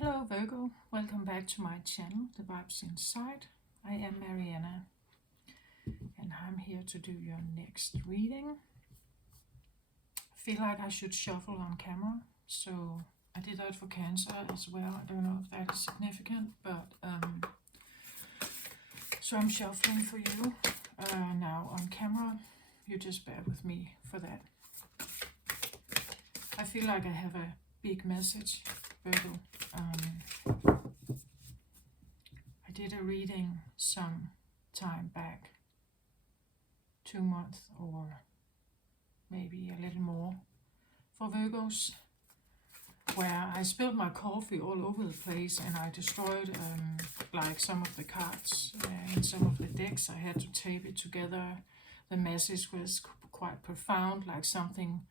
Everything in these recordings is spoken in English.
Hello Virgo, welcome back to my channel, The Vibes Inside. I am Mariana and I'm here to do your next reading. I feel like I should shuffle on camera, so I did that for Cancer as well. I don't know if that is significant, but so I'm shuffling for you now on camera. You just bear with me for that. I feel like I have a big message, Virgo. I did a reading some time back, 2 months or maybe a little more, for Virgos, where I spilled my coffee all over the place and I destroyed like some of the cards and some of the decks. I had to tape it together. The message was quite profound, like something,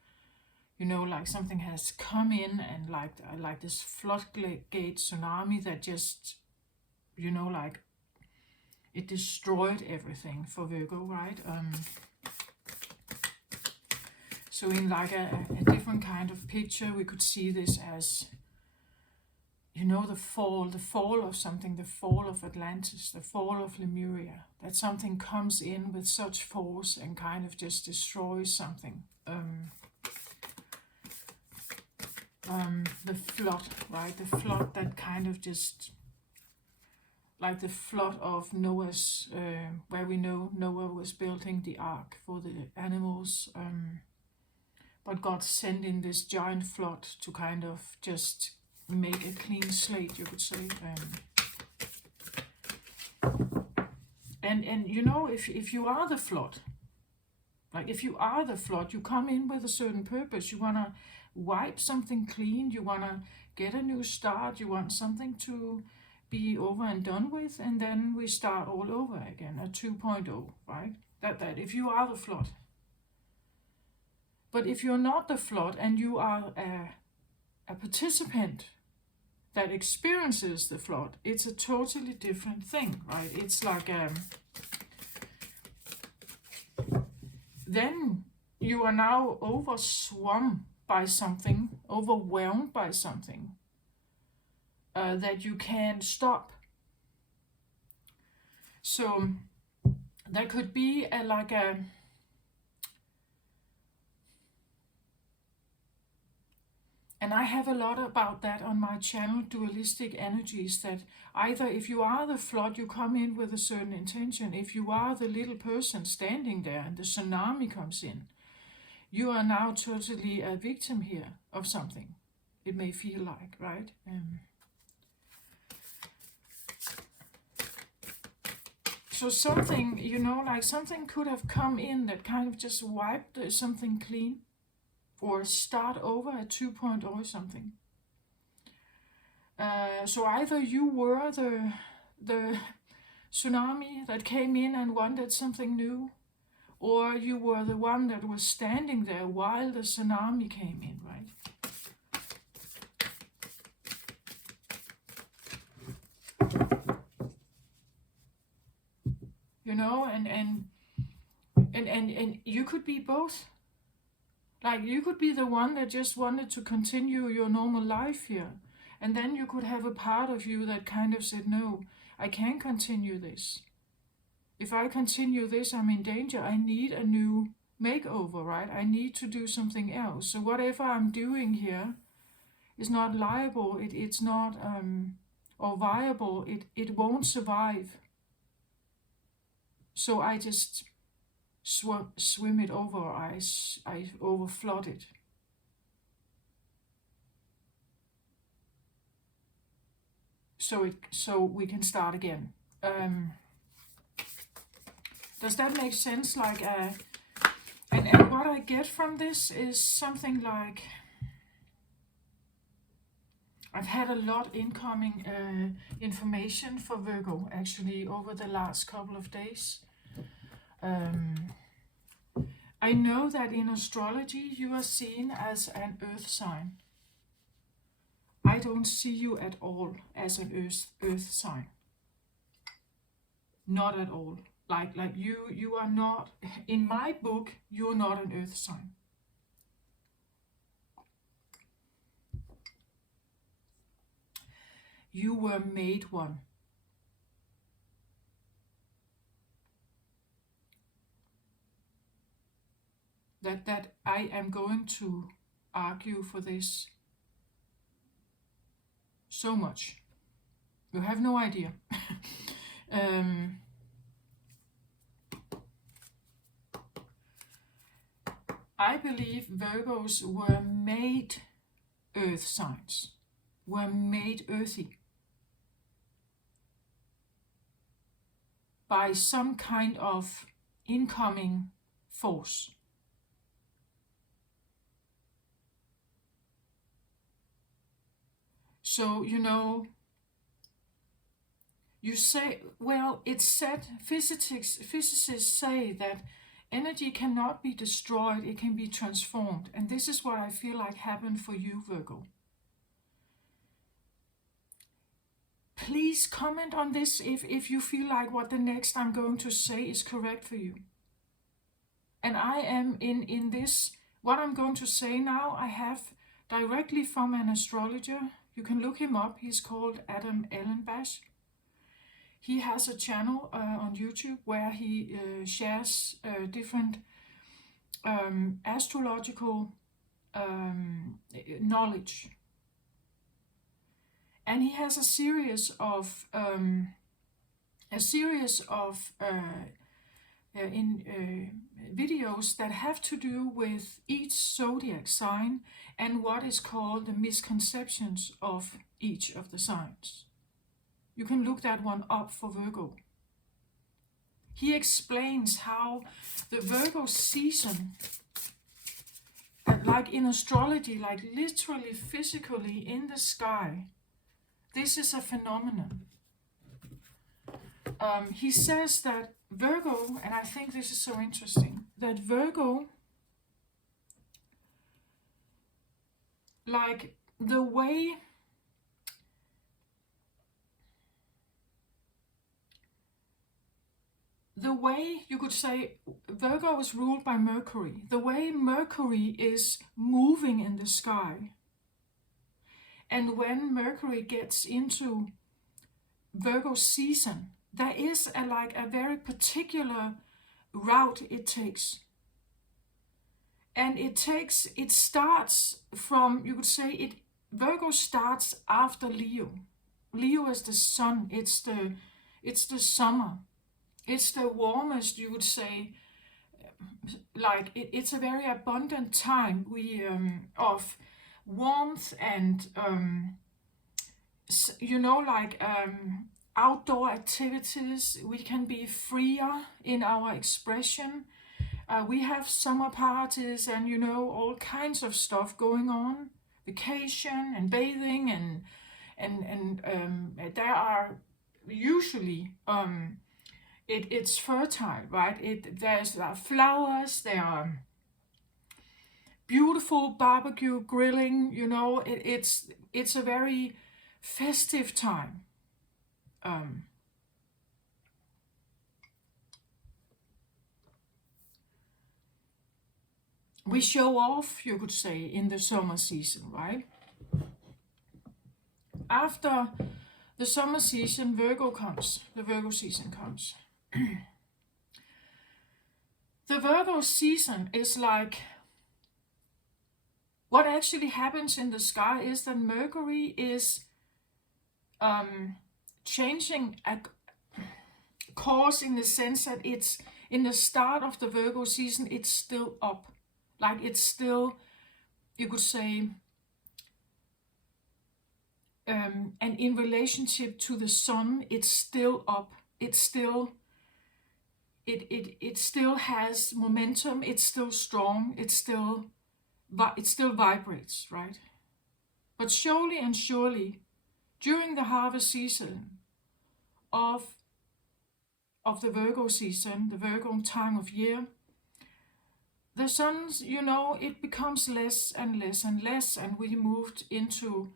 you know, like something has come in and like this floodgate tsunami that just, you know, like it destroyed everything for Virgo, right? So in like a different kind of picture, we could see this as, you know, the fall of something, the fall of Atlantis, the fall of Lemuria, that something comes in with such force and kind of just destroys something. The flood, right? The flood that kind of just, like the flood of Noah's, where we know Noah was building the ark for the animals, but God sent in this giant flood to kind of just make a clean slate, you could say. And you know, if you are the flood, like if you are the flood, you come in with a certain purpose. You want to wipe something clean, you want to get a new start, you want something to be over and done with, and then we start all over again, a 2.0, right? That if you are the flood. But if you're not the flood and you are a participant that experiences the flood, it's a totally different thing, right? It's like then you are now overswum by something, overwhelmed by something that you can't stop. So there could be and I have a lot about that on my channel, dualistic energies, that either if you are the flood, you come in with a certain intention. If you are the little person standing there and the tsunami comes in, you are now totally a victim here of something. It may feel like, right? So something, you know, like something could have come in that kind of just wiped something clean, or start over at 2.0 or something. So either you were the tsunami that came in and wanted something new, or you were the one that was standing there while the tsunami came in, right? You know, and you could be both. Like you could be the one that just wanted to continue your normal life here. And then you could have a part of you that kind of said, no, I can't continue this. If I continue this, I'm in danger. I need a new makeover, right? I need to do something else. So whatever I'm doing here is not liable. It's not or viable. It won't survive. So I just swim it over. I overflood it. So we can start again. Does that make sense? Like, and what I get from this is something like, I've had a lot incoming information for Virgo actually over the last couple of days. I know that in astrology you are seen as an earth sign. I don't see you at all as an earth sign. Not at all. Like you are not, in my book, you're not an earth sign. you were made one. That I am going to argue for this so much. You have no idea. I believe Virgos were made earth signs, were made earthy by some kind of incoming force. So, you say, well, it's said, physicists say that energy cannot be destroyed, it can be transformed. And this is what I feel like happened for you, Virgo. Please comment on this if you feel like what the next I'm going to say is correct for you. And I am in this, what I'm going to say now, I have directly from an astrologer. You can look him up. He's called Adam Ellenbash. He has a channel on YouTube where he shares different astrological knowledge. And he has a series of videos that have to do with each zodiac sign and what is called the misconceptions of each of the signs. You can look that one up for Virgo. He explains how the Virgo season, like in astrology, like literally physically in the sky, this is a phenomenon. He says that Virgo, and I think this is so interesting, that Virgo, like the way you could say Virgo is ruled by Mercury. The way Mercury is moving in the sky, and when Mercury gets into Virgo season, there is a very particular route it takes. And it starts from, you could say, Virgo starts after Leo. Leo is the sun, it's the summer. It's the warmest, you would say, like it's a very abundant time of warmth and outdoor activities. We can be freer in our expression. We have summer parties and all kinds of stuff going on, vacation and bathing and there are usually it's fertile, right? There's flowers, there are beautiful barbecue grilling, it's a very festive time. We show off, you could say, in the summer season, right? After the summer season, the Virgo season comes. The Virgo season is like, what actually happens in the sky is that Mercury is changing a course in the sense that it's in the start of the Virgo season, it's still up. Like it's still, you could say, and in relationship to the sun, it's still up. It's still, it still has momentum. It's still strong. It still vibrates, right? But slowly and surely, during the harvest season of the Virgo season, the Virgo time of year, the sun's, it becomes less and less and less, and we moved into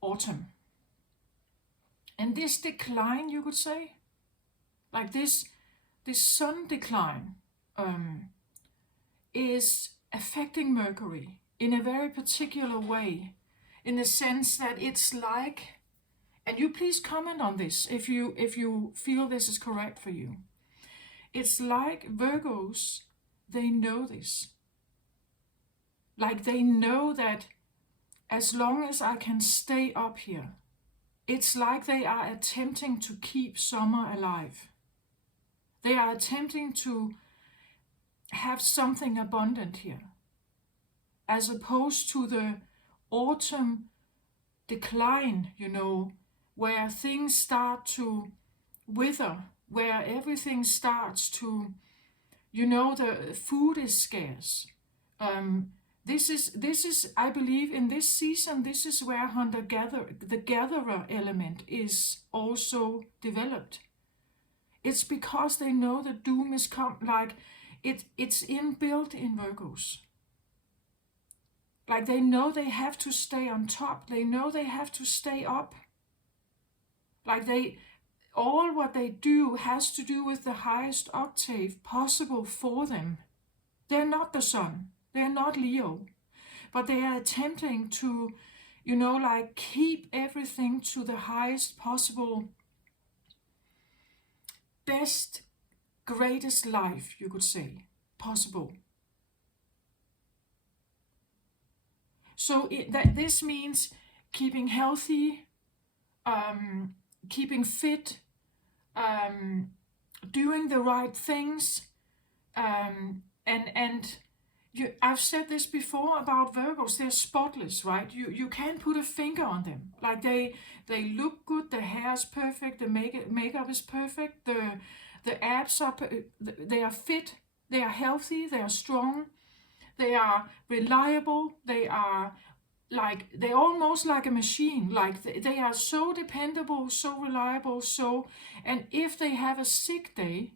autumn. And this decline, you could say, like this sun decline is affecting Mercury in a very particular way. in the sense that it's like, and you please comment on this if you feel this is correct for you. It's like Virgos, they know this. Like they know that as long as I can stay up here, it's like they are attempting to keep summer alive. They are attempting to have something abundant here, as opposed to the autumn decline, where things start to wither, where everything starts to, the food is scarce. This is, I believe, in this season, this is where the gatherer element is also developed. It's because they know the doom is like it's inbuilt in Virgos. Like they know they have to stay on top. They know they have to stay up. Like all what they do has to do with the highest octave possible for them. They're not the sun. They're not Leo. But they are attempting to, keep everything to the highest possible, best, greatest life, you could say, possible. So this means keeping healthy, keeping fit, doing the right things, I've said this before about Virgos. They're spotless, right? You can't put a finger on them. Like they look good. The hair is perfect. The makeup is perfect. The abs are. They are fit. They are healthy. They are strong. They are reliable. They're almost like a machine. Like they are so dependable, so reliable. And if they have a sick day,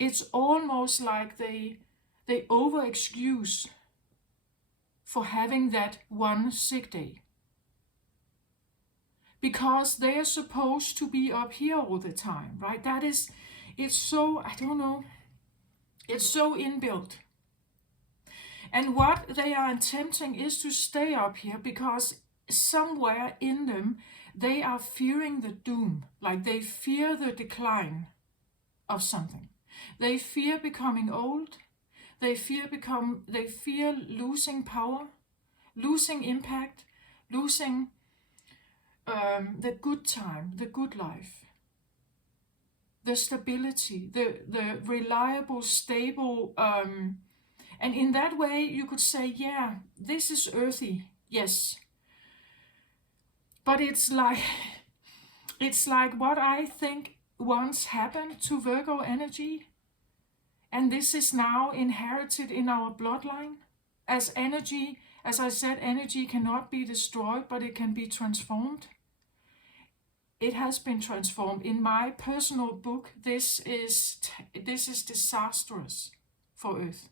it's almost like they over excuse for having that one sick day, because they are supposed to be up here all the time, right? It's so, I don't know, it's so inbuilt. And what they are attempting is to stay up here because somewhere in them they are fearing the doom. Like they fear the decline of something. They fear becoming old. They fear losing power, losing impact, losing the good time, the good life, the stability, the reliable, stable, and in that way you could say, yeah, this is earthy, yes. But it's like what I think once happened to Virgo energy. And this is now inherited in our bloodline as energy. As I said, energy cannot be destroyed, but it can be transformed. It has been transformed. In my personal book, this is disastrous for Earth.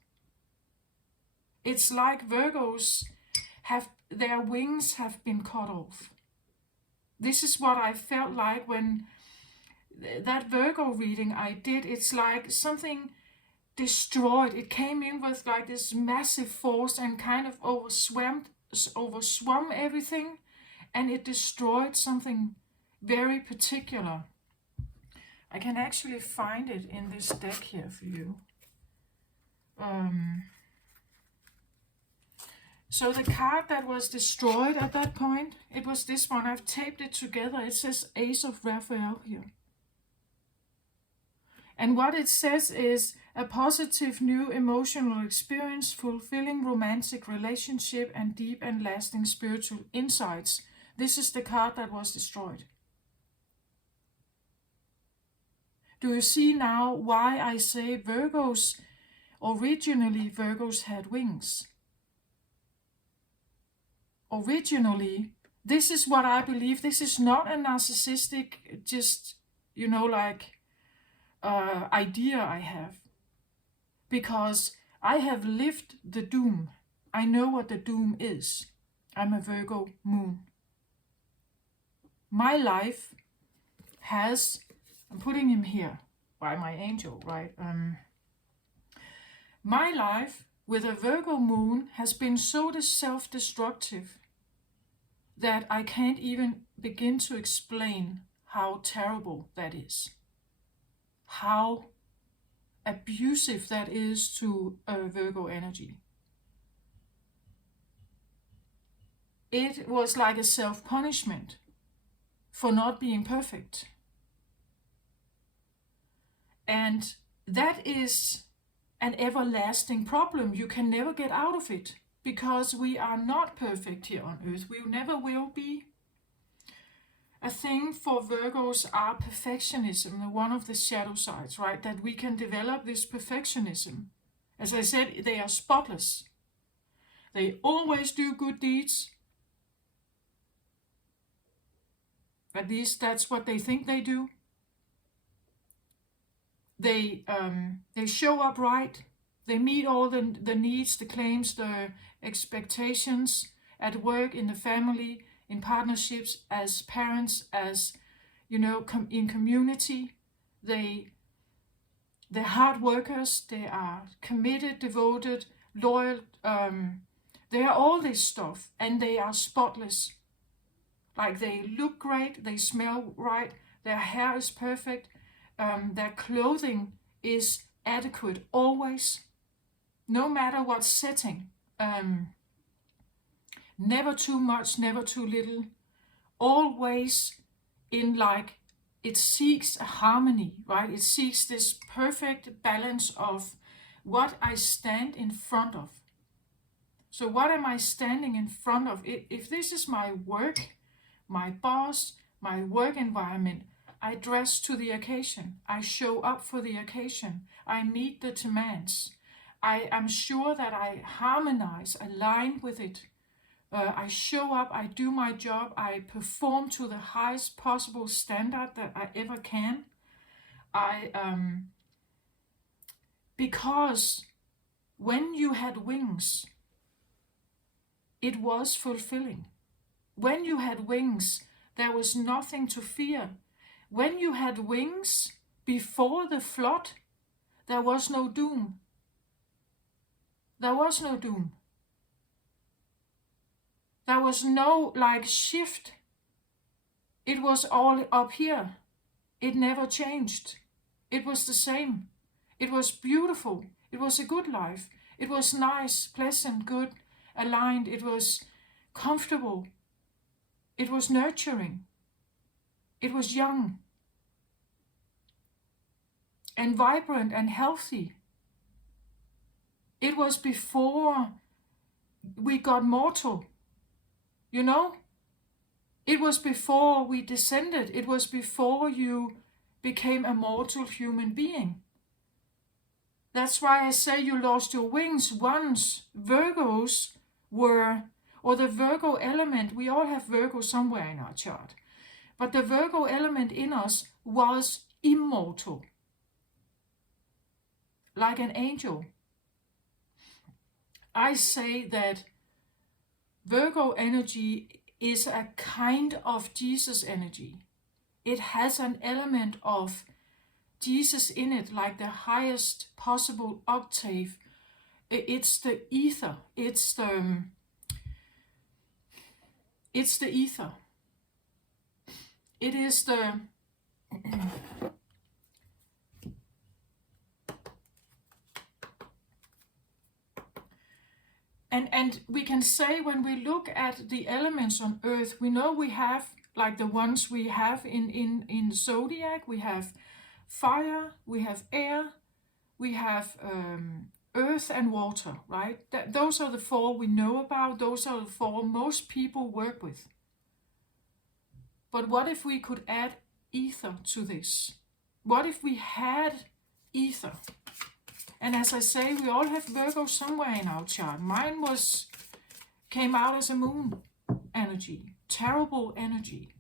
It's like Virgos their wings have been cut off. This is what I felt like when that Virgo reading I did. It's like something destroyed. It came in with like this massive force and kind of overswam everything, and it destroyed something very particular. I can actually find it in this deck here for you. So the card that was destroyed at that point, it was this one. I've taped it together. It says Ace of Raphael here. And what it says is a positive new emotional experience, fulfilling romantic relationship, and deep and lasting spiritual insights. This is the card that was destroyed. Do you see now why I say Virgos, originally Virgos had wings? Originally, this is what I believe. This is not a narcissistic, just, idea I have, because I have lived the doom. I know what the doom is. I'm a Virgo moon. My life has, I'm putting him here by my angel, right? My life with a Virgo moon has been so self-destructive that I can't even begin to explain how terrible that is. How abusive that is to Virgo energy. It was like a self-punishment for not being perfect. And that is an everlasting problem. You can never get out of it, because we are not perfect here on earth. We never will be. A thing for Virgos are perfectionism, one of the shadow sides, right? That we can develop this perfectionism. As I said, they are spotless. They always do good deeds. At least that's what they think they do. They show up right. They meet all the needs, the claims, the expectations at work, in the family, in partnerships, as parents, as in community. They're hard workers. They are committed, devoted, loyal. They are all this stuff, and they are spotless. Like, they look great, they smell right, their hair is perfect, their clothing is adequate always, no matter what setting. Never too much, never too little. Always in, like, it seeks a harmony, right? It seeks this perfect balance of what I stand in front of. So what am I standing in front of? If this is my work, my boss, my work environment, I dress to the occasion. I show up for the occasion. I meet the demands. I am sure that I harmonize, align with it. I show up, I do my job, I perform to the highest possible standard that I ever can. Because when you had wings, it was fulfilling. When you had wings, there was nothing to fear. When you had wings before the flood, there was no doom. There was no doom. There was no, like, shift. It was all up here. It never changed. It was the same. It was beautiful. It was a good life. It was nice, pleasant, good, aligned. It was comfortable. It was nurturing. It was young and vibrant and healthy. It was before we got mortal, It was before we descended. It was before you became a mortal human being. That's why I say you lost your wings once. Virgos were, or the Virgo element, we all have Virgo somewhere in our chart. But the Virgo element in us was immortal. Like an angel. I say that Virgo energy is a kind of Jesus energy. It has an element of Jesus in it, like the highest possible octave. It's the ether. It's the ether. It is the And we can say, when we look at the elements on Earth, we know we have, like the ones we have in zodiac, we have fire, we have air, we have earth and water, right? Those are the four we know about. Those are the four most people work with. But what if we could add ether to this? What if we had ether? And as I say, we all have Virgo somewhere in our chart. Mine came out as a moon energy. Terrible energy.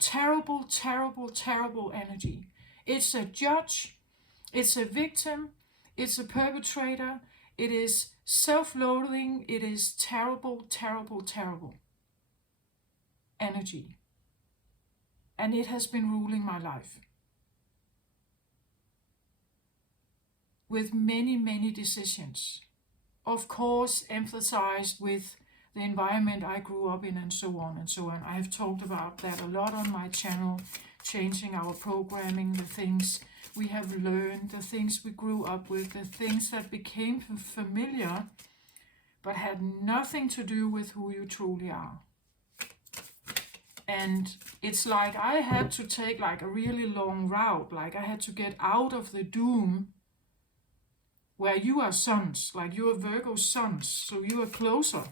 Terrible, terrible, terrible energy. It's a judge. It's a victim. It's a perpetrator. It is self-loathing. It is terrible, terrible, terrible energy. And it has been ruling my life. With many, many decisions. Of course, emphasized with the environment I grew up in, and so on and so on. I have talked about that a lot on my channel, changing our programming, the things we have learned, the things we grew up with, the things that became familiar but had nothing to do with who you truly are. And it's like I had to take like a really long route, like I had to get out of the doom where you are sons, like you are Virgo sons, so you are closer.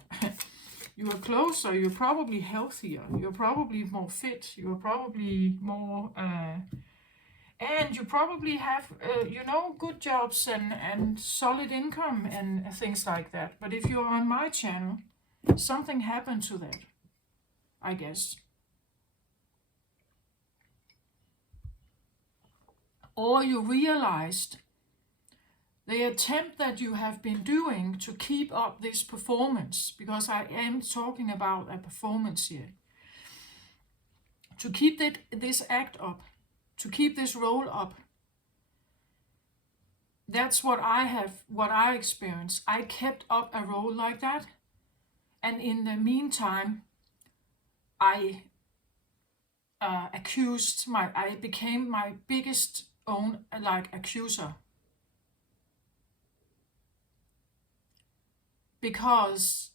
You are closer, you're probably healthier, you're probably more fit, you're probably more, and you probably have, good jobs and solid income and things like that. But if you're on my channel, something happened to that, I guess. Or you realized the attempt that you have been doing to keep up this performance, because I am talking about a performance here, to keep this act up, to keep this role up. That's what I experienced. I kept up a role like that, and in the meantime, I I became my biggest own accuser. Because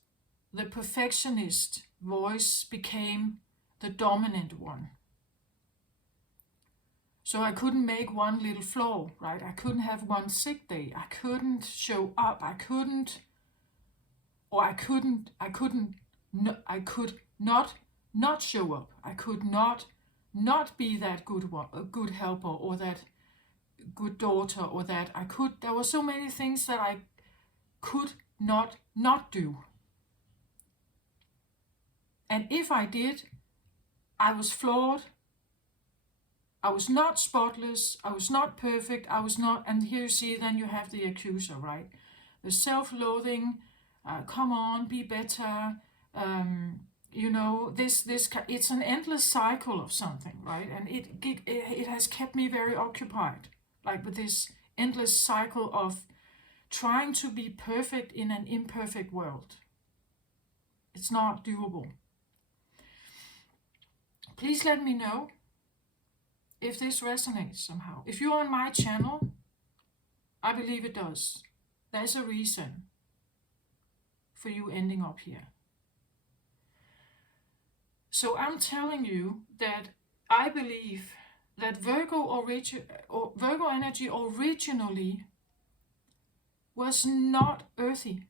the perfectionist voice became the dominant one. So I couldn't make one little flaw, right? I couldn't have one sick day. I couldn't show up. I could not show up. I could not be that good helper, or that good daughter, or that there were so many things that I could not do. And if I did, I was flawed. I was not spotless. I was not perfect. I was not, and here you see, then you have the accuser, right? The self-loathing, come on, be better. It's an endless cycle of something, right? And it has kept me very occupied, like with this endless cycle of trying to be perfect in an imperfect world. It's not doable. Please let me know if this resonates somehow. If you're on my channel, I believe it does. There's a reason for you ending up here. So I'm telling you that I believe that Virgo energy originally was not earthy.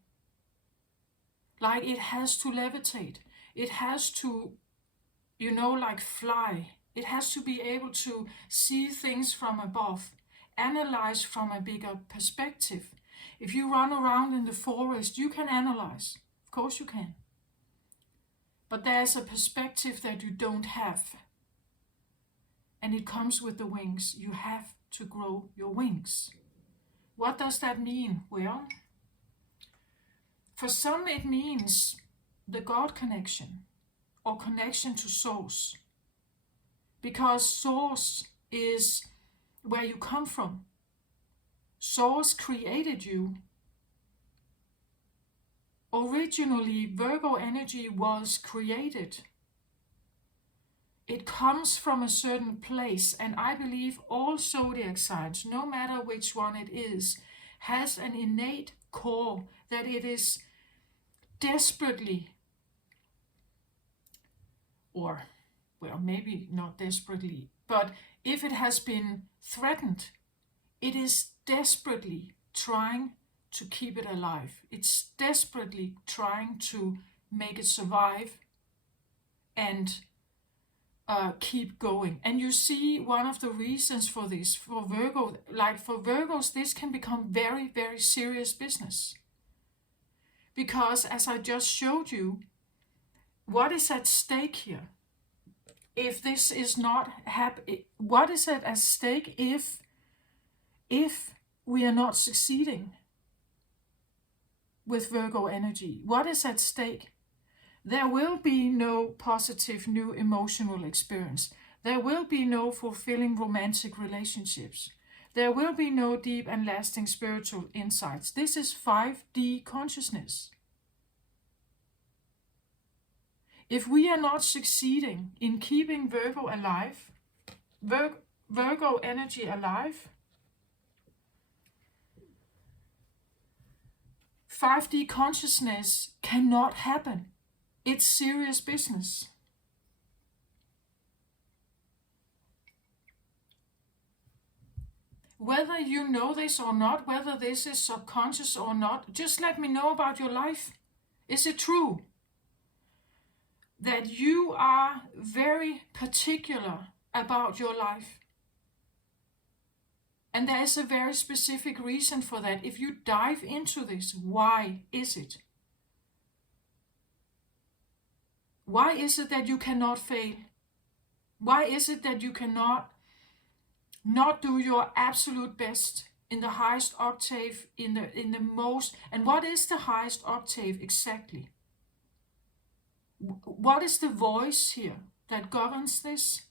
Like it has to levitate. It has to, fly. It has to be able to see things from above, analyze from a bigger perspective. If you run around in the forest, you can analyze. Of course you can. But there's a perspective that you don't have. And it comes with the wings. You have to grow your wings. What does that mean? Well, for some it means the God connection, or connection to Source. Because Source is where you come from. Source created you. Originally, Virgo energy was created. It comes from a certain place, and I believe all zodiac signs, no matter which one it is, has an innate core that it is desperately, or, well, maybe not desperately, but if it has been threatened, it is desperately trying to keep it alive. It's desperately trying to make it survive and keep going. And you see, one of the reasons for this, for Virgo, like for Virgos, this can become very, very serious business. Because as I just showed you, what is at stake here? If this is not happy, what is at stake if we are not succeeding with Virgo energy? What is at stake? There will be no positive new emotional experience. There will be no fulfilling romantic relationships. There will be no deep and lasting spiritual insights. This is 5D consciousness. if we are not succeeding in keeping Virgo alive, Virgo energy alive, 5D consciousness cannot happen. It's serious business. Whether you know this or not, whether this is subconscious or not, just let me know about your life. Is it true that you are very particular about your life? And there is a very specific reason for that. If you dive into this, why is it? Why is it that you cannot fail? Why is it that you cannot not do your absolute best in the highest octave, in the most? And what is the highest octave exactly? What is the voice here that governs this?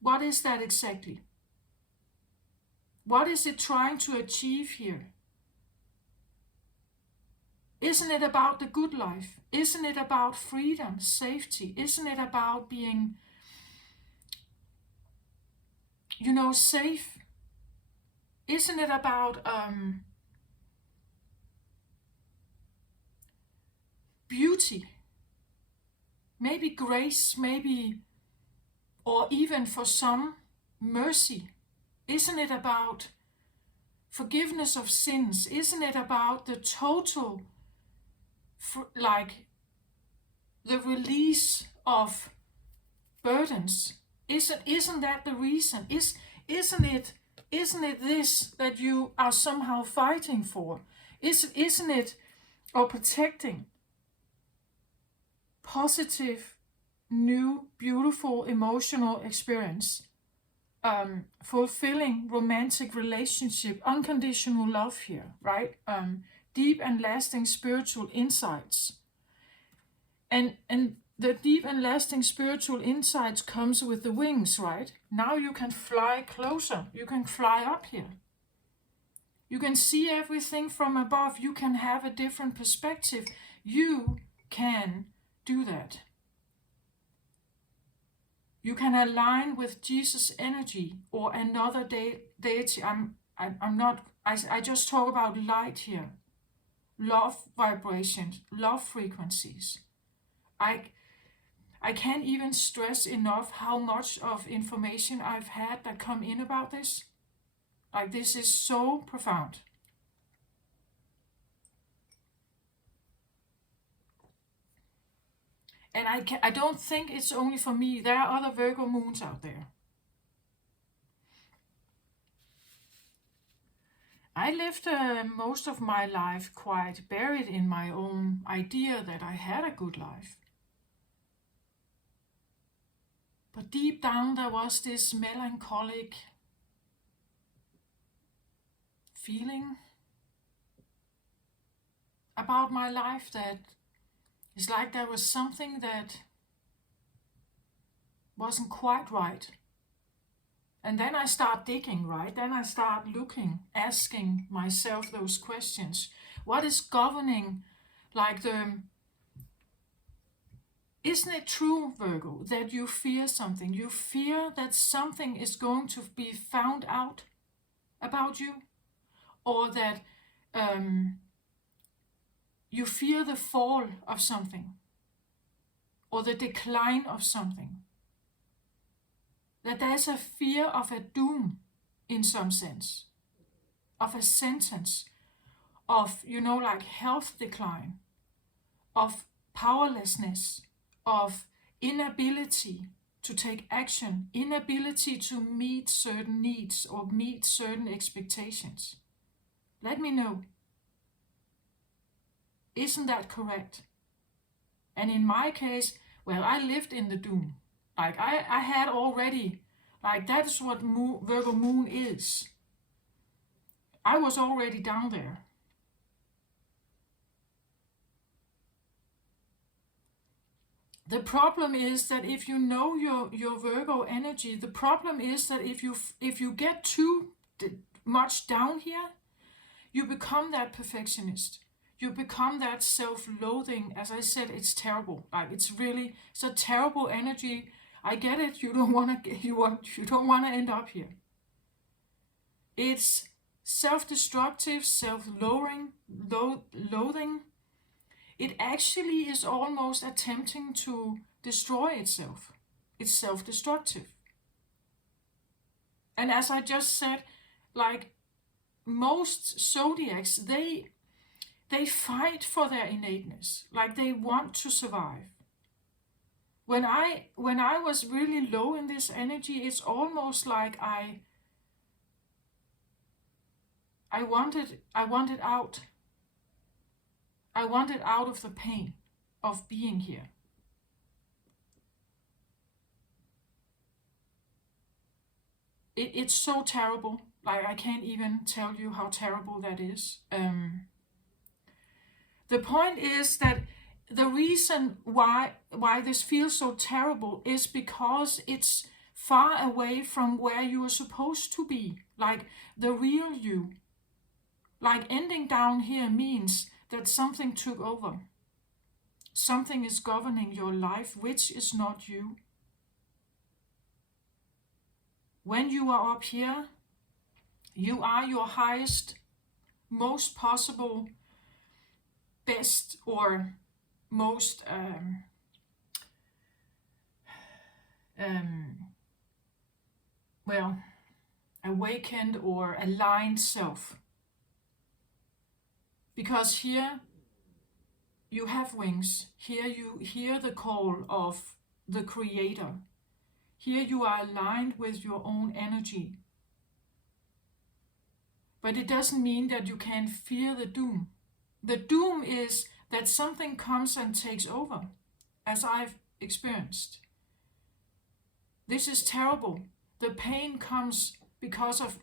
What is that exactly? What is it trying to achieve here? Isn't it about the good life? Isn't it about freedom, safety? Isn't it about being, safe? Isn't it about beauty? Maybe grace, maybe, or even for some, mercy. Isn't it about forgiveness of sins? Isn't it about the total, the release of burdens? Isn't that the reason? Isn't it this that you are somehow fighting for? Isn't it, or protecting positive, new, beautiful, emotional experience, fulfilling romantic relationship, unconditional love here, right? Deep and lasting spiritual insights. And the deep and lasting spiritual insights comes with the wings, right? Now you can fly closer. You can fly up here. You can see everything from above. You can have a different perspective. You can do that. You can align with Jesus' energy or another deity. I just talk about light here. Love vibrations, love frequencies. I can't even stress enough how much of information I've had that come in about this. This is so profound. And I don't think it's only for me. There are other Virgo moons out there. I lived most of my life quite buried in my own idea that I had a good life. But deep down there was this melancholic feeling about my life that it's like there was something that wasn't quite right. And then I start digging, right? Then I start looking, asking myself those questions. What is governing, isn't it true, Virgo, that you fear something? You fear that something is going to be found out about you? Or that you fear the fall of something? Or the decline of something? That there's a fear of a doom in some sense, of a sentence, of, health decline, of powerlessness, of inability to take action, inability to meet certain needs or meet certain expectations. Let me know. Isn't that correct? And in my case, I lived in the doom. I had already, that is what Virgo moon is. I was already down there. The problem is that if you know your Virgo energy, the problem is that if you get too much down here, you become that perfectionist. you become that self-loathing. As I said, it's terrible. Like it's a terrible energy. I get it. You don't want to end up here. It's self-destructive, self-lowering, loathing. It actually is almost attempting to destroy itself. It's self-destructive. And as I just said, like most zodiacs, they fight for their innateness. Like they want to survive. When I was really low in this energy, it's almost like I wanted out. I wanted out of the pain of being here. It's so terrible. Like I can't even tell you how terrible that is. The point is that the reason why this feels so terrible is because it's far away from where you are supposed to be, like the real you. Like ending down here means that something took over. Something is governing your life, which is not you. When you are up here, you are your highest, most possible, best, or most awakened or aligned self. Because here you have wings. Here you hear the call of the Creator. Here you are aligned with your own energy. But it doesn't mean that you can't fear the doom. The doom is that something comes and takes over, as I've experienced. This is terrible. The pain comes because of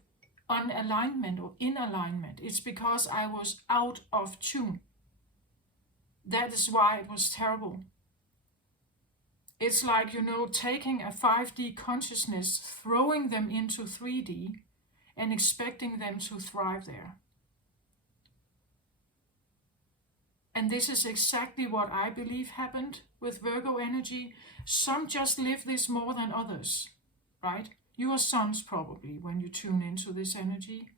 unalignment or inalignment. It's because I was out of tune. That is why it was terrible. It's like, taking a 5D consciousness, throwing them into 3D, and expecting them to thrive there. And this is exactly what I believe happened with Virgo energy. Some just live this more than others, right? You are sons probably when you tune into this energy.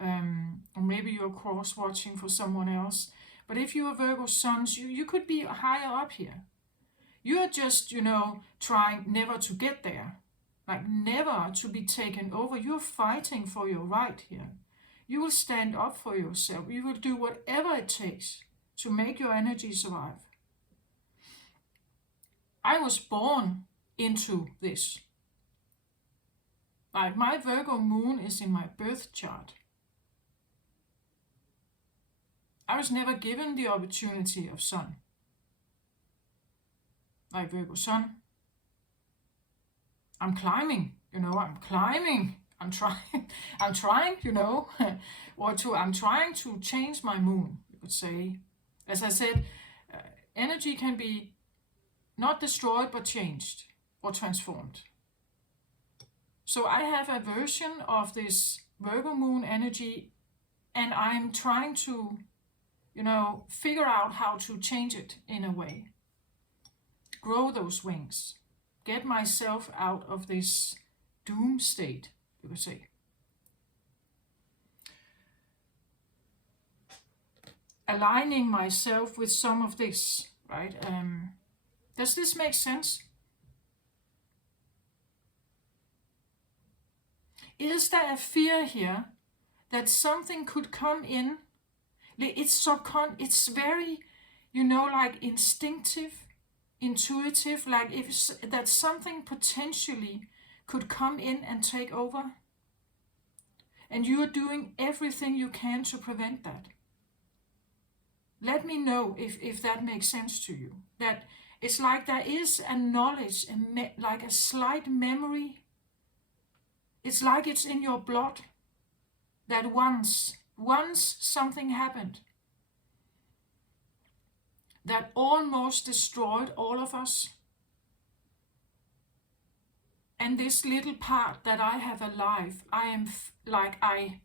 Or maybe you're cross-watching for someone else. But if you are Virgo sons, you could be higher up here. You're just, trying never to get there. Like never to be taken over. You're fighting for your right here. You will stand up for yourself. You will do whatever it takes to make your energy survive. I was born into this. Like my Virgo moon is in my birth chart. I was never given the opportunity of sun. Like Virgo sun. I'm climbing, I'm climbing. I'm trying, I'm trying to change my moon, you could say. As I said, energy can be not destroyed, but changed or transformed. So I have a version of this Virgo moon energy, and I'm trying to, figure out how to change it in a way. Grow those wings. Get myself out of this doom state, you could say. Aligning myself with some of this, right? Does this make sense? Is there a fear here that something could come in? It's very, like instinctive, intuitive, like that something potentially could come in and take over, and you are doing everything you can to prevent that. Let me know if that makes sense to you. That it's like there is a knowledge, like a slight memory. It's like it's in your blood that once something happened that almost destroyed all of us. And this little part that I have alive, I am I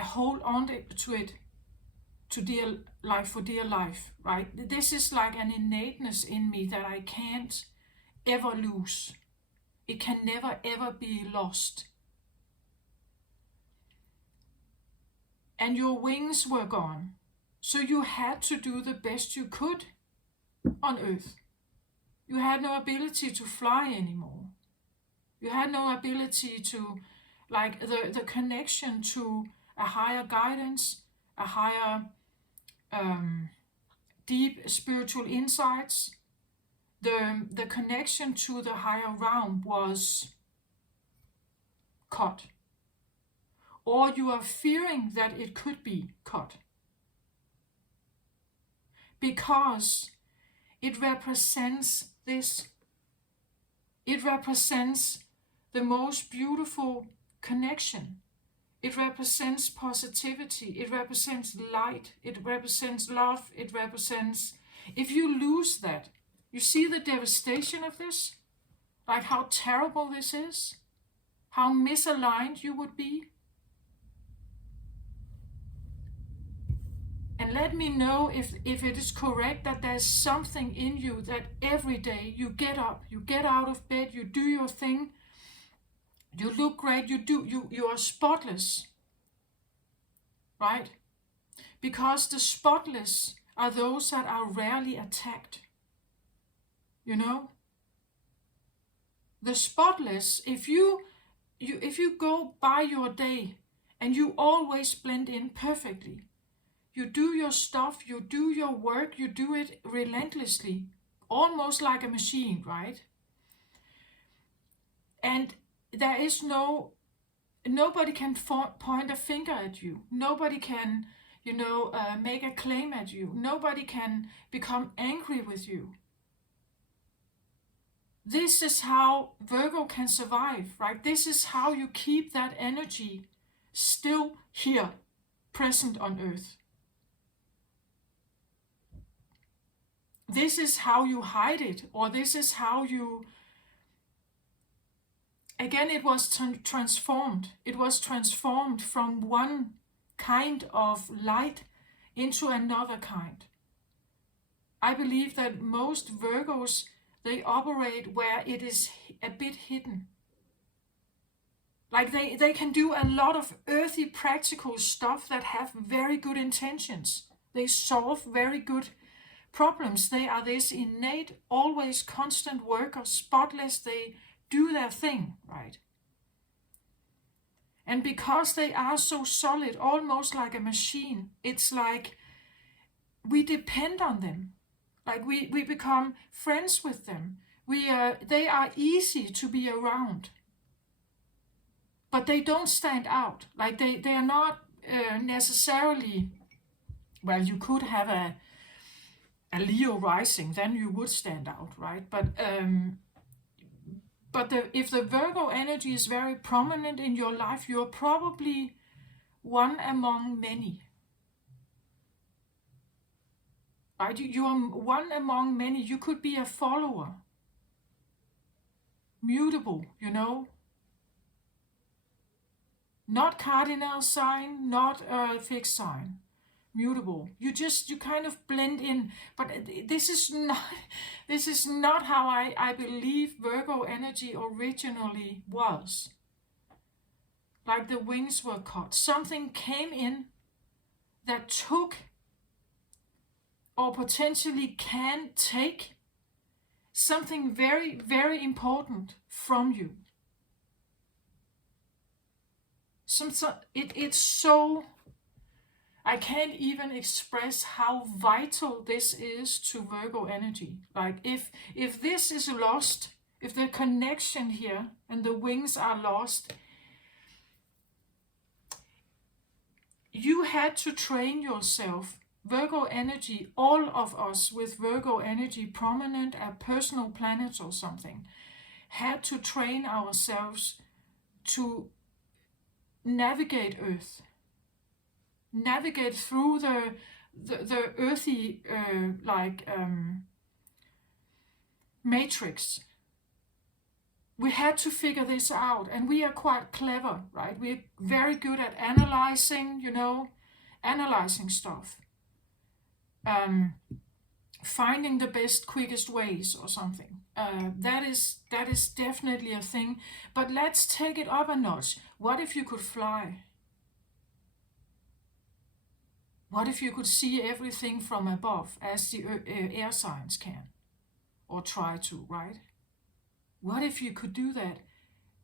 hold on to it to dear life for dear life, right? This is like an innateness in me that I can't ever lose. It can never ever be lost. And your wings were gone, so you had to do the best you could on earth. You had no ability to fly anymore. You had no ability to, like, the connection to a higher guidance, a higher deep spiritual insights. The connection to the higher realm was cut. Or you are fearing that it could be cut. Because it represents this. It represents the most beautiful connection. It represents positivity. It represents light. It represents love. It represents, if you lose that, you see the devastation of this? Like how terrible this is? How misaligned you would be? And let me know if it is correct that there's something in you that every day you get up, you get out of bed, you do your thing, you look great, you are spotless, right? Because the spotless are those that are rarely attacked. You know? The spotless, if you go by your day and you always blend in perfectly, you do your stuff, you do your work, you do it relentlessly, almost like a machine, right? And there is nobody can point a finger at you. Nobody can, make a claim at you. Nobody can become angry with you. This is how Virgo can survive, right? This is how you keep that energy still here, present on Earth. This is how you hide it, or this is how you, again, it was transformed. It was transformed from one kind of light into another kind. I believe that most Virgos, they operate where it is a bit hidden. Like they can do a lot of earthy practical stuff that have very good intentions. They solve very good problems. They are this innate, always constant worker, spotless. They do their thing, right? And because they are so solid, almost like a machine, it's like we depend on them. Like we become friends with them. They are easy to be around. But they don't stand out. Like they are not necessarily, well, you could have a Leo rising, then you would stand out, right? But if the Virgo energy is very prominent in your life, you're probably one among many. Right? You are one among many. You could be a follower. Mutable, Not cardinal sign, not a fixed sign. Mutable. You kind of blend in. But this is not how I believe Virgo energy originally was. Like the wings were cut. Something came in that took or potentially can take something very, very important from you. It's so, I can't even express how vital this is to Virgo energy. Like if this is lost, if the connection here and the wings are lost, you had to train yourself. Virgo energy, all of us with Virgo energy prominent, a personal planet or something, had to train ourselves to navigate Earth. Navigate through the earthy matrix. We had to figure this out, and we are quite clever, right? We're very good at analyzing stuff. finding the best, quickest ways or something. That is definitely a thing. But let's take it up a notch. What if you could fly? What if you could see everything from above, as the air signs can, or try to, right? What if you could do that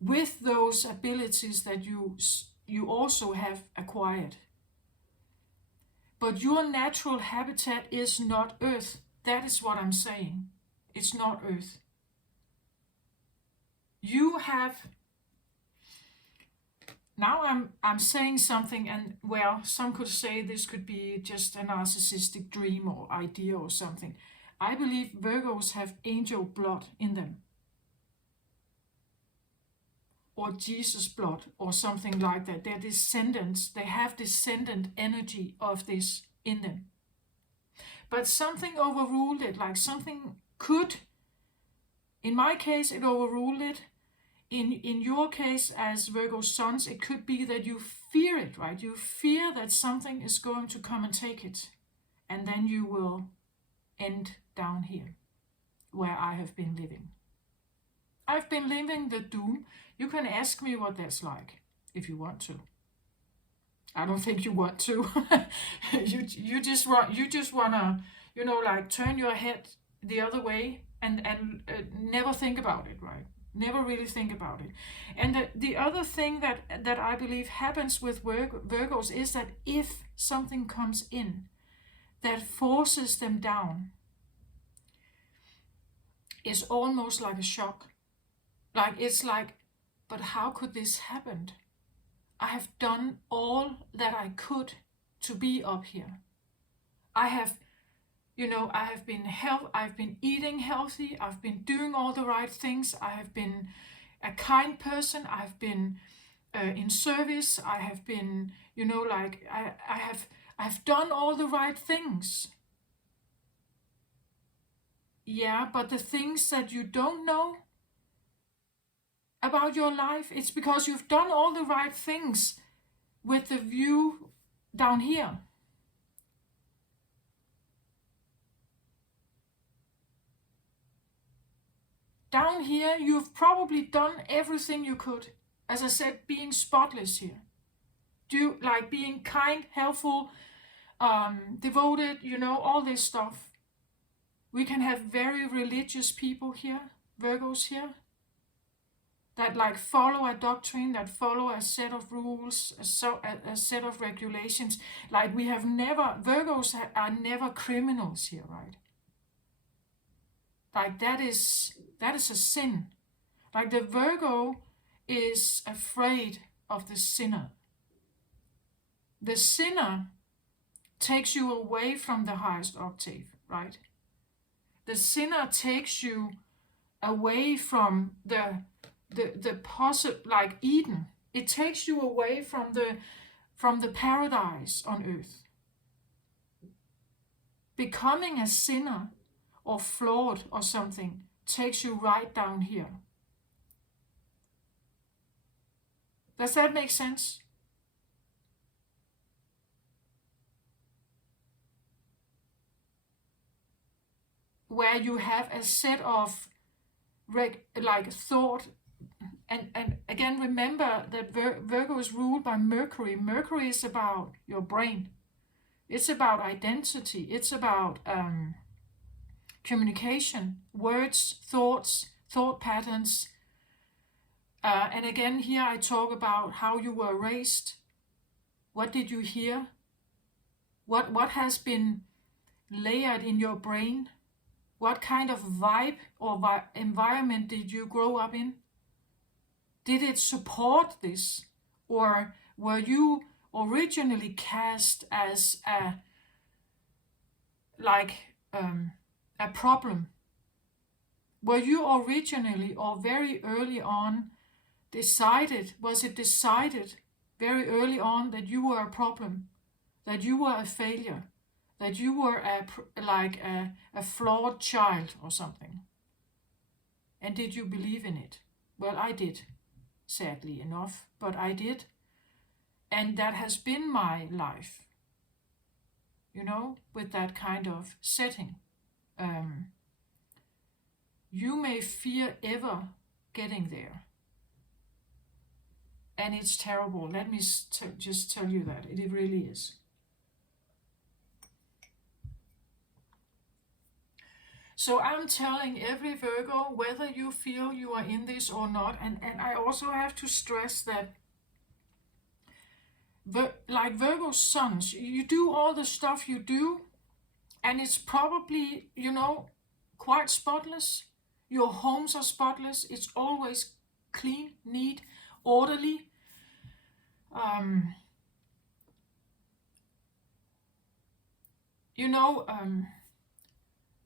with those abilities that you also have acquired? But your natural habitat is not Earth. That is what I'm saying. It's not Earth. You have... Now I'm saying something, and well, some could say this could be just a narcissistic dream or idea or something. I believe Virgos have angel blood in them, or Jesus blood, or something like that. They're descendants. They have descendant energy of this in them. But something overruled it, like something could... In my case, it overruled it. In your case, as Virgo sons, it could be that you fear it, right? You fear that something is going to come and take it. And then you will end down here, where I have been living. I've been living the doom. You can ask me what that's like, if you want to. I don't think you want to. you just wanna, like turn your head the other way and never think about it, right? Never really think about it. And the other thing that I believe happens with Virgos is that if something comes in that forces them down, it's almost like a shock. Like, it's like, but how could this happen? I have done all that I could to be up here. I've been eating healthy. I've been doing all the right things. I have been a kind person. I've been in service. I have been, I've done all the right things. Yeah, but the things that you don't know about your life, it's because you've done all the right things with the view down here. Down here, you've probably done everything you could. As I said, being spotless here. Being kind, helpful, devoted, all this stuff. We can have very religious people here, Virgos here, that follow a doctrine, that follow a set of rules, a set of regulations. Virgos are never criminals here, right? That is a sin. The Virgo is afraid of the sinner. The sinner takes you away from the highest octave, right? The sinner takes you away from the Eden. It takes you away from the paradise on earth. Becoming a sinner or flawed or something takes you right down here. Does that make sense? Where you have a set of thought, and again, remember that Virgo is ruled by Mercury. Mercury is about your brain. It's about identity. It's about communication, words, thoughts, thought patterns. And again, here I talk about how you were raised. What did you hear? What has been layered in your brain? What kind of vibe or environment did you grow up in? Did it support this? Or were you originally cast as a problem? Were you originally or very early on decided very early on that you were a problem, that you were a failure, that you were a flawed child or something? And did you believe in it? Well, I did, sadly enough, but I did. And that has been my life. you know, with that kind of setting. You may fear ever getting there. And it's terrible. Let me just tell you that. It really is. So I'm telling every Virgo, whether you feel you are in this or not, and I also have to stress that, like Virgo sons, you do all the stuff you do, and it's probably, you know, quite spotless. Your homes are spotless. It's always clean, neat, orderly. You know,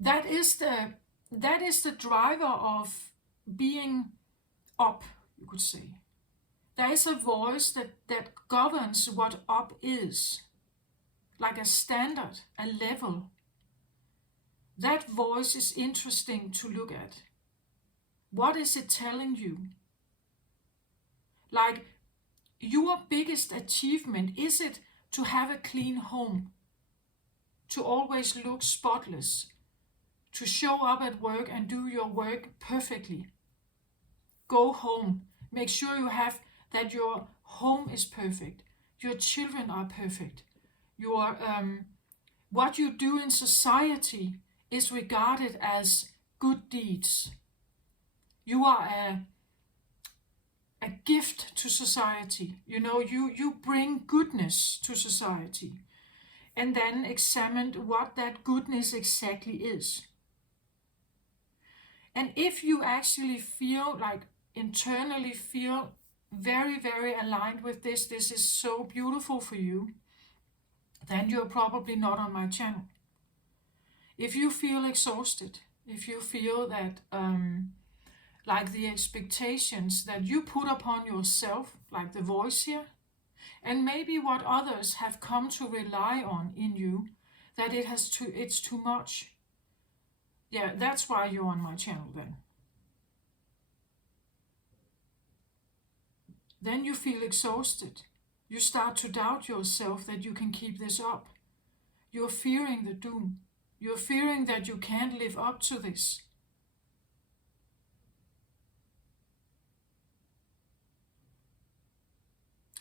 that is the driver of being up, you could say. There is a voice that governs what up is, like a standard, a level. That voice is interesting to look at. What is it telling you? Like, your biggest achievement, is it to have a clean home? To always look spotless? To show up at work and do your work perfectly? Go home. Make sure that your home is perfect. Your children are perfect. What you do in society is regarded as good deeds. You are a gift to society. You know, you bring goodness to society. And then examine what that goodness exactly is. And if you actually feel like, internally feel very, very aligned with this is so beautiful for you, then you're probably not on my channel. If you feel exhausted, if you feel that like the expectations that you put upon yourself, like the voice here, and maybe what others have come to rely on in you, that it's too much. Yeah, that's why you're on my channel then. Then you feel exhausted. You start to doubt yourself that you can keep this up. You're fearing the doom. You're fearing that you can't live up to this.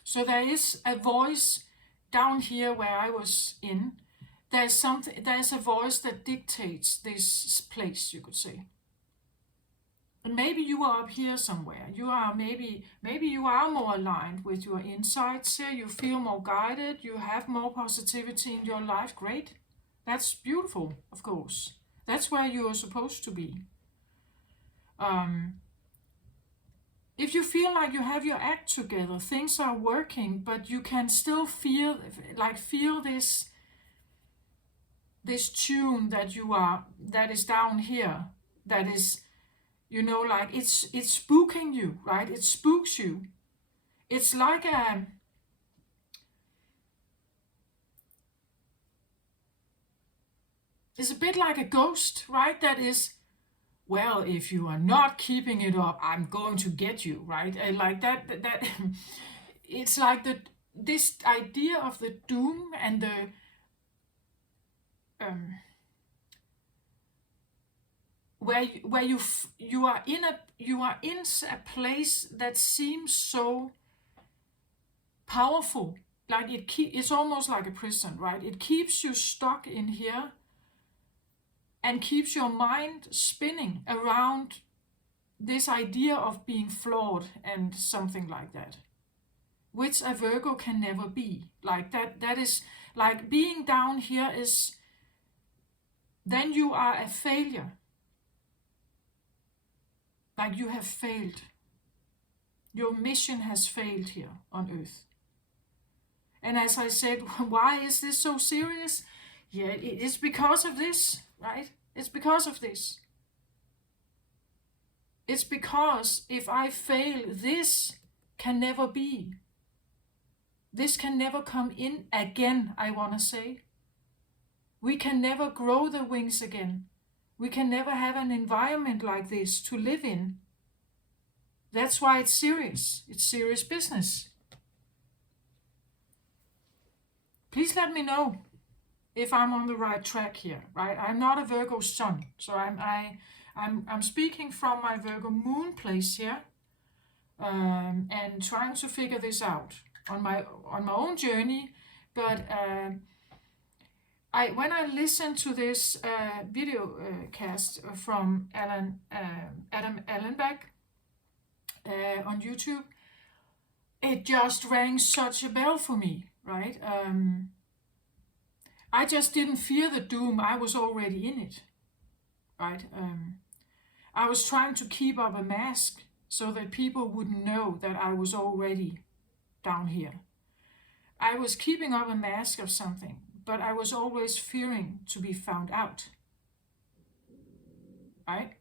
So there is a voice down here where I was in. There's a voice that dictates this place, you could say. And maybe you are up here somewhere. You are maybe you are more aligned with your insights here. You feel more guided. You have more positivity in your life. Great. That's beautiful, of course. That's where you are supposed to be. If you feel like you have your act together, things are working, but you can still feel this tune that is down here, that is, you know, like it's spooking you, right? It spooks you. It's like it's a bit like a ghost, right? That is, well, if you are not keeping it up, I'm going to get you, right? And like that it's like this idea of the doom and the where you are in a place that seems so powerful, like it's almost like a prison, right? It keeps you stuck in here and keeps your mind spinning around this idea of being flawed and something like that, which a Virgo can never be. Like that is like being down here is, then you are a failure. Like you have failed. Your mission has failed here on earth. And as I said, why is this so serious? Yeah, it is because of this, right? It's because of this. It's because if I fail, this can never be. This can never come in again, I want to say. We can never grow the wings again. We can never have an environment like this to live in. That's why it's serious. It's serious business. Please let me know if I'm on the right track here, right? I'm not a Virgo sun, so I'm speaking from my Virgo moon place here, and trying to figure this out on my own journey. But when I listened to this video cast from Adam Allenbeck on YouTube, it just rang such a bell for me, right? I just didn't fear the doom. I was already in it, right? I was trying to keep up a mask so that people wouldn't know that I was already down here. I was keeping up a mask of something, but I was always fearing to be found out, right?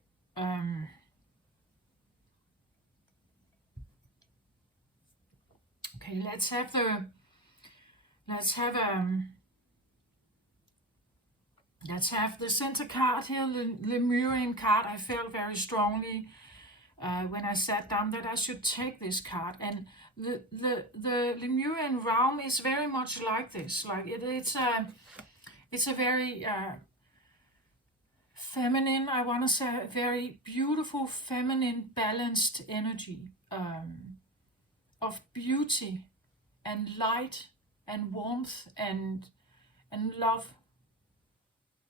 Okay, let's have the center card here, the Lemurian card. I felt very strongly when I sat down that I should take this card, and the Lemurian realm is very much like this. Like it's a very feminine, I want to say, very beautiful, feminine, balanced energy of beauty and light and warmth and love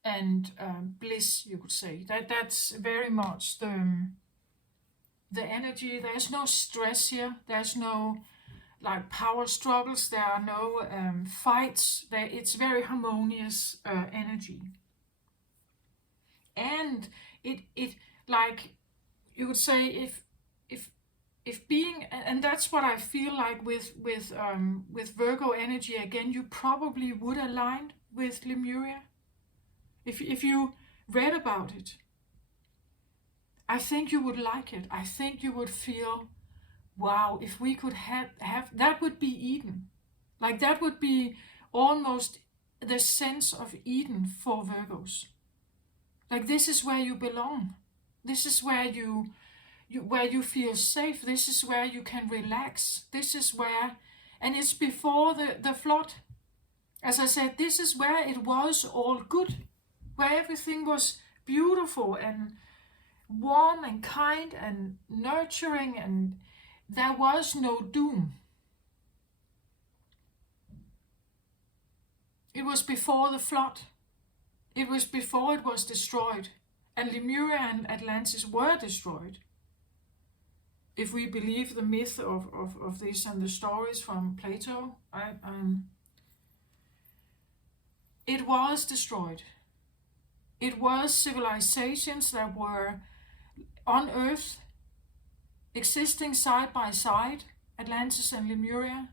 and bliss, you could say. That's very much the energy. There's no stress here. There's no like power struggles. There are no fights. It's very harmonious energy. And it like you would say, if being, and that's what I feel like with Virgo energy. Again, you probably would align with Lemuria if you read about it. I think you would like it. I think you would feel, wow, if we could have that, would be Eden. Like that would be almost the sense of Eden for Virgos. Like this is where you belong. This is where you feel safe. This is where you can relax. This is where, and it's before the flood. As I said, this is where it was all good, where everything was beautiful and warm and kind and nurturing, and there was no doom. It was before the flood. It was before it was destroyed. And Lemuria and Atlantis were destroyed. If we believe the myth of this and the stories from Plato, right? It was destroyed. It was civilizations that were on Earth, existing side by side, Atlantis and Lemuria.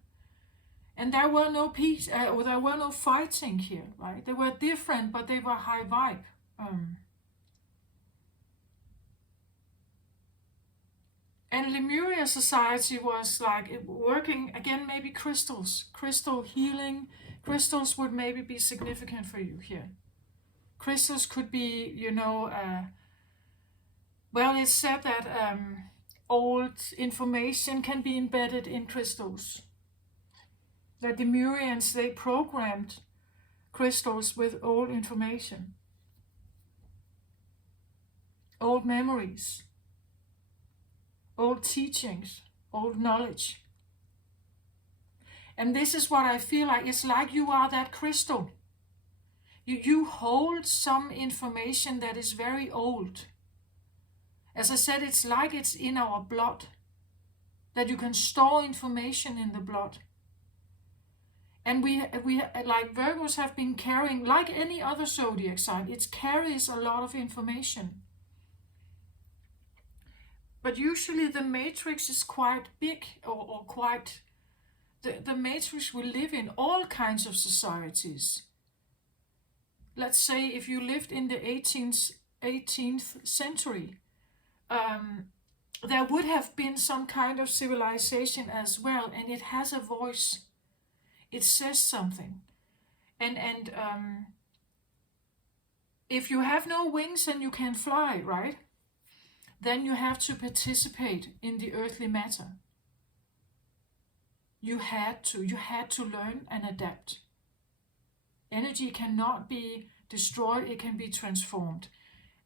And there were no peace, or there were no fighting here, right? They were different, but they were high vibe. And Lemuria society was like working, again, maybe crystal healing. Crystals would maybe be significant for you here. Crystals could be, well, it's said that old information can be embedded in crystals. The Lemurians, they programmed crystals with old information, old memories, old teachings, old knowledge. And this is what I feel like. It's like you are that crystal. You hold some information that is very old. As I said, it's like it's in our blood, that you can store information in the blood. And we like Virgos have been carrying, like any other zodiac sign, it carries a lot of information. But usually the matrix is quite big, or quite, the matrix will live in all kinds of societies. Let's say if you lived in the 18th century, there would have been some kind of civilization as well, and it has a voice. It says something. And if you have no wings and you can fly, right? Then you have to participate in the earthly matter. You had to learn and adapt. Energy cannot be destroyed, it can be transformed.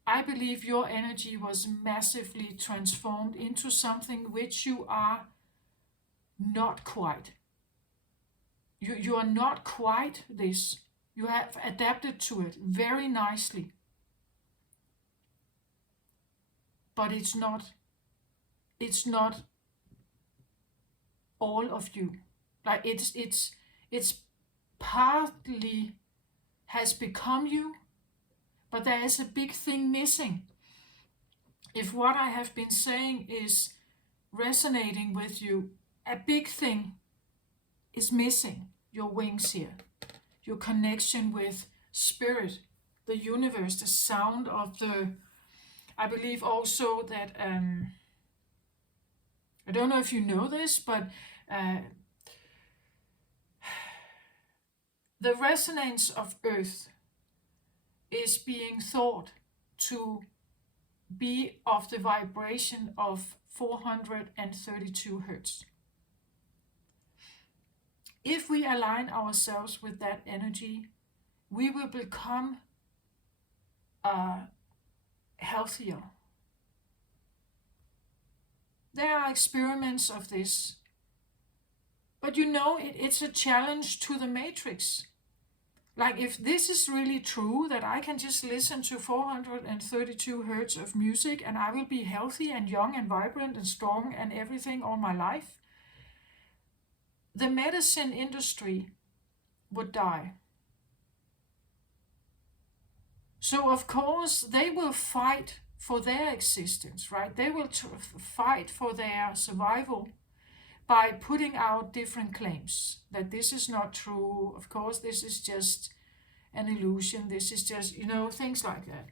I believe your energy was massively transformed into something which you are not quite. You are not quite this. You have adapted to it very nicely. But it's not all of you. Like it's partly has become you, but there is a big thing missing. If what I have been saying is resonating with you, a big thing is missing. Your wings here, your connection with spirit, the universe, the sound of the, I believe also that, I don't know if you know this, but the resonance of Earth is being thought to be of the vibration of 432 hertz. If we align ourselves with that energy, we will become healthier. There are experiments of this, but it's a challenge to the matrix. Like, if this is really true, that I can just listen to 432 hertz of music and I will be healthy and young and vibrant and strong and everything all my life, the medicine industry would die. So of course they will fight for their existence, right? They will fight for their survival by putting out different claims that this is not true. Of course, this is just an illusion. This is just, things like that.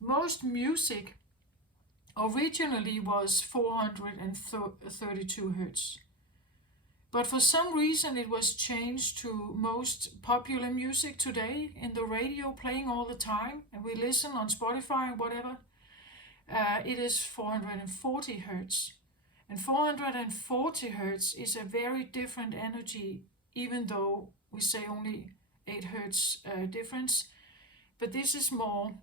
Most music originally was 432 hertz. But for some reason it was changed to most popular music today in the radio playing all the time, and we listen on Spotify and whatever. It is 440 hertz. And 440 hertz is a very different energy, even though we say only 8 hertz difference. But this is more,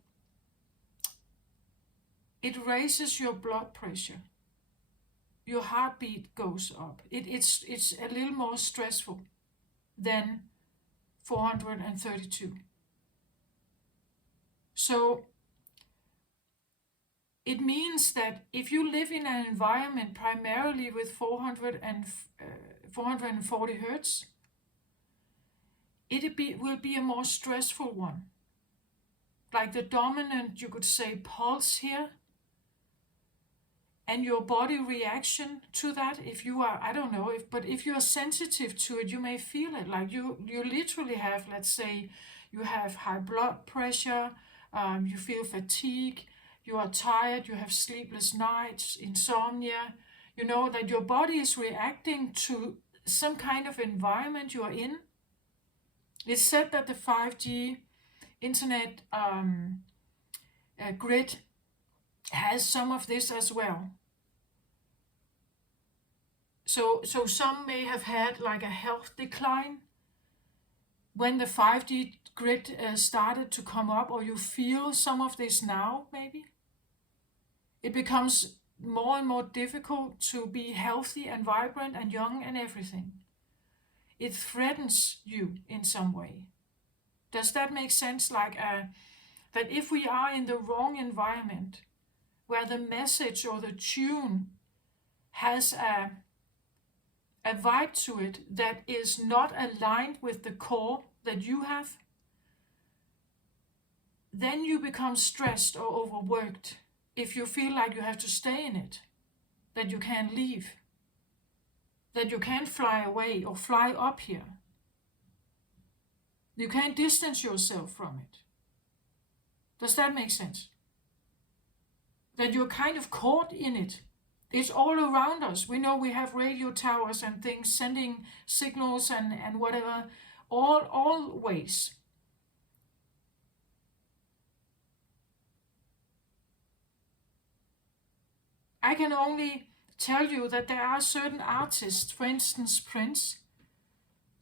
it raises your blood pressure. Your heartbeat goes up. It's a little more stressful than 432. So it means that if you live in an environment primarily with 440 hertz, it will be a more stressful one. Like the dominant, you could say, pulse here, and your body reaction to that. If you are, I don't know, if you're sensitive to it, you may feel it. Like you literally have, let's say, you have high blood pressure, you feel fatigue, you are tired, you have sleepless nights, insomnia, that your body is reacting to some kind of environment you are in. It's said that the 5G internet grid has some of this as well. So some may have had like a health decline when the 5G grid started to come up, or you feel some of this now, maybe. It becomes more and more difficult to be healthy and vibrant and young and everything. It threatens you in some way. Does that make sense? Like that if we are in the wrong environment, where the message or the tune has a vibe to it that is not aligned with the core that you have, then you become stressed or overworked if you feel like you have to stay in it, that you can't leave, that you can't fly away or fly up here. You can't distance yourself from it. Does that make sense? That you're kind of caught in it. It's all around us. We know we have radio towers and things sending signals and whatever, always. I can only tell you that there are certain artists, for instance Prince.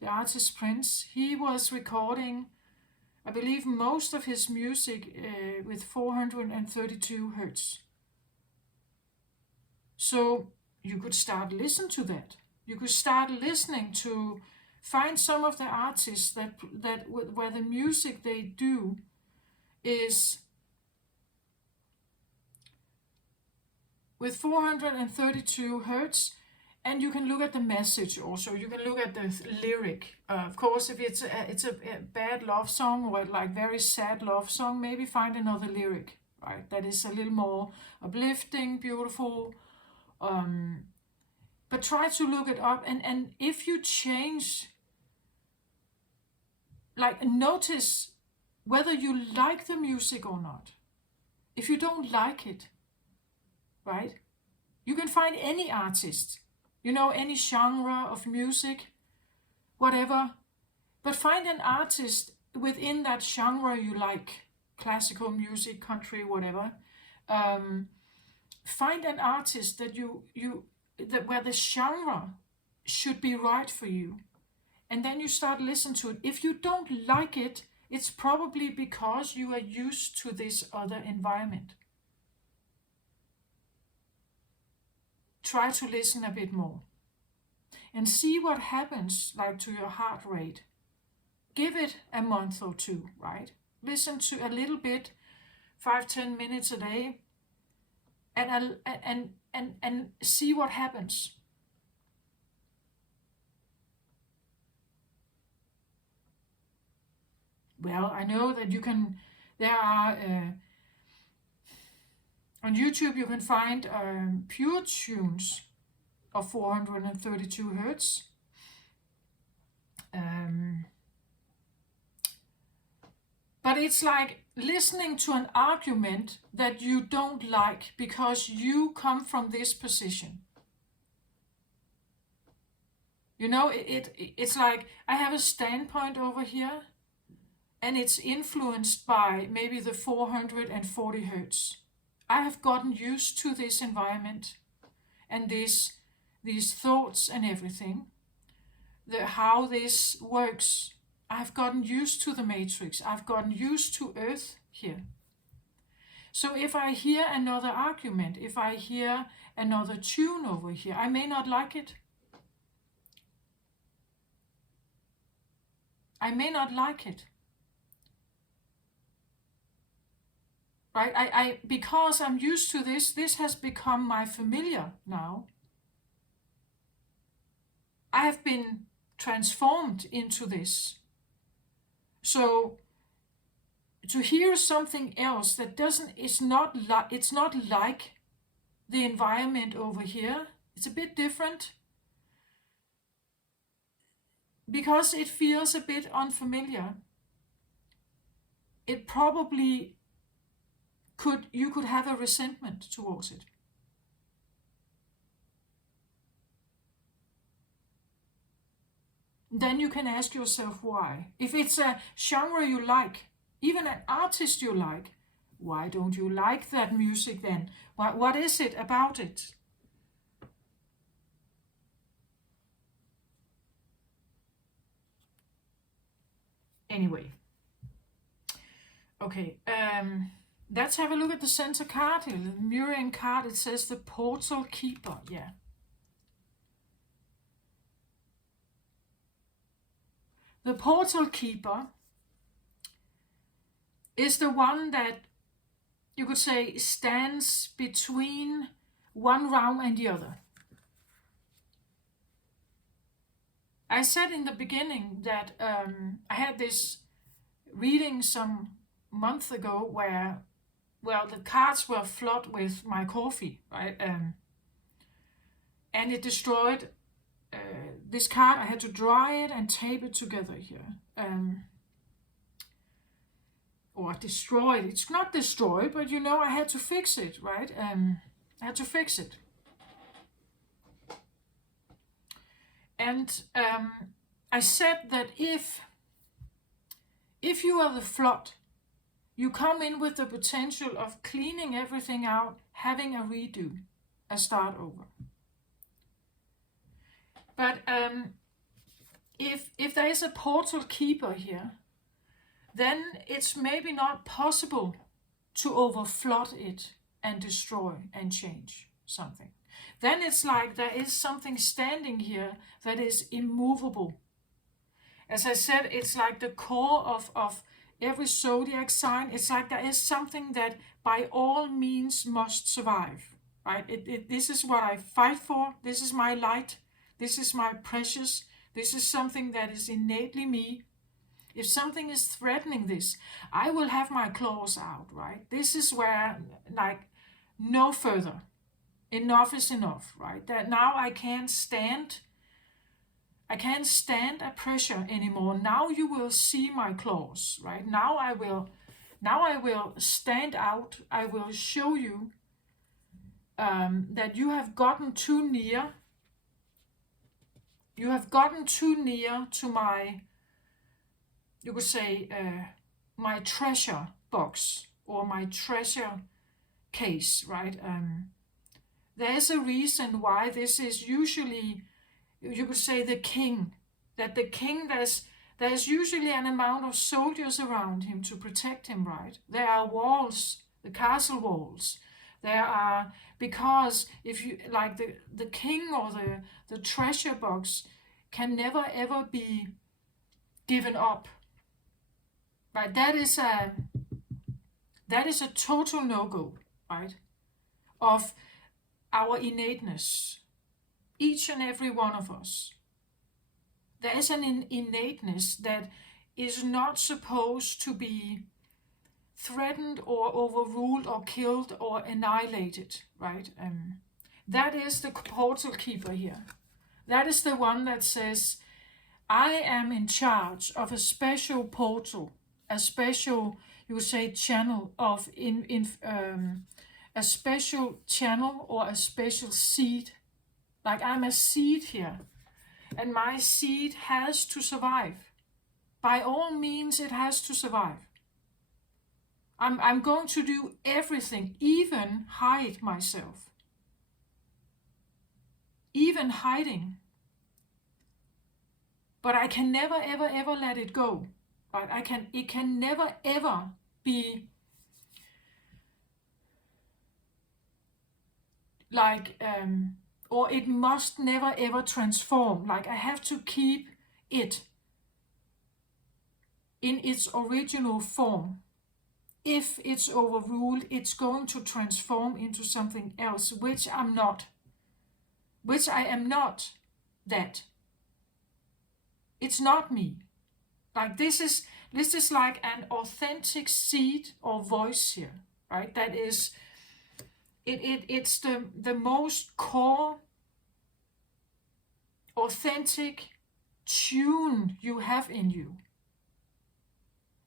the artist Prince, he was recording, I believe, most of his music with 432 hertz. So you could start listening to that. You could start listening to, find some of the artists that where the music they do is with 432 hertz, and you can look at the message also. You can look at the lyric. Of course, if it's a bad love song or like very sad love song, maybe find another lyric, right? That is a little more uplifting, beautiful. But try to look it up, and if you change, like notice whether you like the music or not. If you don't like it, right? You can find any artist, any genre of music, whatever, but find an artist within that genre you like, classical music, country, whatever. Find an artist that that where the genre should be right for you, and then you start listening to it. If you don't like it, it's probably because you are used to this other environment. Try to listen a bit more and see what happens, like to your heart rate. Give it a month or two, right? Listen to a little bit, 5-10 minutes a day, and see what happens. Well, I know that there are, on YouTube you can find pure tunes of 432 hertz. But it's like listening to an argument that you don't like because you come from this position. It's like I have a standpoint over here, and it's influenced by maybe the 440 hertz. I have gotten used to this environment and these thoughts and everything, how this works. I've gotten used to the matrix. I've gotten used to Earth here. So if I hear another argument, if I hear another tune over here, I may not like it. I may not like it. Right? Because I'm used to this has become my familiar now. I have been transformed into this. So to hear something else that it's not like the environment over here, it's a bit different, because it feels a bit unfamiliar. It probably you could have a resentment towards it. Then you can ask yourself why. If it's a genre you like, even an artist you like, why don't you like that music then? What is it about it? Anyway. Okay, let's have a look at the center card here, the mirroring card. It says the Portal Keeper, yeah. The Portal Keeper is the one that you could say stands between one realm and the other. I said in the beginning that I had this reading some month ago where, well, the cards were flooded with my coffee, right? And it destroyed this card. I had to dry it and tape it together here. Or destroy it. It's not destroyed, but I had to fix it, right? I had to fix it. And I said that if you are the flood, you come in with the potential of cleaning everything out, having a redo, a start over. But if there is a portal keeper here, then it's maybe not possible to overflood it and destroy and change something. Then it's like there is something standing here that is immovable. As I said, it's like the core of every zodiac sign. It's like there is something that by all means must survive, right? This is what I fight for. This is my light. This is my precious. This is something that is innately me. If something is threatening this, I will have my claws out, right? This is where, like, no further. Enough is enough, right? That now I can't stand a pressure anymore. Now you will see my claws, right? Now I will stand out. I will show you that you have gotten too near. You have gotten too near to my, you could say, my treasure box or my treasure case, right? There's a reason why this is usually, you could say, the king. That the king, there's usually an amount of soldiers around him to protect him, right? There are walls, the castle walls. There are, because if you, like the king or the treasure box can never ever be given up. Right? That is a total no-go, right? Of our innateness. Each and every one of us. There is an innateness that is not supposed to be threatened or overruled or killed or annihilated, right? That is the portal keeper here. That is the one that says, I am in charge of a special portal, a special, you would say, channel of a special channel or a special seed. Like I'm a seed here, and my seed has to survive. By all means, it has to survive. I'm going to do everything, even hide myself. Even hiding. But I can never, ever, ever let it go. Right? It can never, ever be like, or it must never, ever transform. Like I have to keep it in its original form. If it's overruled, it's going to transform into something else, which I'm not. Which I am not that. It's not me. Like this is like an authentic seed or voice here, right? That is, it's the most core, authentic tune you have in you.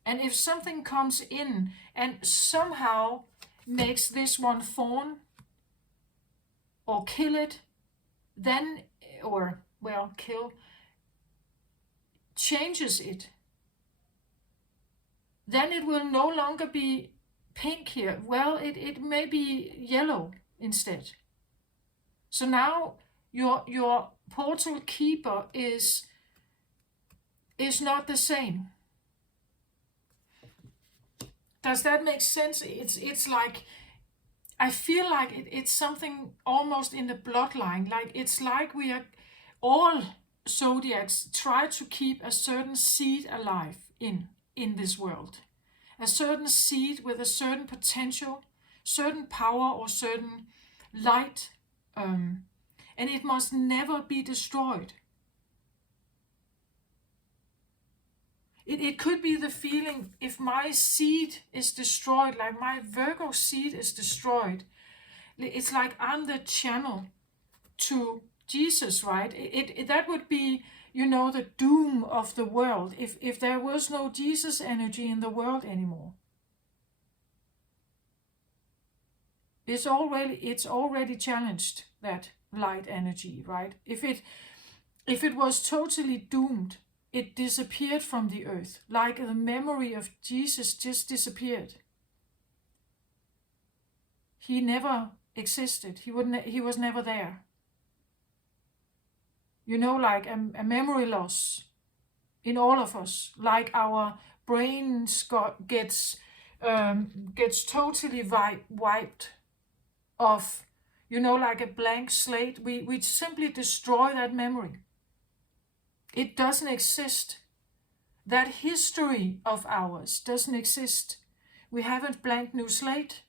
And if something comes in and somehow makes this one fawn or kill it, then, or, well, kill, changes it, then it will no longer be pink here. Well, it may be yellow instead. So now your portal keeper is not the same. Does that make sense? It's like, I feel like it's something almost in the bloodline. Like it's like we are, all zodiacs try to keep a certain seed alive in this world. A certain seed with a certain potential, certain power or certain light. And it must never be destroyed. It could be the feeling, if my seed is destroyed, like my Virgo seed is destroyed, it's like I'm the channel to Jesus, right? That would be, the doom of the world if there was no Jesus energy in the world anymore. It's already challenged, that light energy, right? If it was totally doomed, it disappeared from the earth, like the memory of Jesus just disappeared. He never existed. He was never there. Like a memory loss in all of us, like our brains gets totally wiped off, like a blank slate. We simply destroy that memory. It doesn't exist. That history of ours doesn't exist. We have a blank new slate.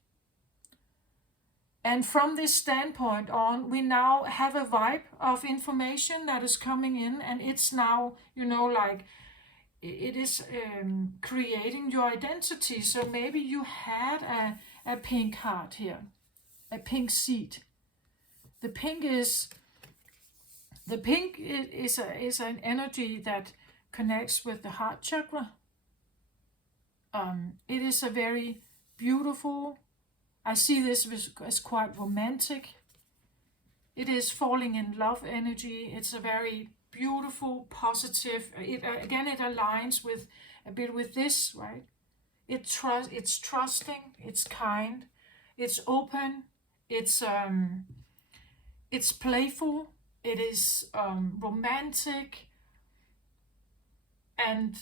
And from this standpoint on, we now have a vibe of information that is coming in, and it's now, like it is creating your identity. So maybe you had a pink heart here, a pink seed. The pink is an energy that connects with the heart chakra. It is a very beautiful, I see this as quite romantic. It is falling in love energy. It's a very beautiful, positive. It aligns with a bit with this, right? It's trusting. It's kind. It's open. It's playful. It is romantic, and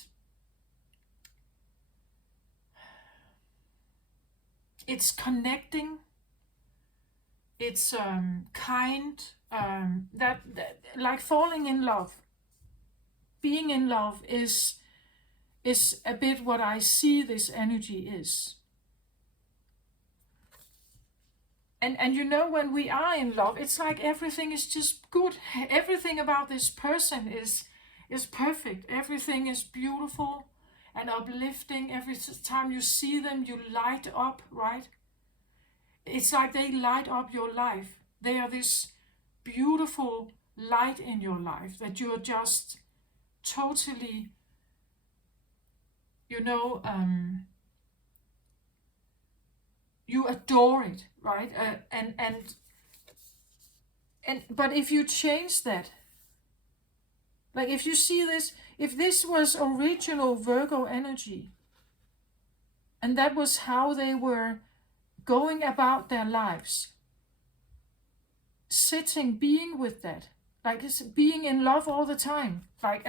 it's connecting. It's kind. That like falling in love, being in love is a bit what I see this energy is. And when we are in love, it's like everything is just good. Everything about this person is perfect. Everything is beautiful and uplifting. Every time you see them, you light up, right? It's like they light up your life. They are this beautiful light in your life that you're just totally, you adore it, right? But if you change that, like if you see this, if this was original Virgo energy, and that was how they were going about their lives, sitting, being with that, like being in love all the time, like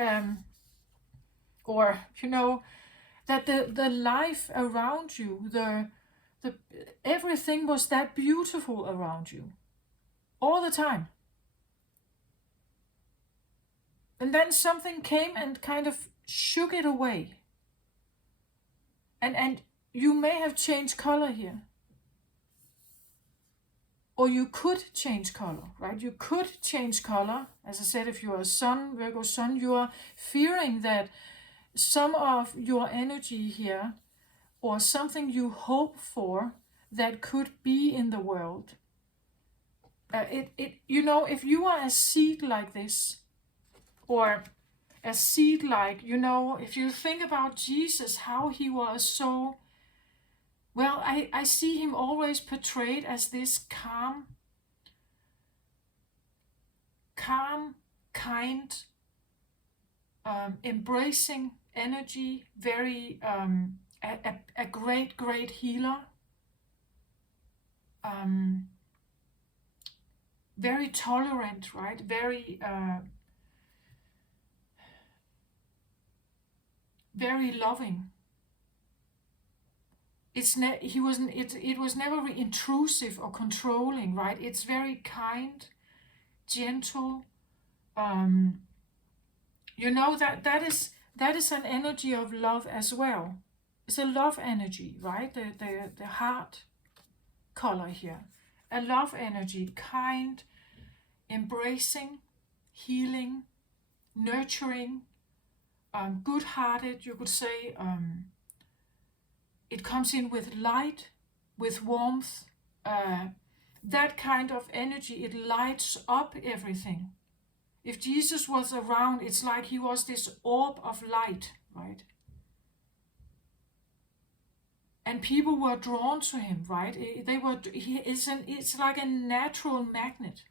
or that the life around you, the everything was that beautiful around you all the time. And then something came and kind of shook it away. And you may have changed color here. Or you could change color, right? You could change color. As I said, if you are a sun, Virgo sun, you are fearing that some of your energy here, or something you hope for that could be in the world, if you are a seed like this, or a seed like, if you think about Jesus, how he was so, well, I see him always portrayed as this calm, kind, embracing energy, very, a great healer, very tolerant, right? Very, very loving. It was never intrusive or controlling, right? It's very kind, gentle. That is an energy of love as well. It's a love energy, right? The heart color here, a love energy, kind, embracing, healing, nurturing, good-hearted, you could say. It comes in with light, with warmth, that kind of energy. It lights up everything. If Jesus was around, it's like he was this orb of light, right? And people were drawn to him, right? It's like a natural magnet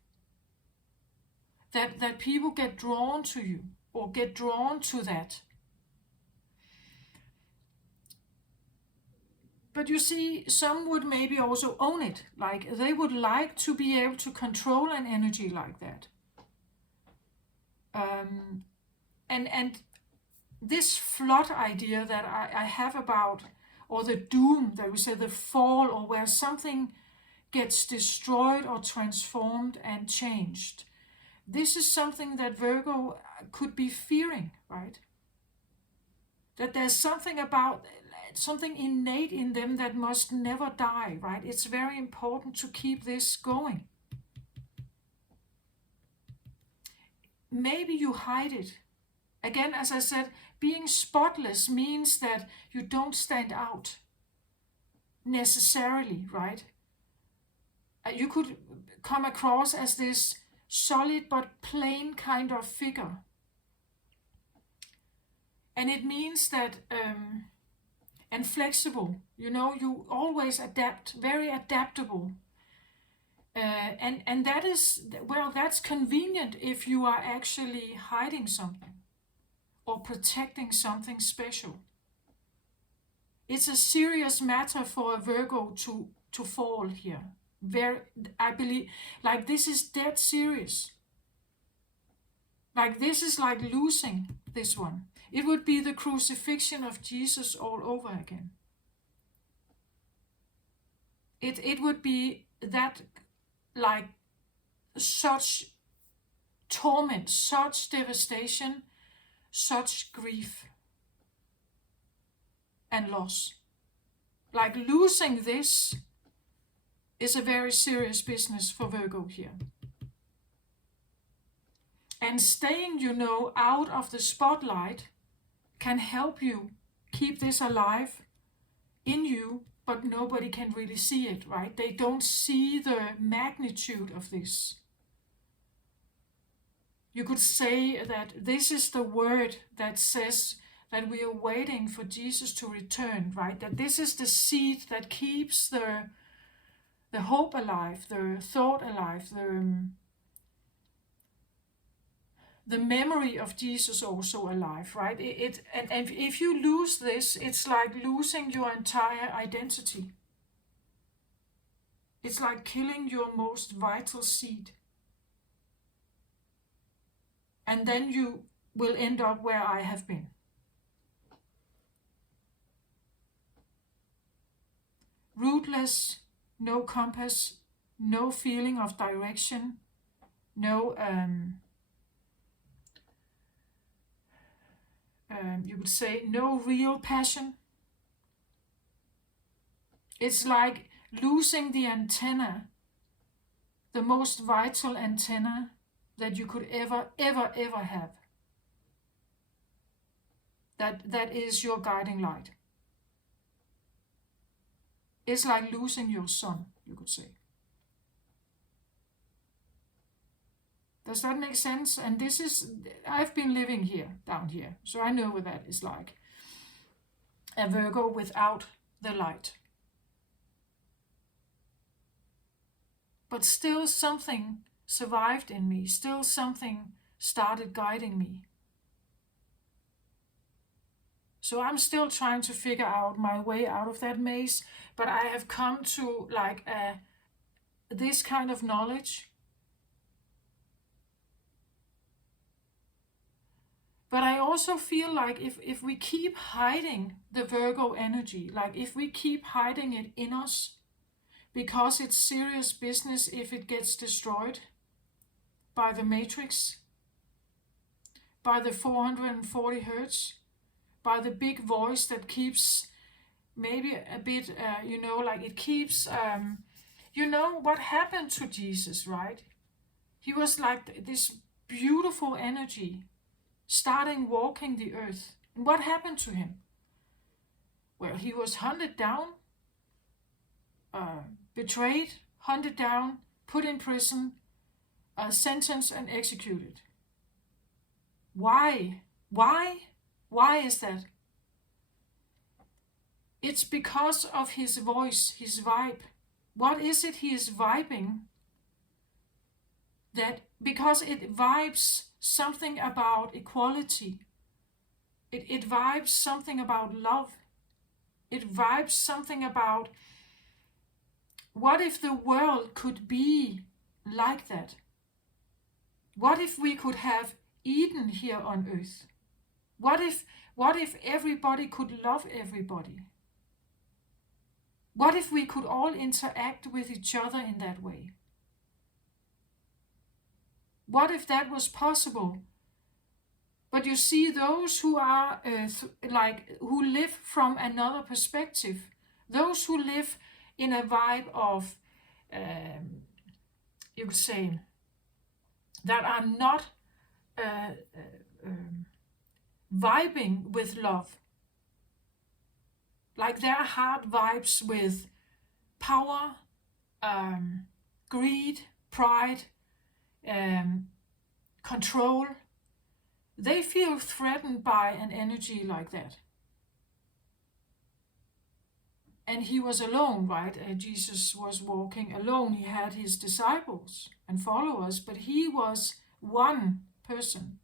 that people get drawn to you, or get drawn to that. But you see, some would maybe also own it. Like they would like to be able to control an energy like that. And this flood idea that I have about, or the doom that we say, the fall, or where something gets destroyed or transformed and changed. This is something that Virgo could be fearing, right? That there's something innate in them that must never die, right? It's very important to keep this going. Maybe you hide it. Again, as I said, being spotless means that you don't stand out necessarily, right? You could come across as this solid but plain kind of figure. And it means that, and flexible, you always adapt, very adaptable. And that is, well, that's convenient if you are actually hiding something or protecting something special. It's a serious matter for a Virgo to fall here. I believe, like, this is dead serious. Like, this is like losing this one. It would be the crucifixion of Jesus all over again. It would be that, like, such torment, such devastation, such grief and loss. Like, losing this is a very serious business for Virgo here. And staying, out of the spotlight can help you keep this alive in you, but nobody can really see it, right? They don't see the magnitude of this. You could say that this is the word that says that we are waiting for Jesus to return, right? That this is the seed that keeps the hope alive, the thought alive, the memory of Jesus also alive, right? And if you lose this, it's like losing your entire identity. It's like killing your most vital seed. And then you will end up where I have been. Rootless, no compass, no feeling of direction, no, you would say, no real passion. It's like losing the antenna, the most vital antenna that you could ever have. That is your guiding light. It's like losing your sun, you could say. Does that make sense? And I've been living here, down here, so I know what that is like. A Virgo without the light. But still something survived in me, still something started guiding me. So I'm still trying to figure out my way out of that maze, but I have come to this kind of knowledge. But I also feel like if we keep hiding the Virgo energy, like if we keep hiding it in us, because it's serious business if it gets destroyed by the matrix, by the 440 hertz, by the big voice that keeps maybe a bit, like it keeps, what happened to Jesus, right? He was like this beautiful energy starting walking the earth. And what happened to him? Well, he was hunted down, betrayed, hunted down, put in prison, sentenced and executed. Why? Why is that? It's because of his voice, his vibe. What is it he is vibing? Because it vibes something about equality. It vibes something about love. It vibes something about, what if the world could be like that? What if we could have Eden here on earth? What if everybody could love everybody? What if we could all interact with each other in that way? What if that was possible? But you see, those who are who live from another perspective, those who live in a vibe of, you could say, that are not uh, vibing with love, like their heart vibes with power, greed, pride, control. They feel threatened by an energy like that. And he was alone, right? Jesus was walking alone. He had his disciples and followers, but he was one person.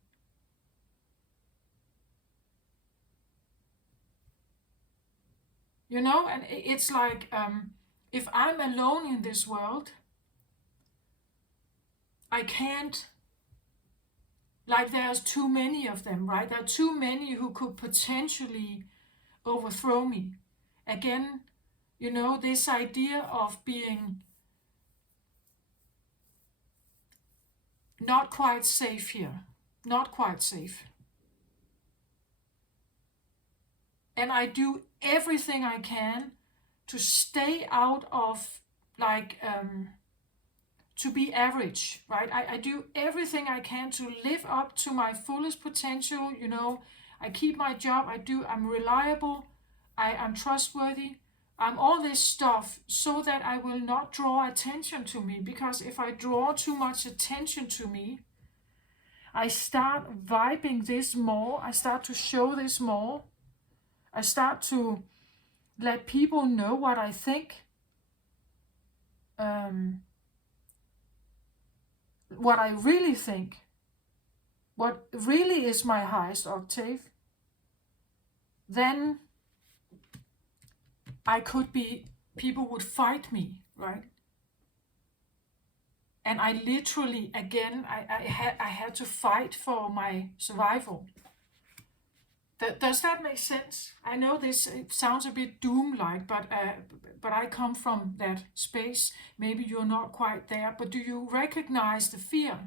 You know, and it's like, if I'm alone in this world, I can't, like there's too many of them, right? There are too many who could potentially overthrow me. Again, you know, this idea of being not quite safe here, not quite safe. And I do everything I can to stay out of, like, to be average, right? I do everything I can to live up to my fullest potential. You know, I keep my job, I'm reliable, I'm trustworthy, I'm all this stuff, so that I will not draw attention to me. Because if I draw too much attention to me, I start vibing this more, I start to show this more, I start to let people know what I think, what I really think, what really is my highest octave. Then people would fight me, right? And I literally, again, I had to fight for my survival. Does that make sense? I know it sounds a bit doom-like, but I come from that space. Maybe you're not quite there, but do you recognize the fear?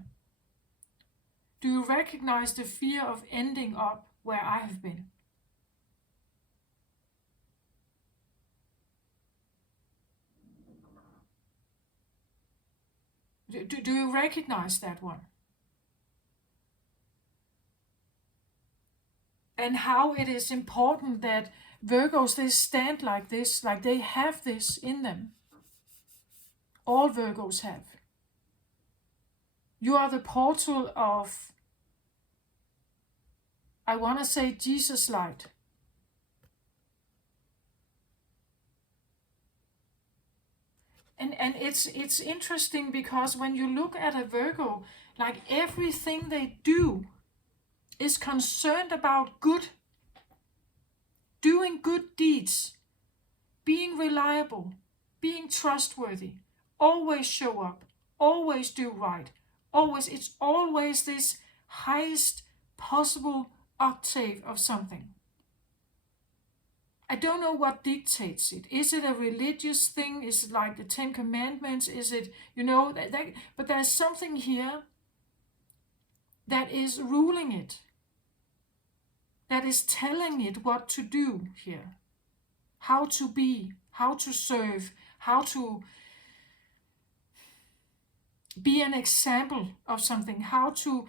Do you recognize the fear of ending up where I have been? Do you recognize that one? And how it is important that Virgos, they stand like this, like they have this in them. All Virgos have. You are the portal of, I want to say, Jesus light. And it's interesting, because when you look at a Virgo, like everything they do is concerned about good, doing good deeds, being reliable, being trustworthy, always show up, always do right, it's always this highest possible octave of something. I don't know what dictates it. Is it a religious thing? Is it like the Ten Commandments? Is it, you know, but there's something here that is ruling it, that is telling it what to do here, how to be, how to serve, how to be an example of something, how to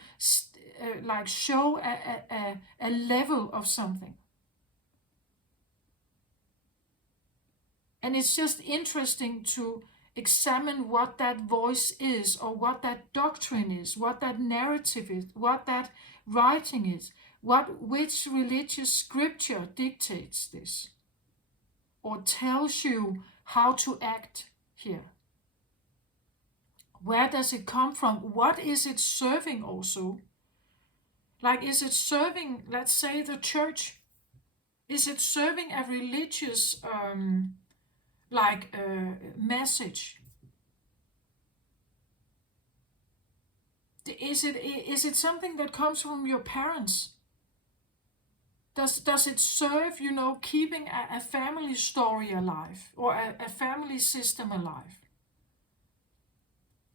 show a level of something. And it's just interesting to examine what that voice is, or what that doctrine is, what that narrative is, what that writing is, which religious scripture dictates this, or tells you how to act here. Where does it come from? What is it serving also? Like, is it serving, let's say, the church? Is it serving a religious message? Is it something that comes from your parents? Does it serve, keeping a family story alive, or a family system alive?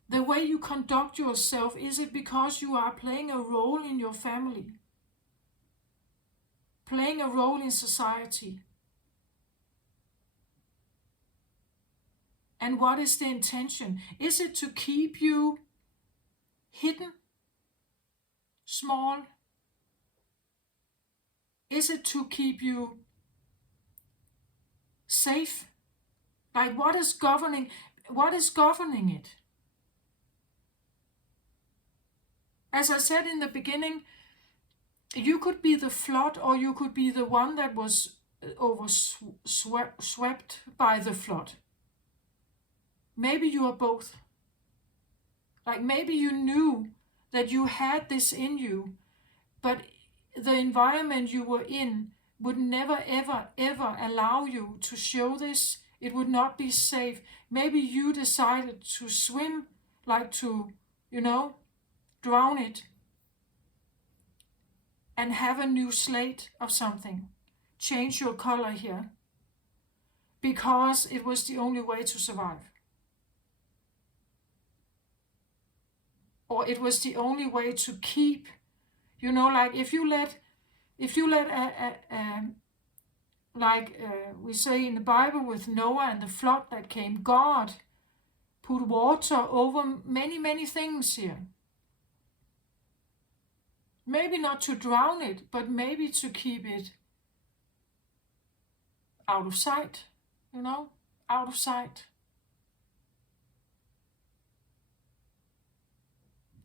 The way you conduct yourself, is it because you are playing a role in your family? Playing a role in society? And what is the intention? Is it to keep you hidden, small? Is it to keep you safe? Like, what is governing it? As I said in the beginning, you could be the flood, or you could be the one that was swept by the flood. Maybe you are both. Like, maybe you knew that you had this in you, but the environment you were in would never, ever, ever allow you to show this. It would not be safe. Maybe you decided to swim, like to, drown it, and have a new slate of something. Change your color here, because it was the only way to survive. Or it was the only way to keep, like if you let we say in the Bible with Noah and the flood that came, God put water over many, many things here. Maybe not to drown it, but maybe to keep it out of sight, out of sight.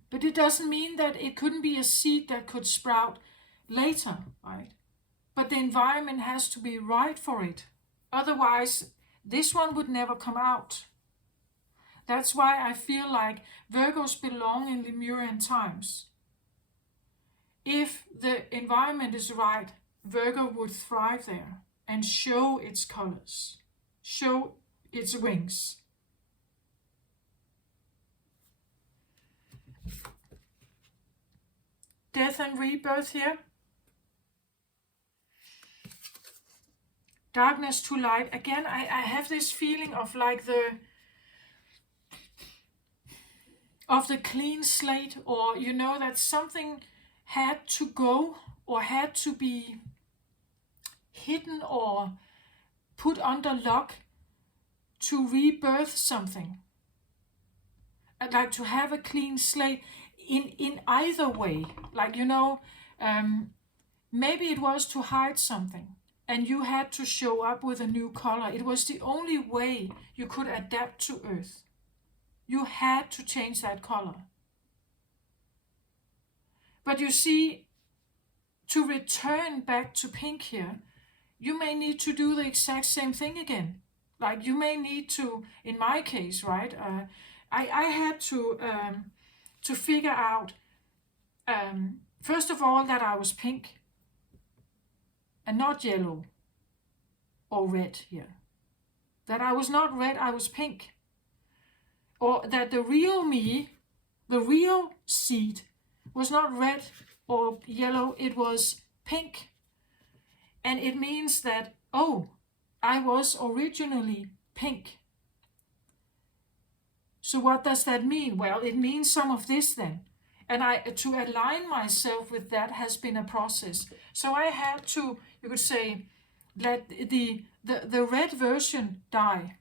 But it doesn't mean that it couldn't be a seed that could sprout later, right? But the environment has to be right for it. Otherwise, this one would never come out. That's why I feel like Virgos belong in Lemurian times. If the environment is right, Virgo would thrive there and show its colors, show its wings. Death and rebirth here. Darkness to light. Again, I have this feeling of like the clean slate, or that something had to go, or had to be hidden or put under lock to rebirth something. I'd like to have a clean slate in either way. Like, maybe it was to hide something, and you had to show up with a new color. It was the only way you could adapt to Earth. You had to change that color. But you see, to return back to pink here, you may need to do the exact same thing again. Like, you may need to, in my case, right, I had to figure out, first of all, that I was pink and not yellow or red here. That I was not red, I was pink. Or that the real me, the real seed, was not red or yellow, it was pink. And it means that, I was originally pink. So what does that mean? Well, it means some of this then. And to align myself with that has been a process. So I had to, you could say, let the red version die.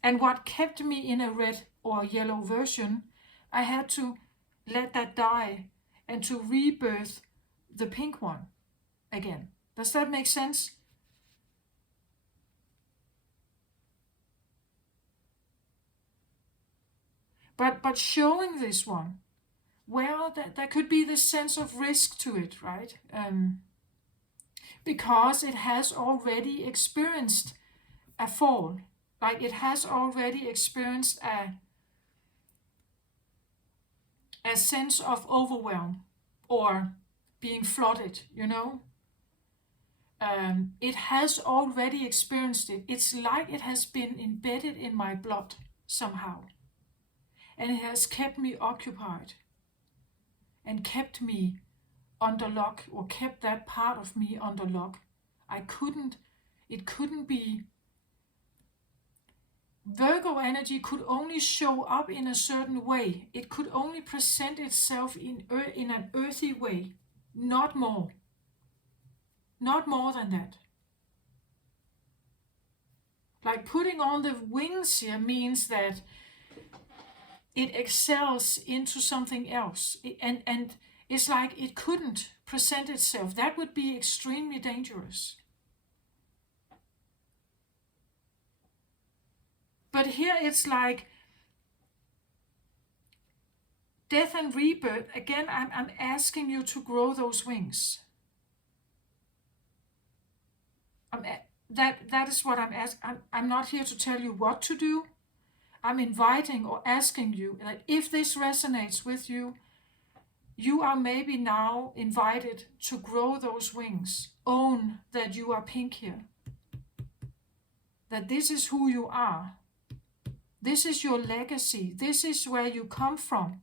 And what kept me in a red or yellow version, I had to let that die and to rebirth the pink one again. Does that make sense? But showing this one, well, there could be this sense of risk to it, right? Because it has already experienced a fall. Like, it has already experienced a sense of overwhelm or being flooded, It has already experienced it. It's like it has been embedded in my blood somehow. And it has kept me occupied and kept me under lock, or kept that part of me under lock. It couldn't be. Virgo energy could only show up in a certain way. It could only present itself in an earthy way, not more. Not more than that. Like putting on the wings here means that it excels into something else. And it's like it couldn't present itself. That would be extremely dangerous. But here it's like death and rebirth. Again, I'm asking you to grow those wings. That is what I'm asking. I'm not here to tell you what to do. I'm inviting or asking you that if this resonates with you, you are maybe now invited to grow those wings. Own that you are pink here. That this is who you are. This is your legacy. This is where you come from.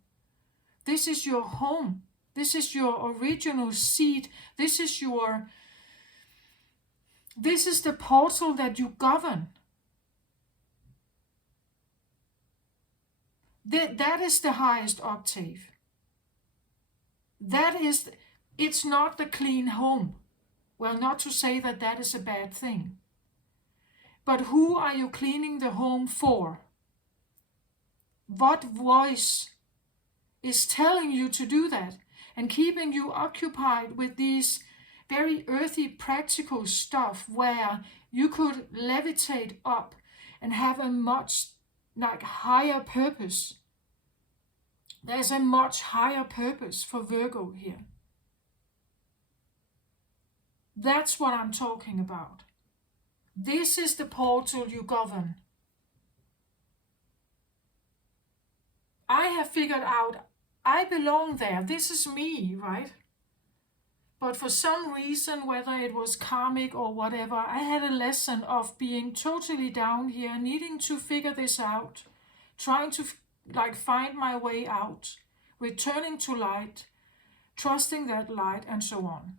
This is your home. This is your original seed. This is the portal that you govern. That is the highest octave. It's not the clean home. Well, not to say that that is a bad thing. But who are you cleaning the home for? What voice is telling you to do that and keeping you occupied with these very earthy, practical stuff where you could levitate up and have a much higher purpose? There's a much higher purpose for Virgo here. That's what I'm talking about. This is the portal you govern. I have figured out I belong there. This is me, right? But for some reason, whether it was karmic or whatever, I had a lesson of being totally down here, needing to figure this out, trying to find my way out, returning to light, trusting that light, and so on.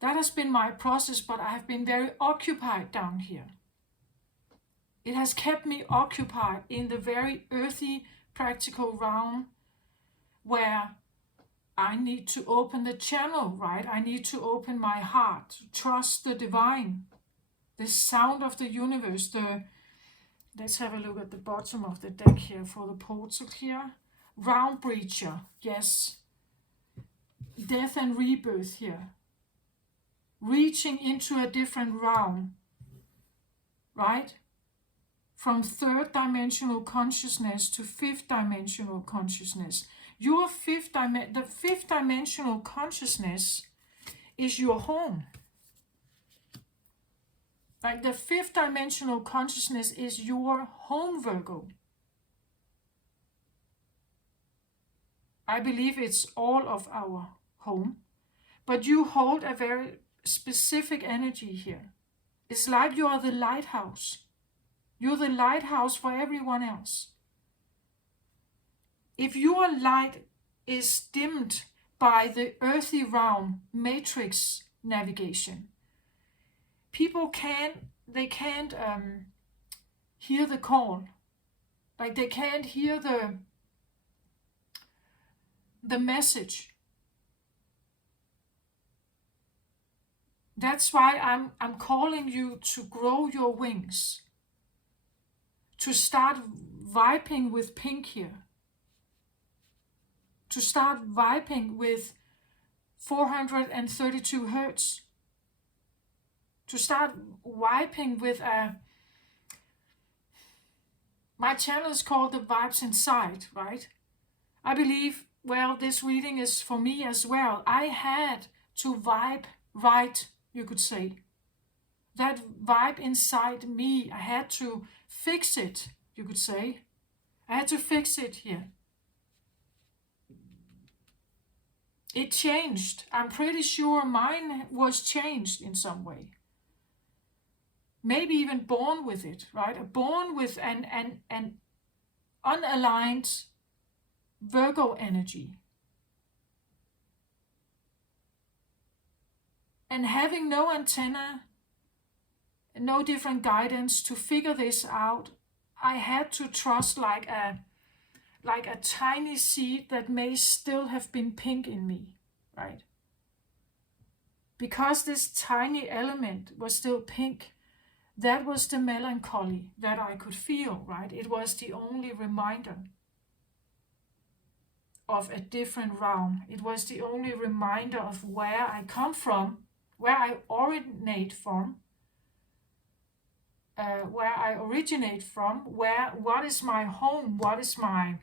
That has been my process, but I have been very occupied down here. It has kept me occupied in the very earthy, practical realm where I need to open the channel, right? I need to open my heart, trust the divine, the sound of the universe. Let's have a look at the bottom of the deck here for the portal here. Round breacher, yes. Death and rebirth here. Reaching into a different realm, right? From third dimensional consciousness to fifth dimensional consciousness. The fifth dimensional consciousness is your home. Like the fifth dimensional consciousness is your home, Virgo. I believe it's all of our home, but you hold a very specific energy here. It's like you are the lighthouse. You're the lighthouse for everyone else. If your light is dimmed by the earthy realm matrix navigation, people can't hear the call. Like they can't hear the message. That's why I'm calling you to grow your wings, to start vibing with pink here, to start vibing with 432 hertz, to start vibing with my channel is called The Vibes Inside, right? I believe, well, this reading is for me as well. I had to vibe right, you could say. That vibe inside me, I had to fix it, you could say. I had to fix it here. It changed. I'm pretty sure mine was changed in some way. Maybe even born with it, right? Born with an unaligned Virgo energy. And having no antenna, no different guidance to figure this out, I had to trust like a tiny seed that may still have been pink in me, right? Because this tiny element was still pink, that was the melancholy that I could feel, right? It was the only reminder of a different realm. It was the only reminder of where I come from, where I originate from, what is my home, what is my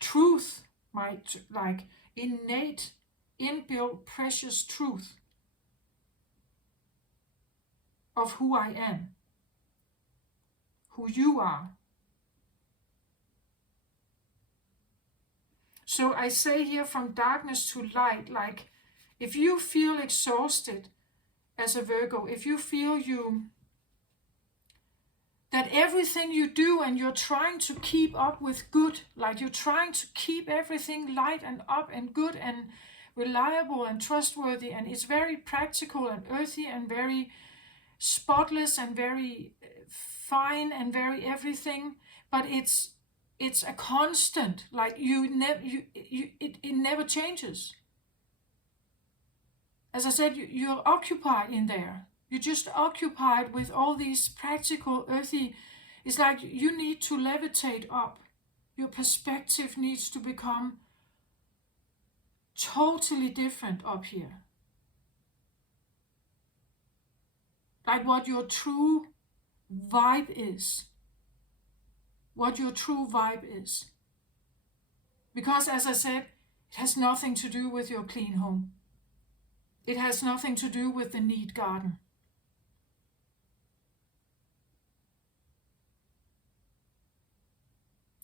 truth, my like innate, inbuilt, precious truth of who I am, who you are. So I say here, from darkness to light, like if you feel exhausted as a Virgo, if you feel that everything you do and you're trying to keep up with good, like you're trying to keep everything light and up and good and reliable and trustworthy, and it's very practical and earthy and very spotless and very fine and very everything, but it's a constant, like it never changes. As I said, you're occupied in there. You're just occupied with all these practical, earthy. It's like you need to levitate up. Your perspective needs to become totally different up here. Like what your true vibe is. What your true vibe is. Because as I said, it has nothing to do with your clean home. It has nothing to do with the neat garden.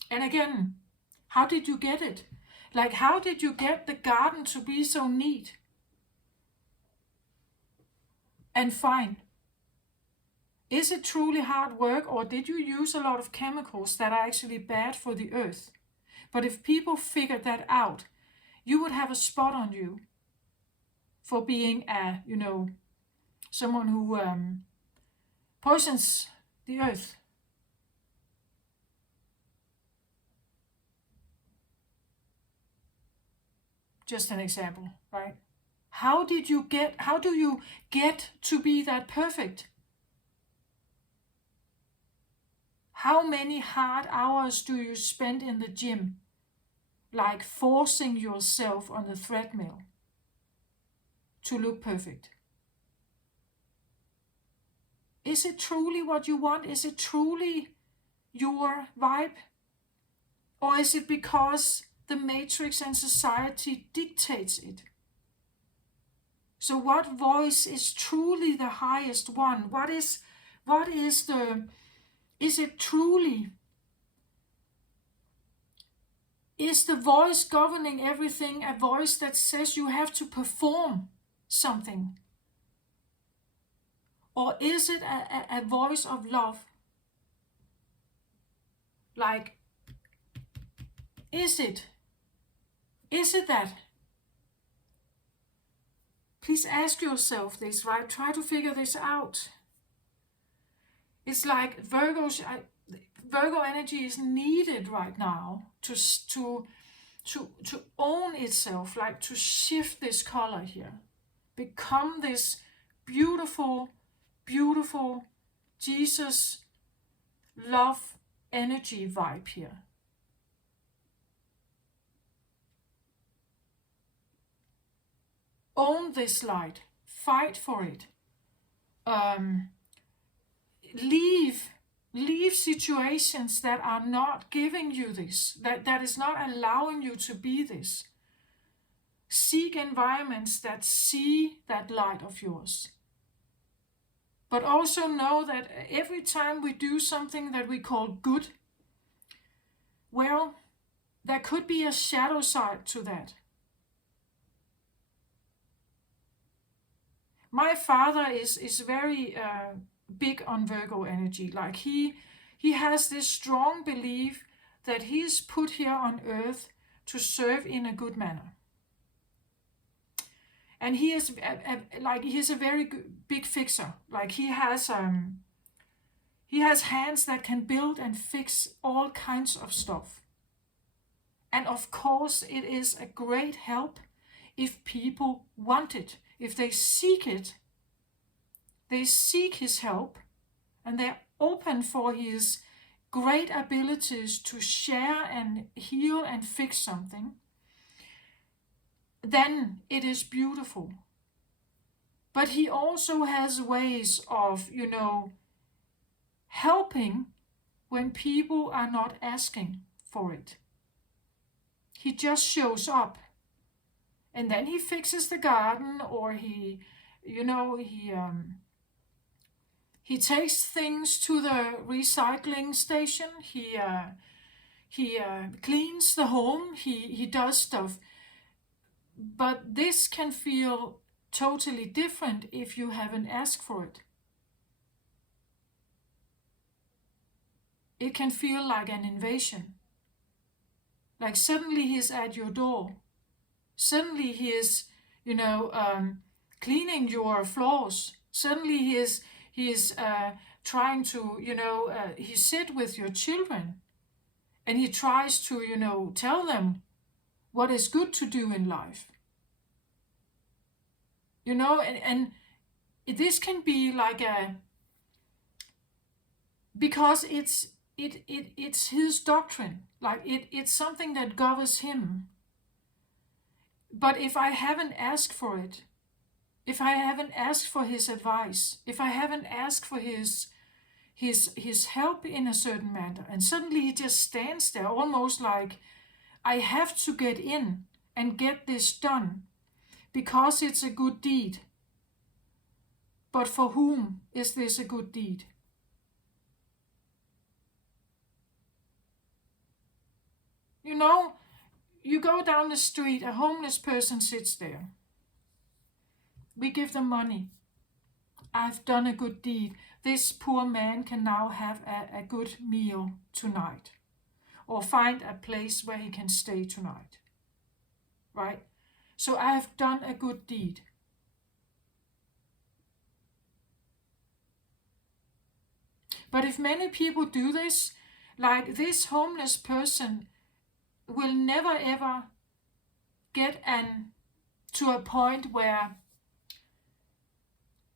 And again, how did you get it? Like, how did you get the garden to be so neat and fine? Is it truly hard work, or did you use a lot of chemicals that are actually bad for the earth? But if people figured that out, you would have a spot on you for being someone who poisons the earth. Just an example, right? How do you get to be that perfect? How many hard hours do you spend in the gym, like forcing yourself on the treadmill to look perfect? Is it truly what you want? Is it truly your vibe? Or is it because the matrix and society dictates it? So what voice is truly the highest one? Is it truly, is the voice governing everything a voice that says you have to perform something? Or is it a voice of love? Like, is it that? Please ask yourself this, right? Try to figure this out. It's like Virgo energy is needed right now to own itself, like to shift this color here, become this beautiful, beautiful Jesus love energy vibe here. Own this light, fight for it. Leave situations that are not giving you this, that is not allowing you to be this. Seek environments that see that light of yours. But also know that every time we do something that we call good, well, there could be a shadow side to that. My father is very big on Virgo energy. Like he has this strong belief that he is put here on earth to serve in a good manner. And he is like he's a very big fixer. Like he has hands that can build and fix all kinds of stuff. And of course, it is a great help if people want it, if they seek it. They seek his help, and they're open for his great abilities to share and heal and fix something. Then it is beautiful. But he also has ways of, helping when people are not asking for it. He just shows up, and then he fixes the garden, or he takes things to the recycling station. He cleans the home. He does stuff. But this can feel totally different if you haven't asked for it. It can feel like an invasion. Like suddenly he's at your door. Suddenly he is, cleaning your floors. Suddenly he is trying to, he sit with your children, and he tries to, tell them what is good to do in life. And this can be like because it's his doctrine, like it's something that governs him. But if I haven't asked for it, if I haven't asked for his advice, if I haven't asked for his help in a certain matter, and suddenly he just stands there almost like I have to get in and get this done because it's a good deed. But for whom is this a good deed? You go down the street, a homeless person sits there. We give them money. I've done a good deed. This poor man can now have a good meal tonight, or find a place where he can stay tonight. Right? So I have done a good deed. But if many people do this, like this homeless person will never ever get to a point where